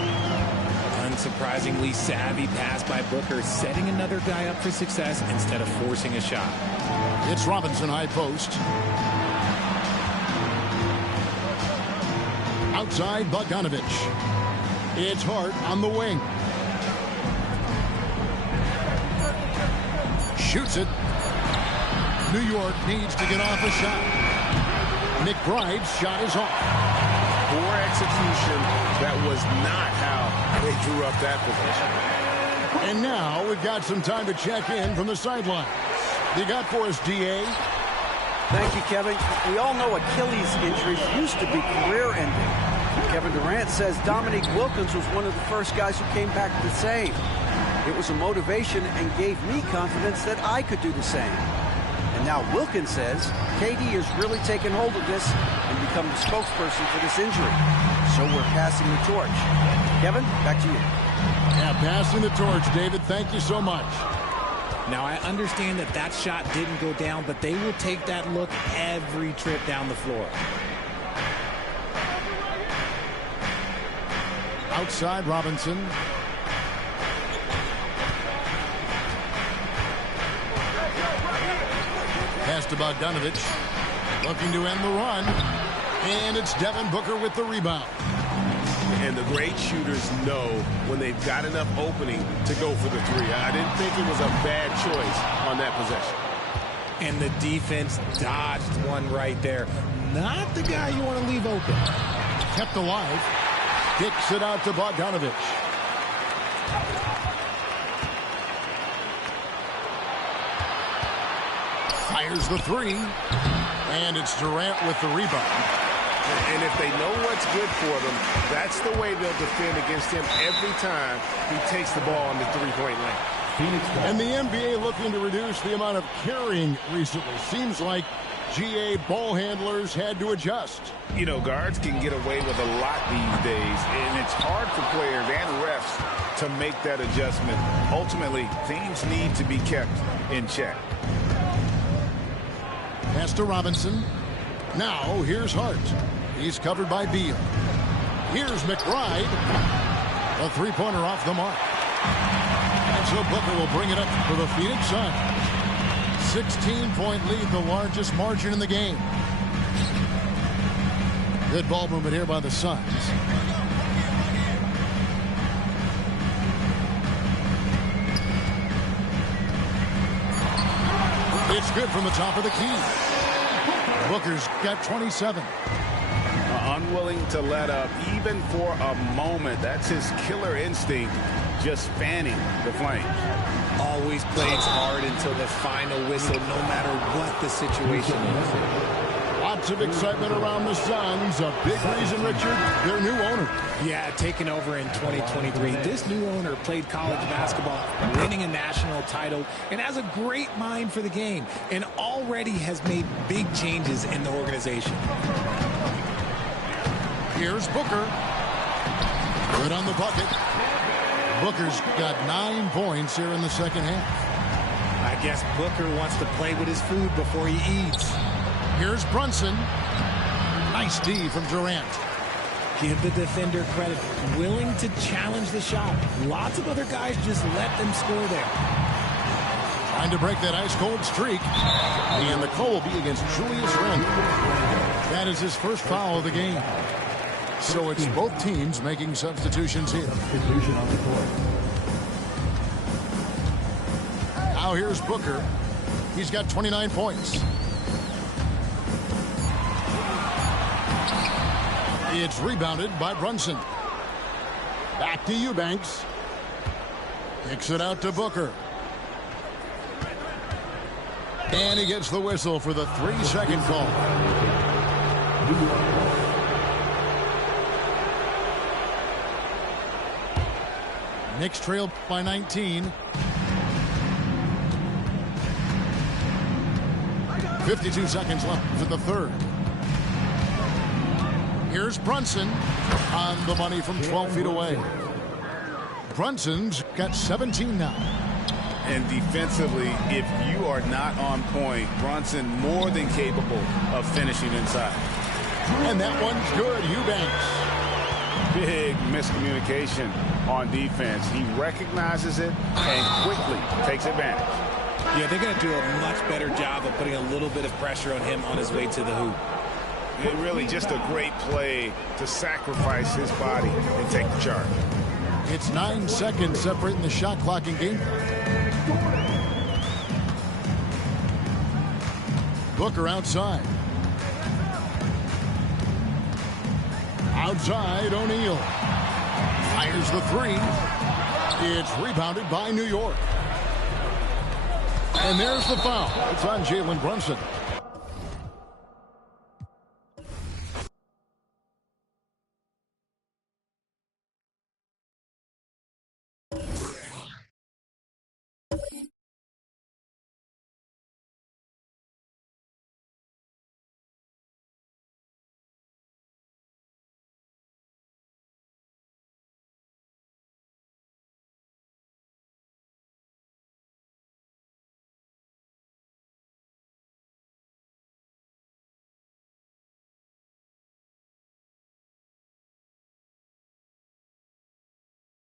Unsurprisingly savvy pass by Booker, setting another guy up for success instead of forcing a shot. It's Robinson high post. Outside Bogdanovic. It's Hart on the wing. Shoots it. New York needs to get off a shot. McBride's shot is off. Poor execution. That was not how they drew up that position. And now we've got some time to check in from the sideline. You got for us, DA? Thank you, Kevin. We all know Achilles injuries used to be career-ending. Kevin Durant says Dominique Wilkins was one of the first guys who came back the same. It was a motivation and gave me confidence that I could do the same. And now Wilkins says KD has really taken hold of this and become the spokesperson for this injury. So we're passing the torch. Kevin, back to you. Yeah, passing the torch, David. Thank you so much. Now, I understand that that shot didn't go down, but they will take that look every trip down the floor. Outside Robinson. Pass to Bogdanovic. Looking to end the run. And it's Devin Booker with the rebound. And the great shooters know when they've got enough opening to go for the three. I didn't think it was a bad choice on that possession. And the defense dodged one right there. Not the guy you want to leave open. Kept alive. Kicks it out to Bogdanovic. Fires the three. And it's Durant with the rebound. And if they know what's good for them, that's the way they'll defend against him every time he takes the ball in the three-point lane. And the NBA looking to reduce the amount of carrying recently. Seems like GA ball handlers had to adjust. You know, guards can get away with a lot these days, and it's hard for players and refs to make that adjustment. Ultimately, things need to be kept in check. Pass to Robinson. Now, here's Hart. He's covered by Beal. Here's McBride. A three-pointer off the mark. And so Booker will bring it up for the Phoenix Suns. 16-point lead, the largest margin in the game. Good ball movement here by the Suns. It's good from the top of the key. Booker's got 27. Unwilling to let up even for a moment. That's his killer instinct, just fanning the flame. Always plays hard until the final whistle, no matter what the situation is. Lots Lots of excitement around the Suns. A big reason, Richard, their new owner. Yeah, taking over in 2023. This new owner played college basketball, winning a national title, and has a great mind for the game, and already has made big changes in the organization. Here's Booker. Good on the bucket. Booker's got 9 points here in the second half. I guess Booker wants to play with his food before he eats. Here's Brunson. Nice D from Durant. Give the defender credit. Willing to challenge the shot. Lots of other guys just let them score there. Trying to break that ice-cold streak. And the call will be against Julius Randle. That is his first foul of the game. So it's both teams making substitutions here. Substitution on the court. Now here's Booker. He's got 29 points. It's rebounded by Brunson. Back to Eubanks. Kicks it out to Booker. And he gets the whistle for the 3-second call. Knicks trail by 19. 52 seconds left for the third. Here's Brunson on the money from 12 feet away. Brunson's got 17 now. And defensively, if you are not on point, Brunson more than capable of finishing inside. And that one's good. Eubanks. Big miscommunication on defense. He recognizes it and quickly takes advantage. Yeah, they're going to do a much better job of putting a little bit of pressure on him on his way to the hoop. It really just a great play to sacrifice his body and take the charge. It's 9 seconds separating the shot clock and game. Booker outside. Outside, O'Neal. Fires the three. It's rebounded by New York. And there's the foul. It's on Jalen Brunson.